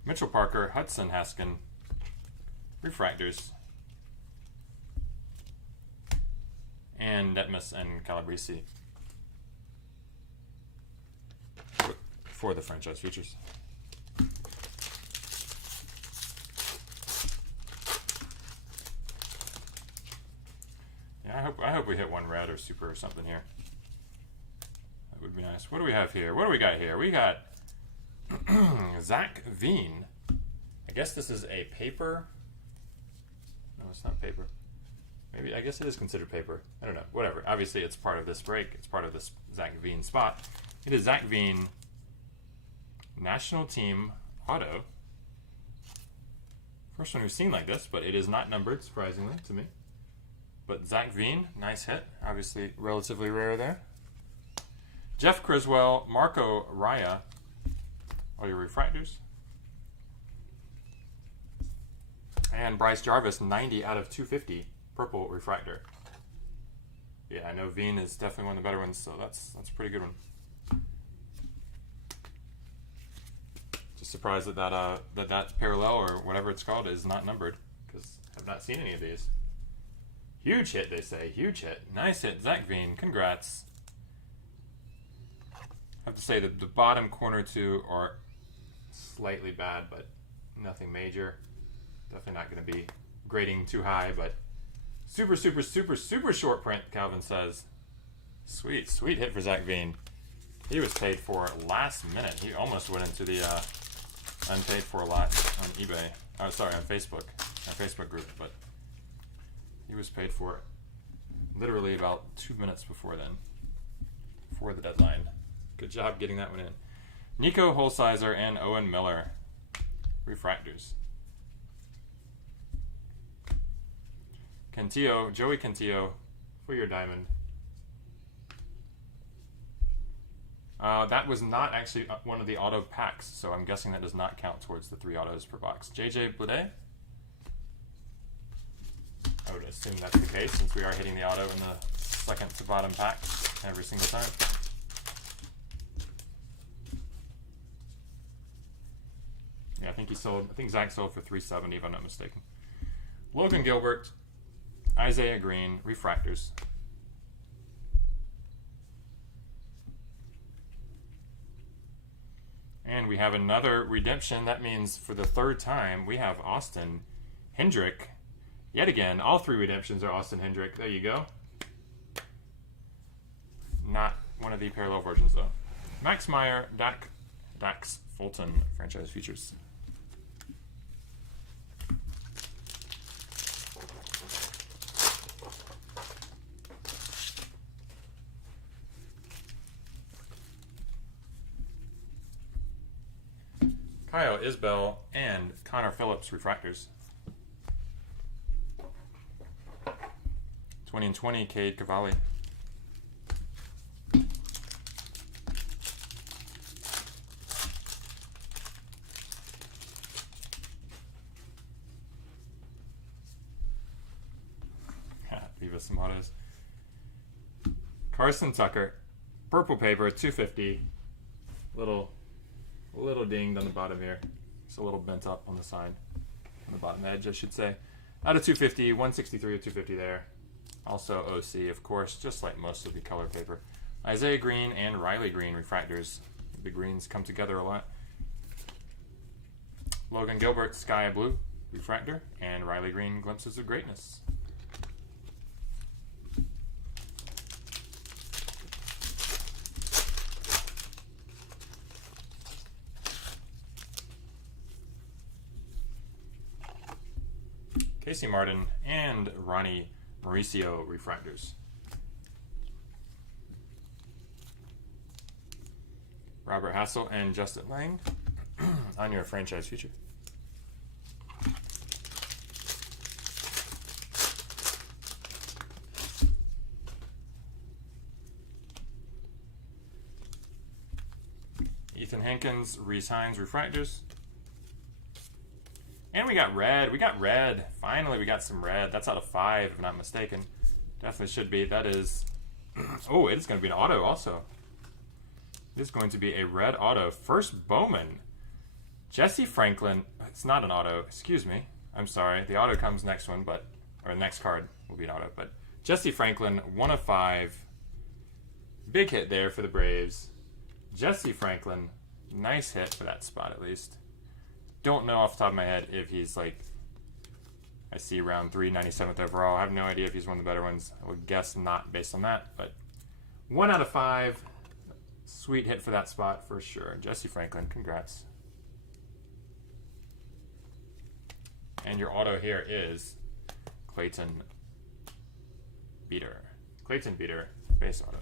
Mitchell Parker, Hudson Haskin, refractors. And Netmus and Calabrese for the franchise features. Yeah, I hope we hit one red or super or something here. That would be nice. What do we have here? What do we got here? We got Zach Veen. I guess this is a paper. No, it's not paper. Maybe, I guess it is considered paper. I don't know. Whatever. Obviously, it's part of this break. It's part of this Zach Veen spot. It is Zach Veen National Team Auto. First one we've seen like this, but it is not numbered, surprisingly, to me. But Zach Veen, nice hit. Obviously, relatively rare there. Jeff Criswell, Marco Raya, all your refractors. And Bryce Jarvis, 90 out of 250, purple refractor. Yeah, I know Veen is definitely one of the better ones, so that's a pretty good one. Just surprised that that parallel or whatever it's called is not numbered, because I have not seen any of these. Huge hit, they say. Huge hit. Nice hit, Zach Veen. Congrats. I have to say that the bottom corner two are slightly bad, but nothing major. Definitely not going to be grading too high, but super, super, super, super short print, Calvin says. Sweet, sweet hit for Zach Veen. He was paid for last minute. He almost went into the unpaid for lot on eBay. Oh, sorry, on Facebook. Our Facebook group, but he was paid for literally about 2 minutes before then, before the deadline. Good job getting that one in. Nico Holsizer and Owen Miller, refractors. Cantillo, Joey Cantillo, for your diamond. That was not actually one of the auto packs, so I'm guessing that does not count towards the 3 autos per box. JJ Blade. I would assume that's the case, since we are hitting the auto in the second to bottom pack every single time. Yeah, I think Zach sold for $370 if I'm not mistaken. Logan Gilbert, Isaiah Green, refractors. And we have another redemption. That means for the third time, we have Austin Hendrick. Yet again, all 3 redemptions are Austin Hendrick. There you go. Not one of the parallel versions, though. Max Meyer, Dax Fulton, franchise features. Kyle Isbell and Connor Phillips refractors. 20 and 20, Cade Cavalli. Leave us some autos. Carson Tucker, purple paper, 250. Little dinged on the bottom here. It's a little bent up on the side, on the bottom edge, I should say. Out of 250, 163 of 250 there. Also OC, of course, just like most of the color paper. Isaiah Green and Riley Green refractors. The greens come together a lot. Logan Gilbert, Sky Blue refractor, and Riley Green, Glimpses of Greatness. Casey Martin and Ronnie Mauricio refractors. Robert Hassel and Justin Lang on your franchise feature. Ethan Hankins, Reese Hines refractors. And we got red. We got red. Finally, we got some red. That's out of 5, if I'm not mistaken. Definitely should be. That is... oh, it is going to be an auto also. It is going to be a red auto. First Bowman. Jesse Franklin. It's not an auto. Excuse me. I'm sorry. The auto comes next one, but... or next card will be an auto. But Jesse Franklin, 1 of 5. Big hit there for the Braves. Jesse Franklin, Nice hit for that spot, at least. Don't know off the top of my head if he's like, I see round 3, 97th overall. I have no idea if he's one of the better ones. I would guess not based on that, but 1 out of 5. Sweet hit for that spot for sure. Jesse Franklin, congrats. And your auto here is Clayton Beater. Clayton Beater, base auto.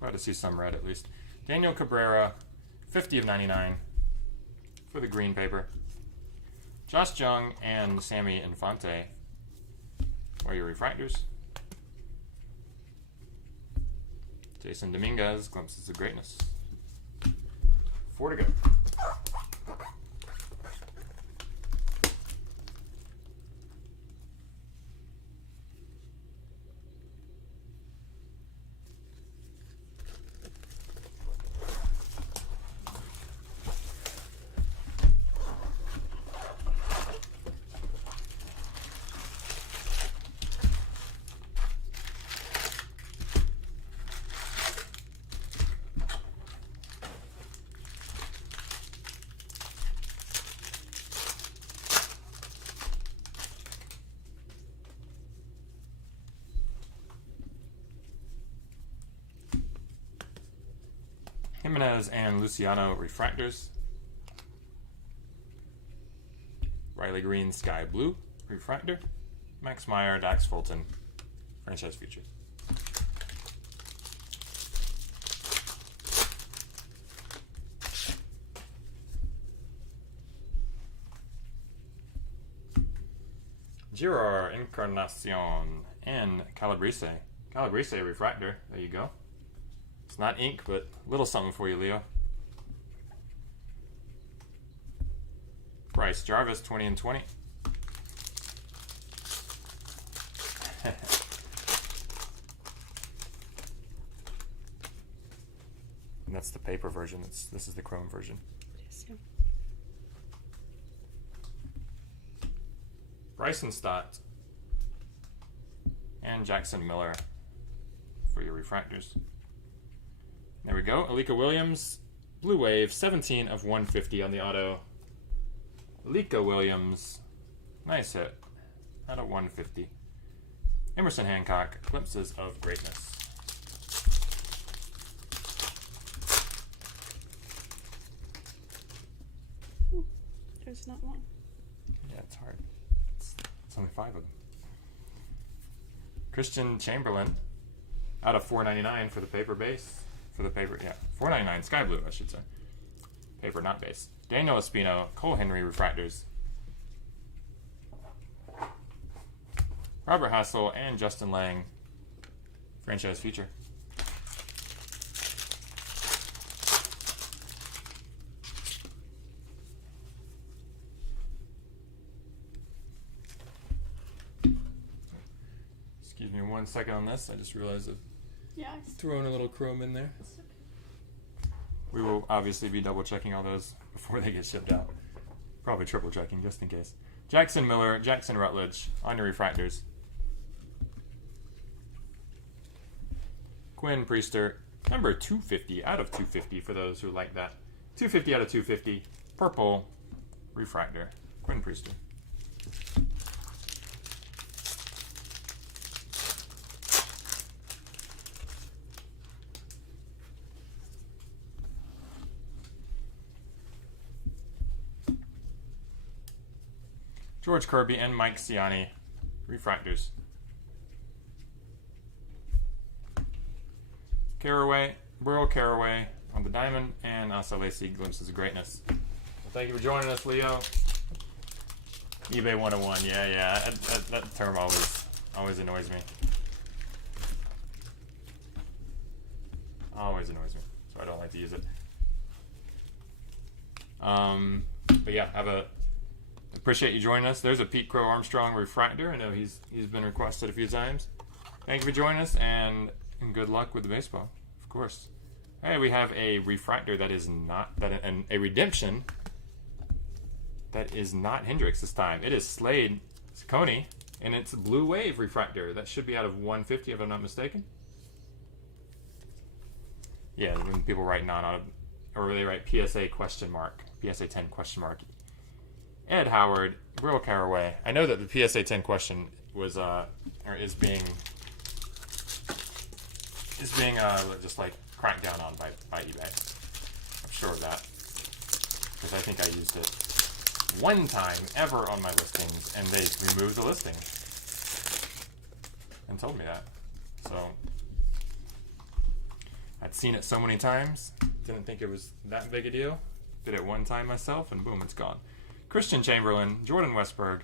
Glad to see some red at least. Daniel Cabrera, 50 of 99 for the green paper. Josh Jung and Sammy Infante are your refractors. Jason Dominguez, glimpses of greatness. 4 to go. Jimenez and Luciano refractors. Riley Green Sky Blue refractor. Max Meyer, Dax Fulton, franchise feature. Girard Encarnacion and Calabrese. Calabrese refractor. There you go. It's not ink, but a little something for you, Leo. Bryce Jarvis, 20 and 20. And that's the paper version. This is the chrome version. Yes, yeah. Bryson Stott and Jackson Miller for your refractors. There we go. Alika Williams, Blue Wave, 17 of 150 on the auto. Alika Williams, nice hit, out of 150. Emerson Hancock, glimpses of greatness. There's not one. Yeah, it's hard. It's only 5 of them. Christian Chamberlain, out of 499 for the paper base. For the paper, yeah, 499 Sky Blue, I should say. Paper, not base. Daniel Espino, Cole Henry refractors. Robert Hassel and Justin Lang, franchise feature. Excuse me 1 second on this. I just realized I've thrown a little chrome in there. We will obviously be double checking all those before they get shipped out. Probably triple checking just in case. Jackson Miller, Jackson Rutledge on your refractors. Quinn Priester, number 250 out of 250 for those who like that. 250 out of 250, purple refractor. Quinn Priester. George Kirby and Mike Ciani, refractors. Burl Caraway on the diamond, and Asa Lacey, glimpses of greatness. Well, thank you for joining us, Leo. eBay 101, yeah, that term always annoys me. Always annoys me, so I don't like to use it. But yeah, appreciate you joining us. There's a Pete Crow Armstrong refractor. I know he's been requested a few times. Thank you for joining us, and good luck with the baseball, of course. Hey, we have a refractor that is not a redemption That is not Hendrix this time. It is Slade Coney, and it's Blue Wave refractor. That should be out of 150 if I'm not mistaken. Yeah, when people write non-auto, or they write PSA question mark, PSA 10 question mark. Ed Howard, Will Caraway. I know that the PSA 10 question was or is being just like cracked down on by eBay. I'm sure of that, because I think I used it one time ever on my listings, and they removed the listing and told me that. So I'd seen it so many times, didn't think it was that big a deal. Did it one time myself, and boom, it's gone. Christian Chamberlain, Jordan Westberg,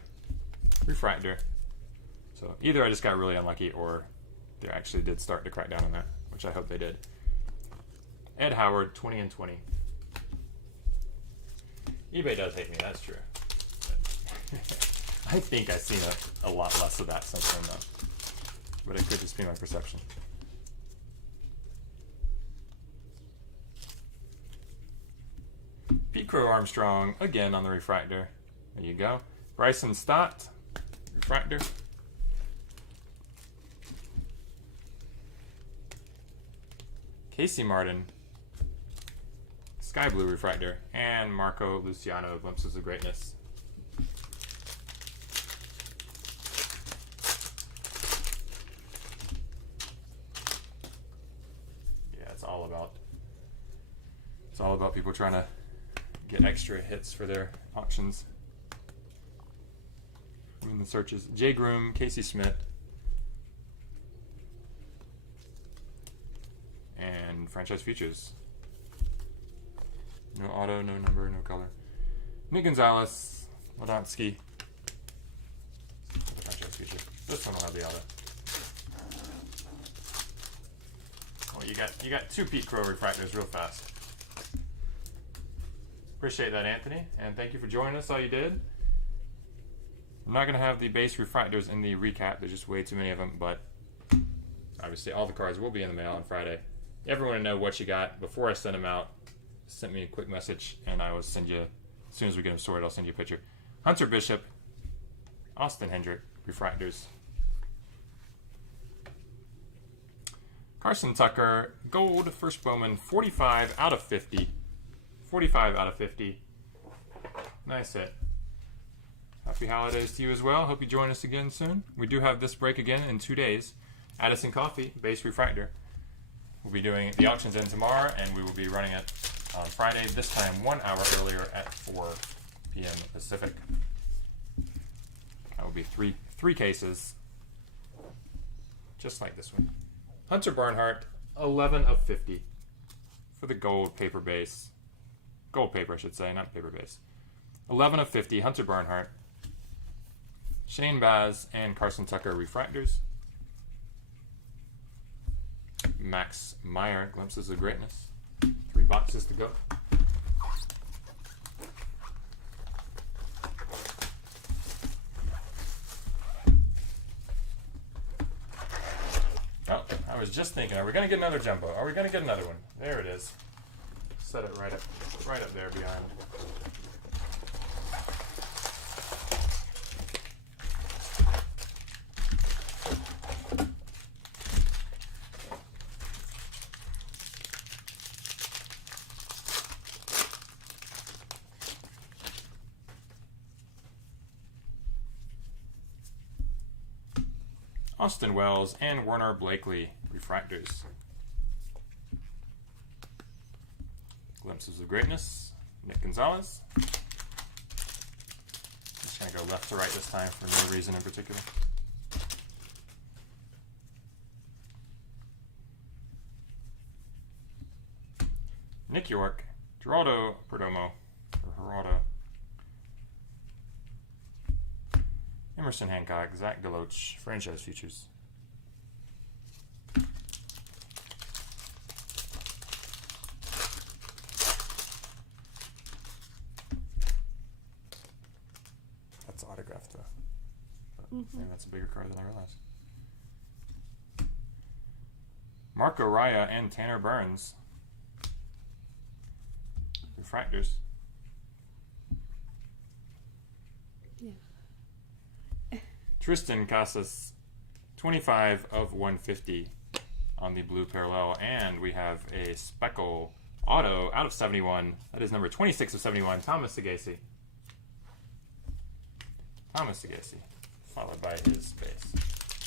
refractor. So either I just got really unlucky, or they actually did start to crack down on that, which I hope they did. Ed Howard, 20 and 20. eBay does hate me, that's true. I think I've seen a lot less of that since then, though. But it could just be my perception. Pete Crow Armstrong, again on the refractor. There you go. Bryson Stott, refractor. Casey Martin, Sky Blue refractor. And Marco Luciano, Glimpses of Greatness. Yeah, it's all about people trying to get extra hits for their auctions. In the searches, Jay Groom, Casey Smith, and Franchise Futures. No auto, no number, no color. Nick Gonzalez, Ladonsky. Franchise Future. This one will have the auto. Well, you got two Pete Crow refractors real fast. Appreciate that, Anthony, and thank you for joining us. All you did. I'm not going to have the base refractors in the recap. There's just way too many of them, but obviously all the cards will be in the mail on Friday. Everyone to know what you got before I send them out. Send me a quick message, and I will send you, as soon as we get them sorted, I'll send you a picture. Hunter Bishop, Austin Hendrick, refractors. Carson Tucker, gold, first Bowman, 45 out of 50. 45 out of 50. Nice hit. Happy holidays to you as well. Hope you join us again soon. We do have this break again in 2 days. Addison Coffee, base refractor. We'll be doing the auctions in tomorrow, and we will be running it on Friday, this time 1 hour earlier at 4 p.m. Pacific. That will be three cases, just like this one. Hunter Barnhart, 11 of 50 for the gold paper base. Gold paper, I should say, not paper base. 11 of 50, Hunter Barnhart. Shane Baz and Carson Tucker refractors. Max Meyer, Glimpses of Greatness. 3 boxes to go. Oh, I was just thinking, are we going to get another jumbo? Are we going to get another one? There it is. Set it right up there behind. Austin Wells and Werner Blakely, refractors. Glimpses of Greatness, Nick Gonzalez. Just going to go left to right this time for no reason in particular. Nick York, Geraldo Perdomo, or Geraldo. Emerson Hancock, Zach Deloach, Franchise Futures. That's autographed though. Yeah, that's a bigger card than I realized. Marco Raya and Tanner Burns. Refractors. Yeah. Tristan Casas, 25 of 150 on the blue parallel. And we have a Speckle auto out of 71. That is number 26 of 71, Thomas Sagasi. Thomas Sagasi, followed by his base.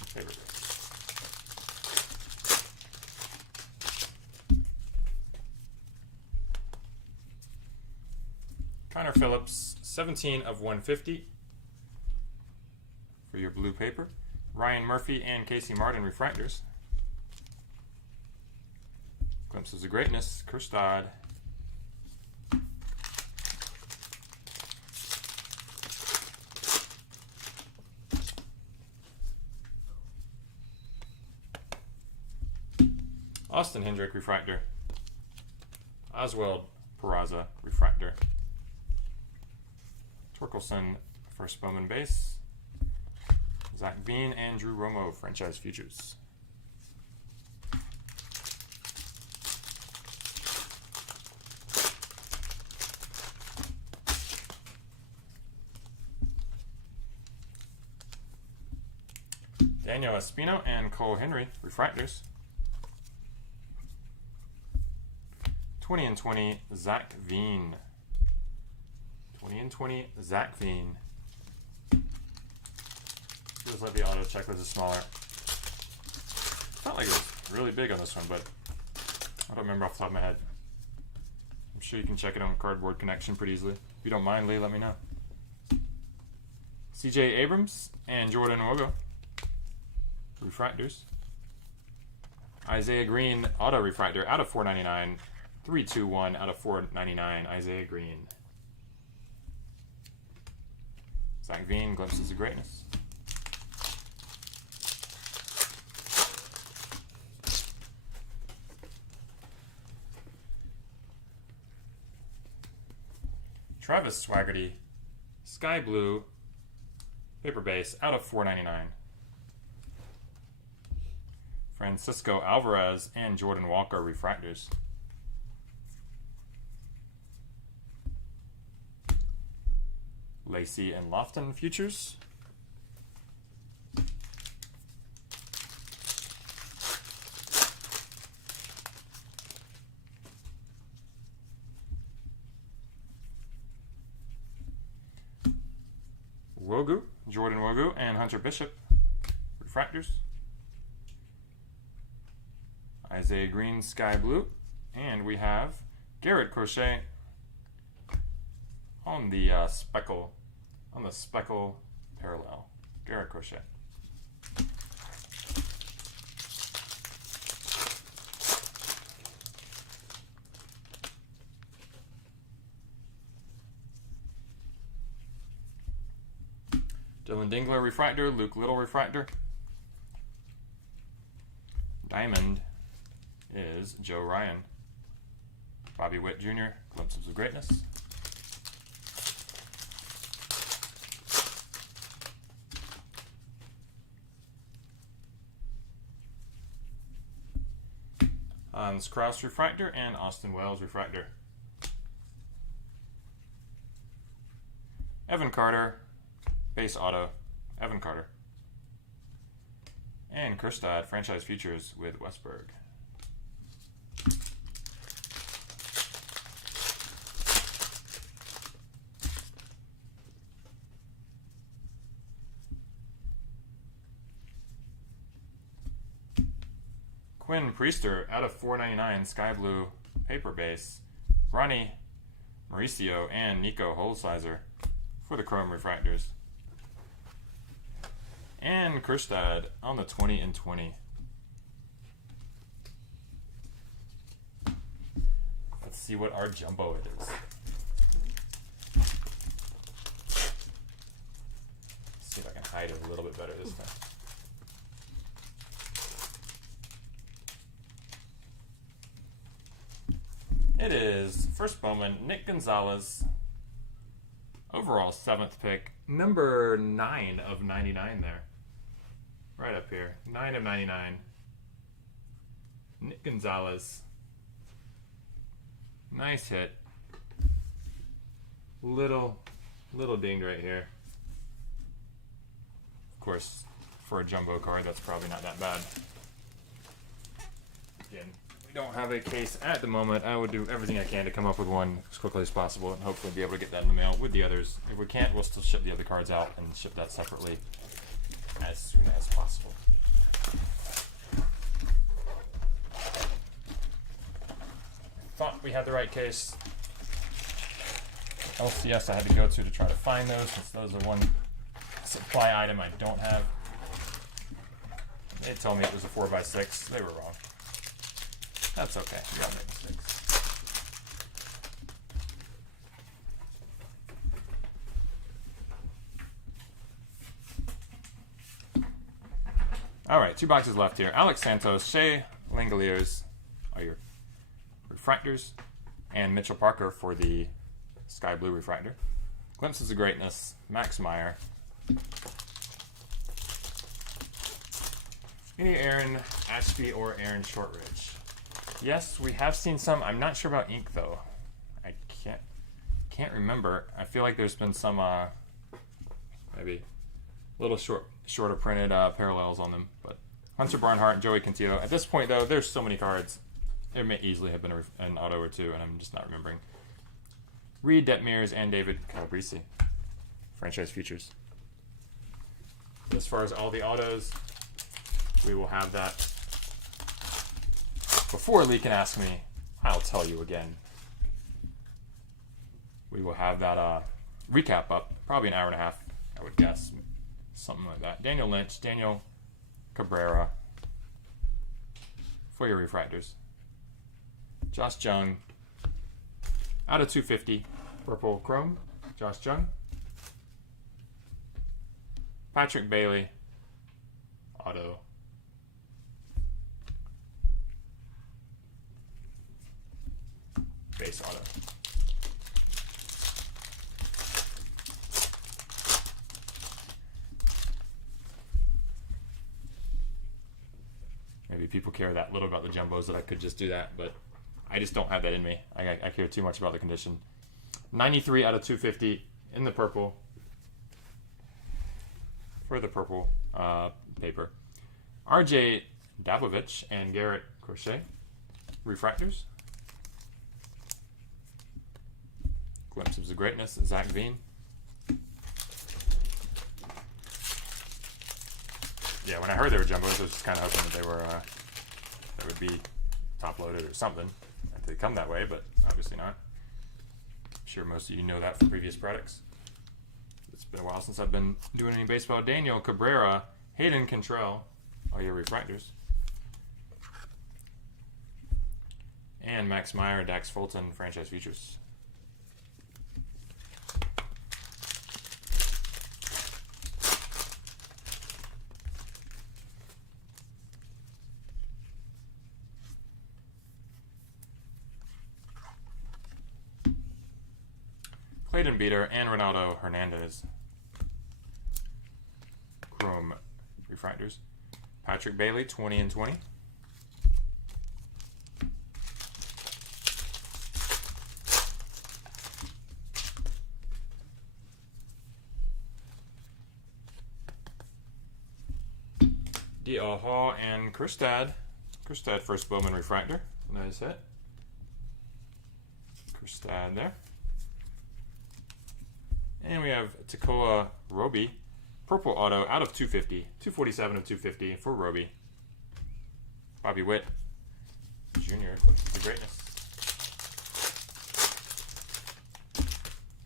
Favorite base. Connor Phillips, 17 of 150 for your blue paper. Ryan Murphy and Casey Martin refractors. Glimpses of Greatness, Kerstad. Austin Hendrick refractor. Oswald Peraza refractor. Torkelson, first Bowman base. Zach Veen and Drew Romo, franchise futures. Daniel Espino and Cole Henry, refractors. 20 and 20, Zach Veen. 20 and 20, Zach Veen. Feels like the auto checklist is smaller. Felt like it was really big on this one, but I don't remember off the top of my head. I'm sure you can check it on Cardboard Connection pretty easily. If you don't mind, Lee, let me know. CJ Abrams and Jordan Wogo, refractors. Isaiah Green, auto refractor out of 499. 321 out of 499, Isaiah Green. Zach Veen, Glimpses of Greatness. Travis Swaggerty, Sky Blue, paper base out of 499. Francisco Alvarez and Jordan Walker, refractors. Lacey and Lofton, futures. Wogu, Jordan Wogu and Hunter Bishop, refractors. Isaiah Green, Sky Blue. And we have Garrett Crochet on the Speckle parallel. Garrett Crochet. Dylan Dingler refractor, Luke Little refractor. Diamond is Joe Ryan. Bobby Witt Jr., Glimpses of Greatness. Hans Kraus refractor and Austin Wells refractor. Evan Carter, base auto, Evan Carter. And Kerstad, franchise futures with Westberg. Quinn Priester out of 499, Sky Blue, paper base. Ronnie Mauricio and Nico Holsizer for the Chrome refractors. And Kerstad on the 20 and 20. Let's see what our jumbo it is. See if I can hide it a little bit better this time. It is first Bowman, Nick Gonzalez. Overall 7th pick, number 9 of 99 there. Right up here, 9 of 99. Nick Gonzalez. Nice hit. Little dinged right here. course, for a jumbo card, that's probably not that bad. Again, we don't have a case at the moment. I would do everything I can to come up with one as quickly as possible and hopefully be able to get that in the mail with the others. If we can't, we'll still ship the other cards out and ship that separately as soon as possible. Thought we had the right case. LCS I had to go to try to find those, since those are one supply item I don't have. They told me it was a 4x6. They were wrong. That's okay. We gotta make mistakes. Alright, 2 boxes left here. Alex Santos, Shea Langoliers are your refractors, and Mitchell Parker for the Sky Blue refractor. Glimpses of Greatness, Max Meyer. Any Aaron Ashby or Aaron Shortridge? Yes, we have seen some. I'm not sure about ink though. I can't remember. I feel like there's been some maybe a little shorter printed parallels on them. But Hunter Barnhart, Joey Cantillo. At this point though, there's so many cards. There may easily have been an auto or two, and I'm just not remembering. Reed Detmers and David Calabrese. Franchise Futures. As far as all the autos, we will have that. Before Lee can ask me, I'll tell you again. We will have that recap up, probably an hour and a half, I would guess. Something like that. Daniel Lynch, Daniel Cabrera for your refractors. Josh Jung, out of 250, purple chrome, Josh Jung. Patrick Bailey, auto. Base auto. Maybe people care that little about the jumbos that I could just do that, but I just don't have that in me. I care too much about the condition. 93 out of 250 in the purple. For the purple paper. RJ Davovich and Garrett Crochet. Refractors. Glimpses of Greatness, Zach Veen. Yeah, when I heard they were jumbos, I was just kind of hoping that they were that would be top loaded or something. That they come that way, but obviously not. I'm sure most of you know that from previous products. It's been a while since I've been doing any baseball. Daniel Cabrera, Hayden Cantrell, all your refractors. And Max Meyer, Dax Fulton, Franchise Futures. Clayton Beater and Ronaldo Hernandez. Chrome refractors. Patrick Bailey, 20 and 20. D.L. Hall and Kristad. Kristad first Bowman refractor. Nice hit. Kristad there. And we have Tekoa Roby, purple auto out of 250, 247 of 250 for Roby. Bobby Witt Jr. looks the greatness.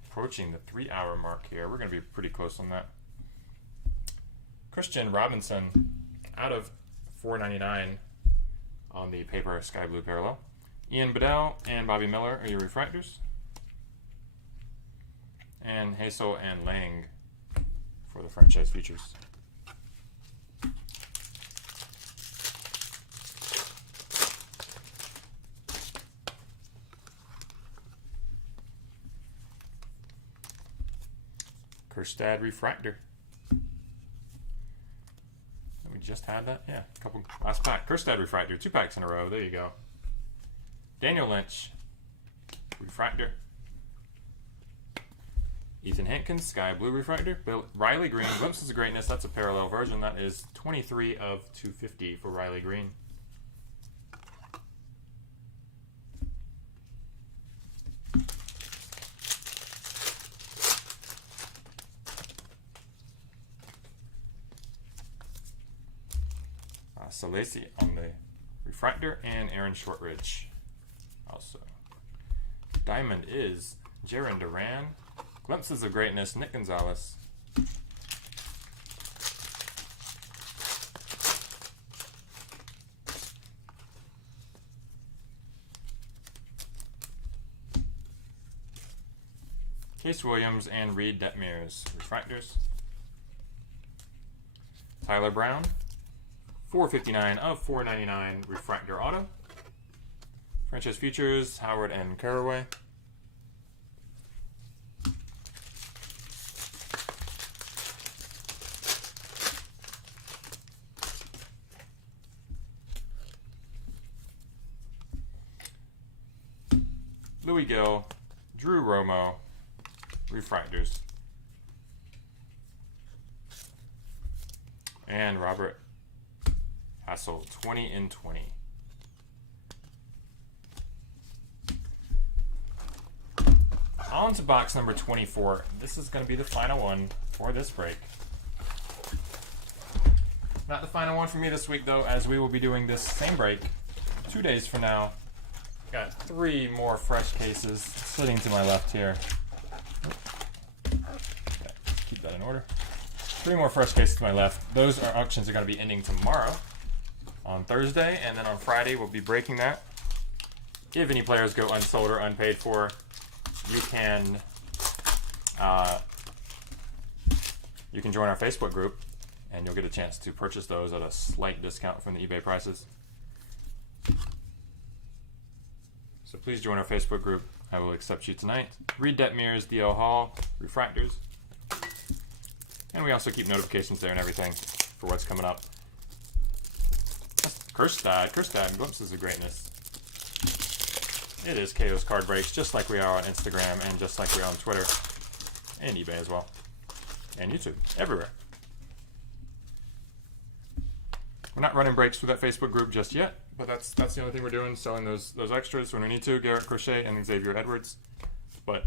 Approaching the 3-hour mark here. We're going to be pretty close on that. Christian Robinson out of 499 on the paper Sky Blue parallel. Ian Bedell and Bobby Miller are your refractors. And Hazel and Lang for the Franchise Futures. Kerstad Refractor. We just had that? Yeah, a couple last pack. Kerstad Refractor, 2 packs in a row. There you go. Daniel Lynch Refractor. Ethan Hankins, Sky Blue Refractor. Riley Green, Glimpses of Greatness. That's a parallel version. That is 23 of 250 for Riley Green. Salesi on the refractor, and Aaron Shortridge also. Diamond is Jaron Duran. Glimpses of Greatness, Nick Gonzalez. Case Williams and Reed Detmers, refractors. Tyler Brown, 459 of 499, refractor auto. Franchise Futures, Howard and Caraway. Louis Gill, Drew Romo, refractors. And Robert Hassel, 20 in 20. On to box number 24. This is going to be the final one for this break. Not the final one for me this week, though, as we will be doing this same break 2 days from now. Got 3 more fresh cases sitting to my left here. Okay, keep that in order. 3 more fresh cases to my left. Those auctions are going to be ending tomorrow on Thursday, and then on Friday we'll be breaking that. If any players go unsold or unpaid for, you can join our Facebook group, and you'll get a chance to purchase those at a slight discount from the eBay prices. So please join our Facebook group. I will accept you tonight. Reed Detmers, DL Hall, refractors. And we also keep notifications there and everything for what's coming up. Kerstad, Glimpses of Greatness. It is KO's Card Breaks, just like we are on Instagram and just like we are on Twitter and eBay as well. And YouTube, everywhere. We're not running breaks for that Facebook group just yet, but that's the only thing we're doing, selling those extras when we need to, Garrett Crochet and Xavier Edwards. But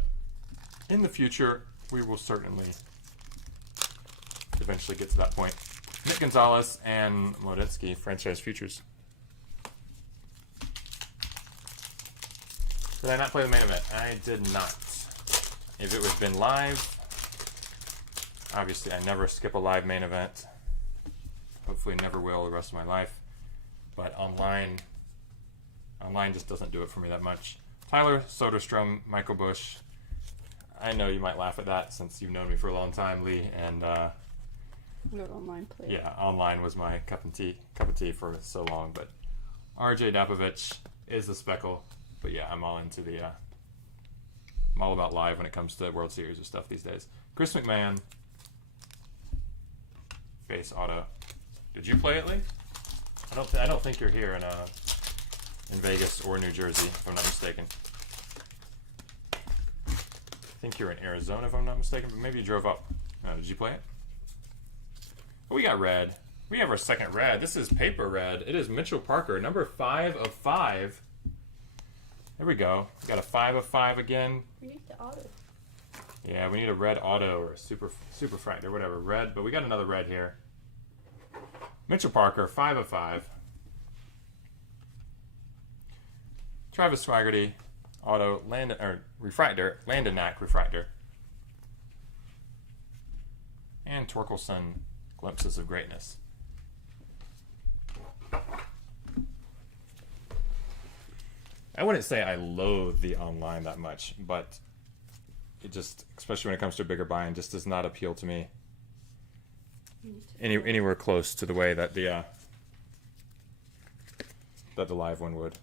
in the future, we will certainly eventually get to that point. Nick Gonzalez and Modetsky, Franchise Futures. Did I not play the main event? I did not. If it was been live, obviously I never skip a live main event. Hopefully never will the rest of my life. But online just doesn't do it for me that much. Tyler Soderstrom, Michael Bush. I know you might laugh at that since you've known me for a long time, Lee, and You're an online player. yeah, online was my cup of tea for so long. But RJ Dapovich is the speckle. But yeah, I'm all into the I'm all about live when it comes to World Series or stuff these days. Chris McMahon, base auto. Did you play it, Lee? I don't think you're here in Vegas or New Jersey, if I'm not mistaken. I think you're in Arizona, if I'm not mistaken, but maybe you drove up. Did you play it? Oh, we got red. We have our second red. This is paper red. It is Mitchell Parker, number 5 of 5. There we go. We got a 5 of 5 again. We need the auto. Yeah, we need a red auto or a super fractor, whatever. Red, but we got another red here. Mitchell Parker, 5 of 5. Travis Swaggerty, auto, refractor, Landon-Knack, refractor. And Torkelson, Glimpses of Greatness. I wouldn't say I loathe the online that much, but it just, especially when it comes to a bigger bind, just does not appeal to me anywhere close to the way that the live one would.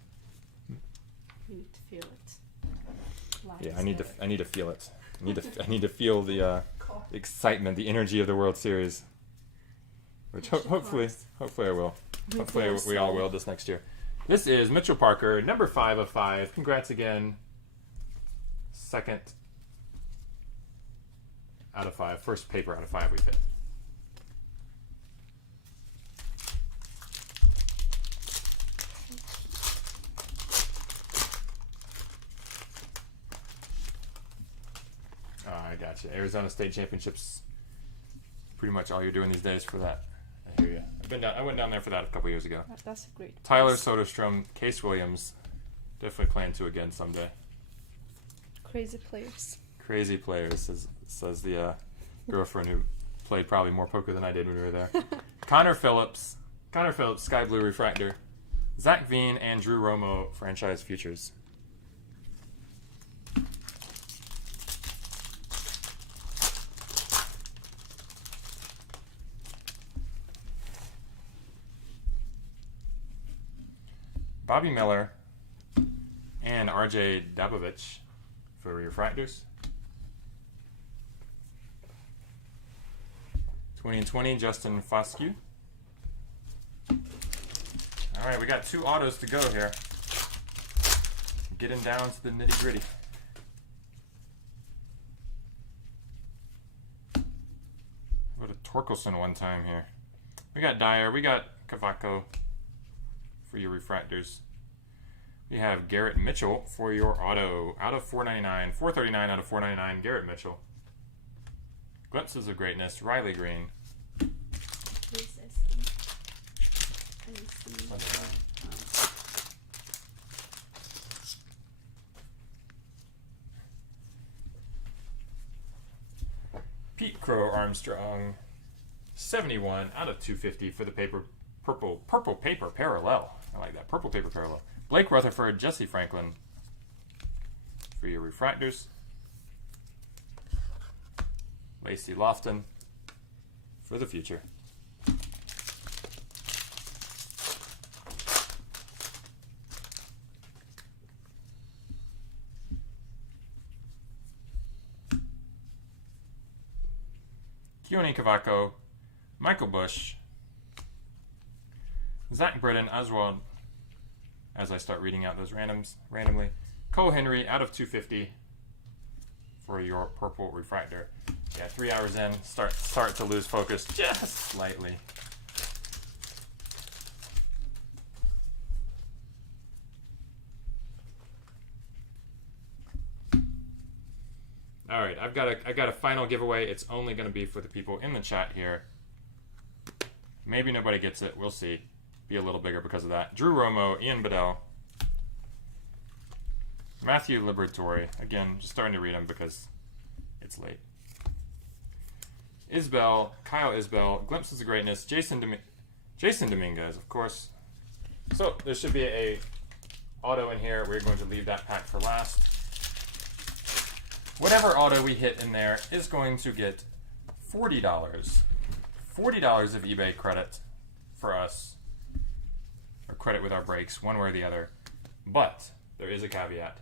You need to feel it. Live Yeah, is I need there. to feel it. I need to feel the excitement, the energy of the World Series, which hopefully I will. Hopefully we all will this next year. This is Mitchell Parker, number 5 of 5. Congrats again. Second out of 5. First paper out of 5 we've hit. I got you. Arizona State Championships. Pretty much all you're doing these days for that. I hear you. I went down there for that a couple years ago. That's a great. Tyler place. Soderstrom, Case Williams. Definitely plan to again someday. Crazy players. Crazy players, says the girlfriend who played probably more poker than I did when we were there. Connor Phillips, Sky Blue Refractor. Zach Veen and Drew Romo, Franchise Futures. Bobby Miller and RJ Dabovich for refractors. 20 and 20, Justin Foscue. All right, we got 2 autos to go here. Getting down to the nitty gritty. Go to Torkelson one time here. We got Dyer, we got Cavaco for your refractors. We have Garrett Mitchell for your auto out of 499, 439 out of 499. Garrett Mitchell. Glimpses of Greatness, Riley Green. What is this? Can you see? Pete Crow Armstrong, 71 out of 250 for the purple paper parallel. I like that. Purple paper parallel. Blake Rutherford, Jesse Franklin for your refractors. Lacey Lofton for the future. Keone Cavaco, Michael Bush, Zach Britton, Oswald, as I start reading out those randomly. Cole Henry out of 250 for your purple refractor. Yeah, 3 hours in, start to lose focus just slightly. All right, I got a final giveaway. It's only going to be for the people in the chat here. Maybe nobody gets it. We'll see. Be a little bigger because of that. Drew Romo, Ian Bedell, Matthew Liberatore. Again, just starting to read them because it's late. Isbell, Kyle Isbell, Glimpses of Greatness, Jason Dominguez, of course. So there should be a auto in here. We're going to leave that pack for last. Whatever auto we hit in there is going to get $40. $40 of eBay credit for us. Or credit with our breaks, one way or the other. But there is a caveat.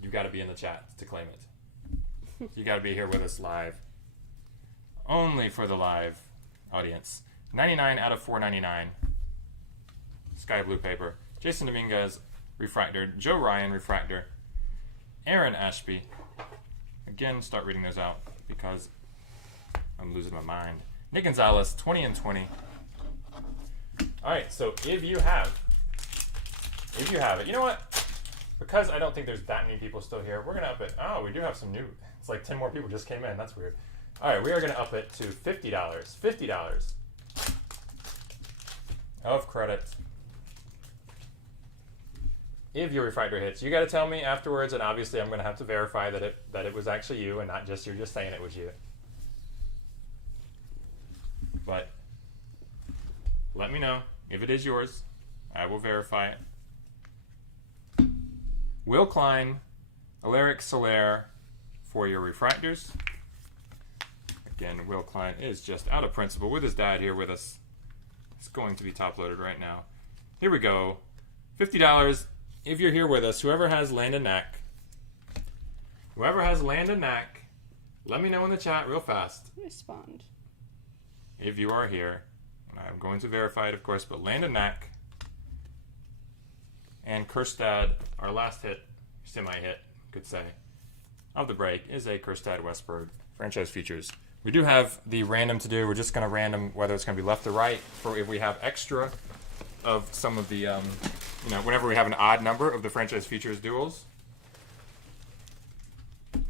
You've got to be in the chat to claim it. You got to be here with us live. Only for the live audience. 99 out of 499. Sky blue paper. Jason Dominguez, refractor. Joe Ryan, refractor. Aaron Ashby. Again, start reading those out because I'm losing my mind. Nick Gonzalez, 20 and 20. All right, so if you have it, you know what? Because I don't think there's that many people still here, we're going to up it. Oh, we do have some new. It's like 10 more people just came in. That's weird. All right, we are going to up it to $50. $50 of credit. If your refractor hits, you got to tell me afterwards, and obviously I'm going to have to verify that it was actually you and not just you're just saying it was you. But let me know if it is yours. I will verify it. Will Klein, Alaric Soler for your refractors. Again, Will Klein is just out of principle with his dad here with us. It's going to be top loaded right now. Here we go. $50 if you're here with us. Whoever has Landon Knack. Let me know in the chat real fast. Respond. If you are here. I'm going to verify it, of course, but Landon Knack and Kerstad, our last hit, semi-hit, could say, of the break, is a Kerstad Westberg Franchise Features We do have the random to do. We're just going to random whether it's going to be left or right for if we have extra of some of the, whenever we have an odd number of the franchise features duels. Let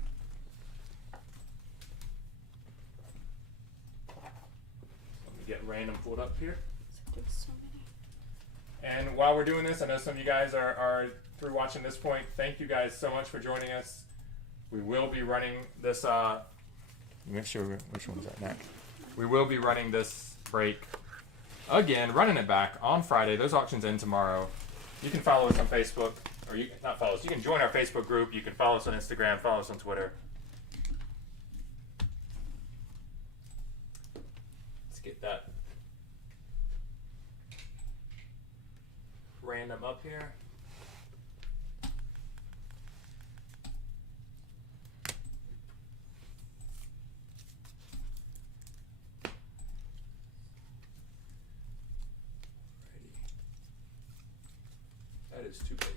me get random pulled up here. There's so many. And while we're doing this, I know some of you guys are through watching this point. Thank you guys so much for joining us. We will be running this, make sure which one's that next. We will be running this break again, running it back on Friday. Those auctions end tomorrow. You can follow us on Facebook, or you not follow us. You can join our Facebook group. You can follow us on Instagram, follow us on Twitter. Let's get that random up here. That is too big.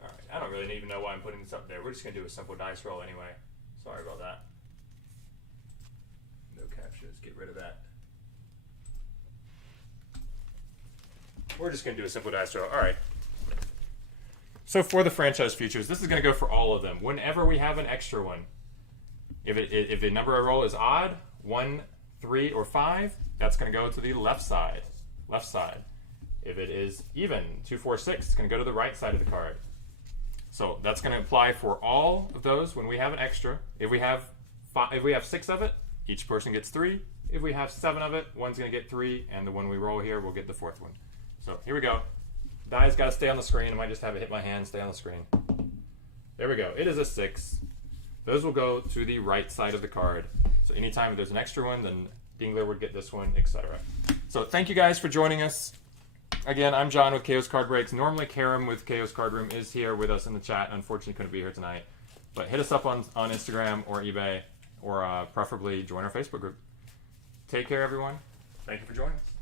All right, I don't really even know why I'm putting this up there. We're just gonna do a simple dice roll anyway. Sorry about that. No captions, get rid of that. We're just gonna do a simple dice roll. All right. So for the franchise features, this is gonna go for all of them. Whenever we have an extra one, if the number I roll is odd, 1, 3, or 5, that's going to go to the left side. Left side. If it is even, 2, 4, 6, it's going to go to the right side of the card. So that's going to apply for all of those when we have an extra. If we have 6 of it, each person gets 3. If we have 7 of it, one's going to get 3, and the one we roll here will get the 4th one. So here we go. Die's got to stay on the screen. I might just have it hit my hand, stay on the screen. There we go. It is a 6. Those will go to the right side of the card. So anytime there's an extra one, then Dingler would get this one, etc. So thank you guys for joining us. Again, I'm John with KOs-cardbreaks. Normally Karam with KOs Card Room is here with us in the chat. Unfortunately couldn't be here tonight. But hit us up on Instagram or eBay, or preferably join our Facebook group. Take care, everyone. Thank you for joining us.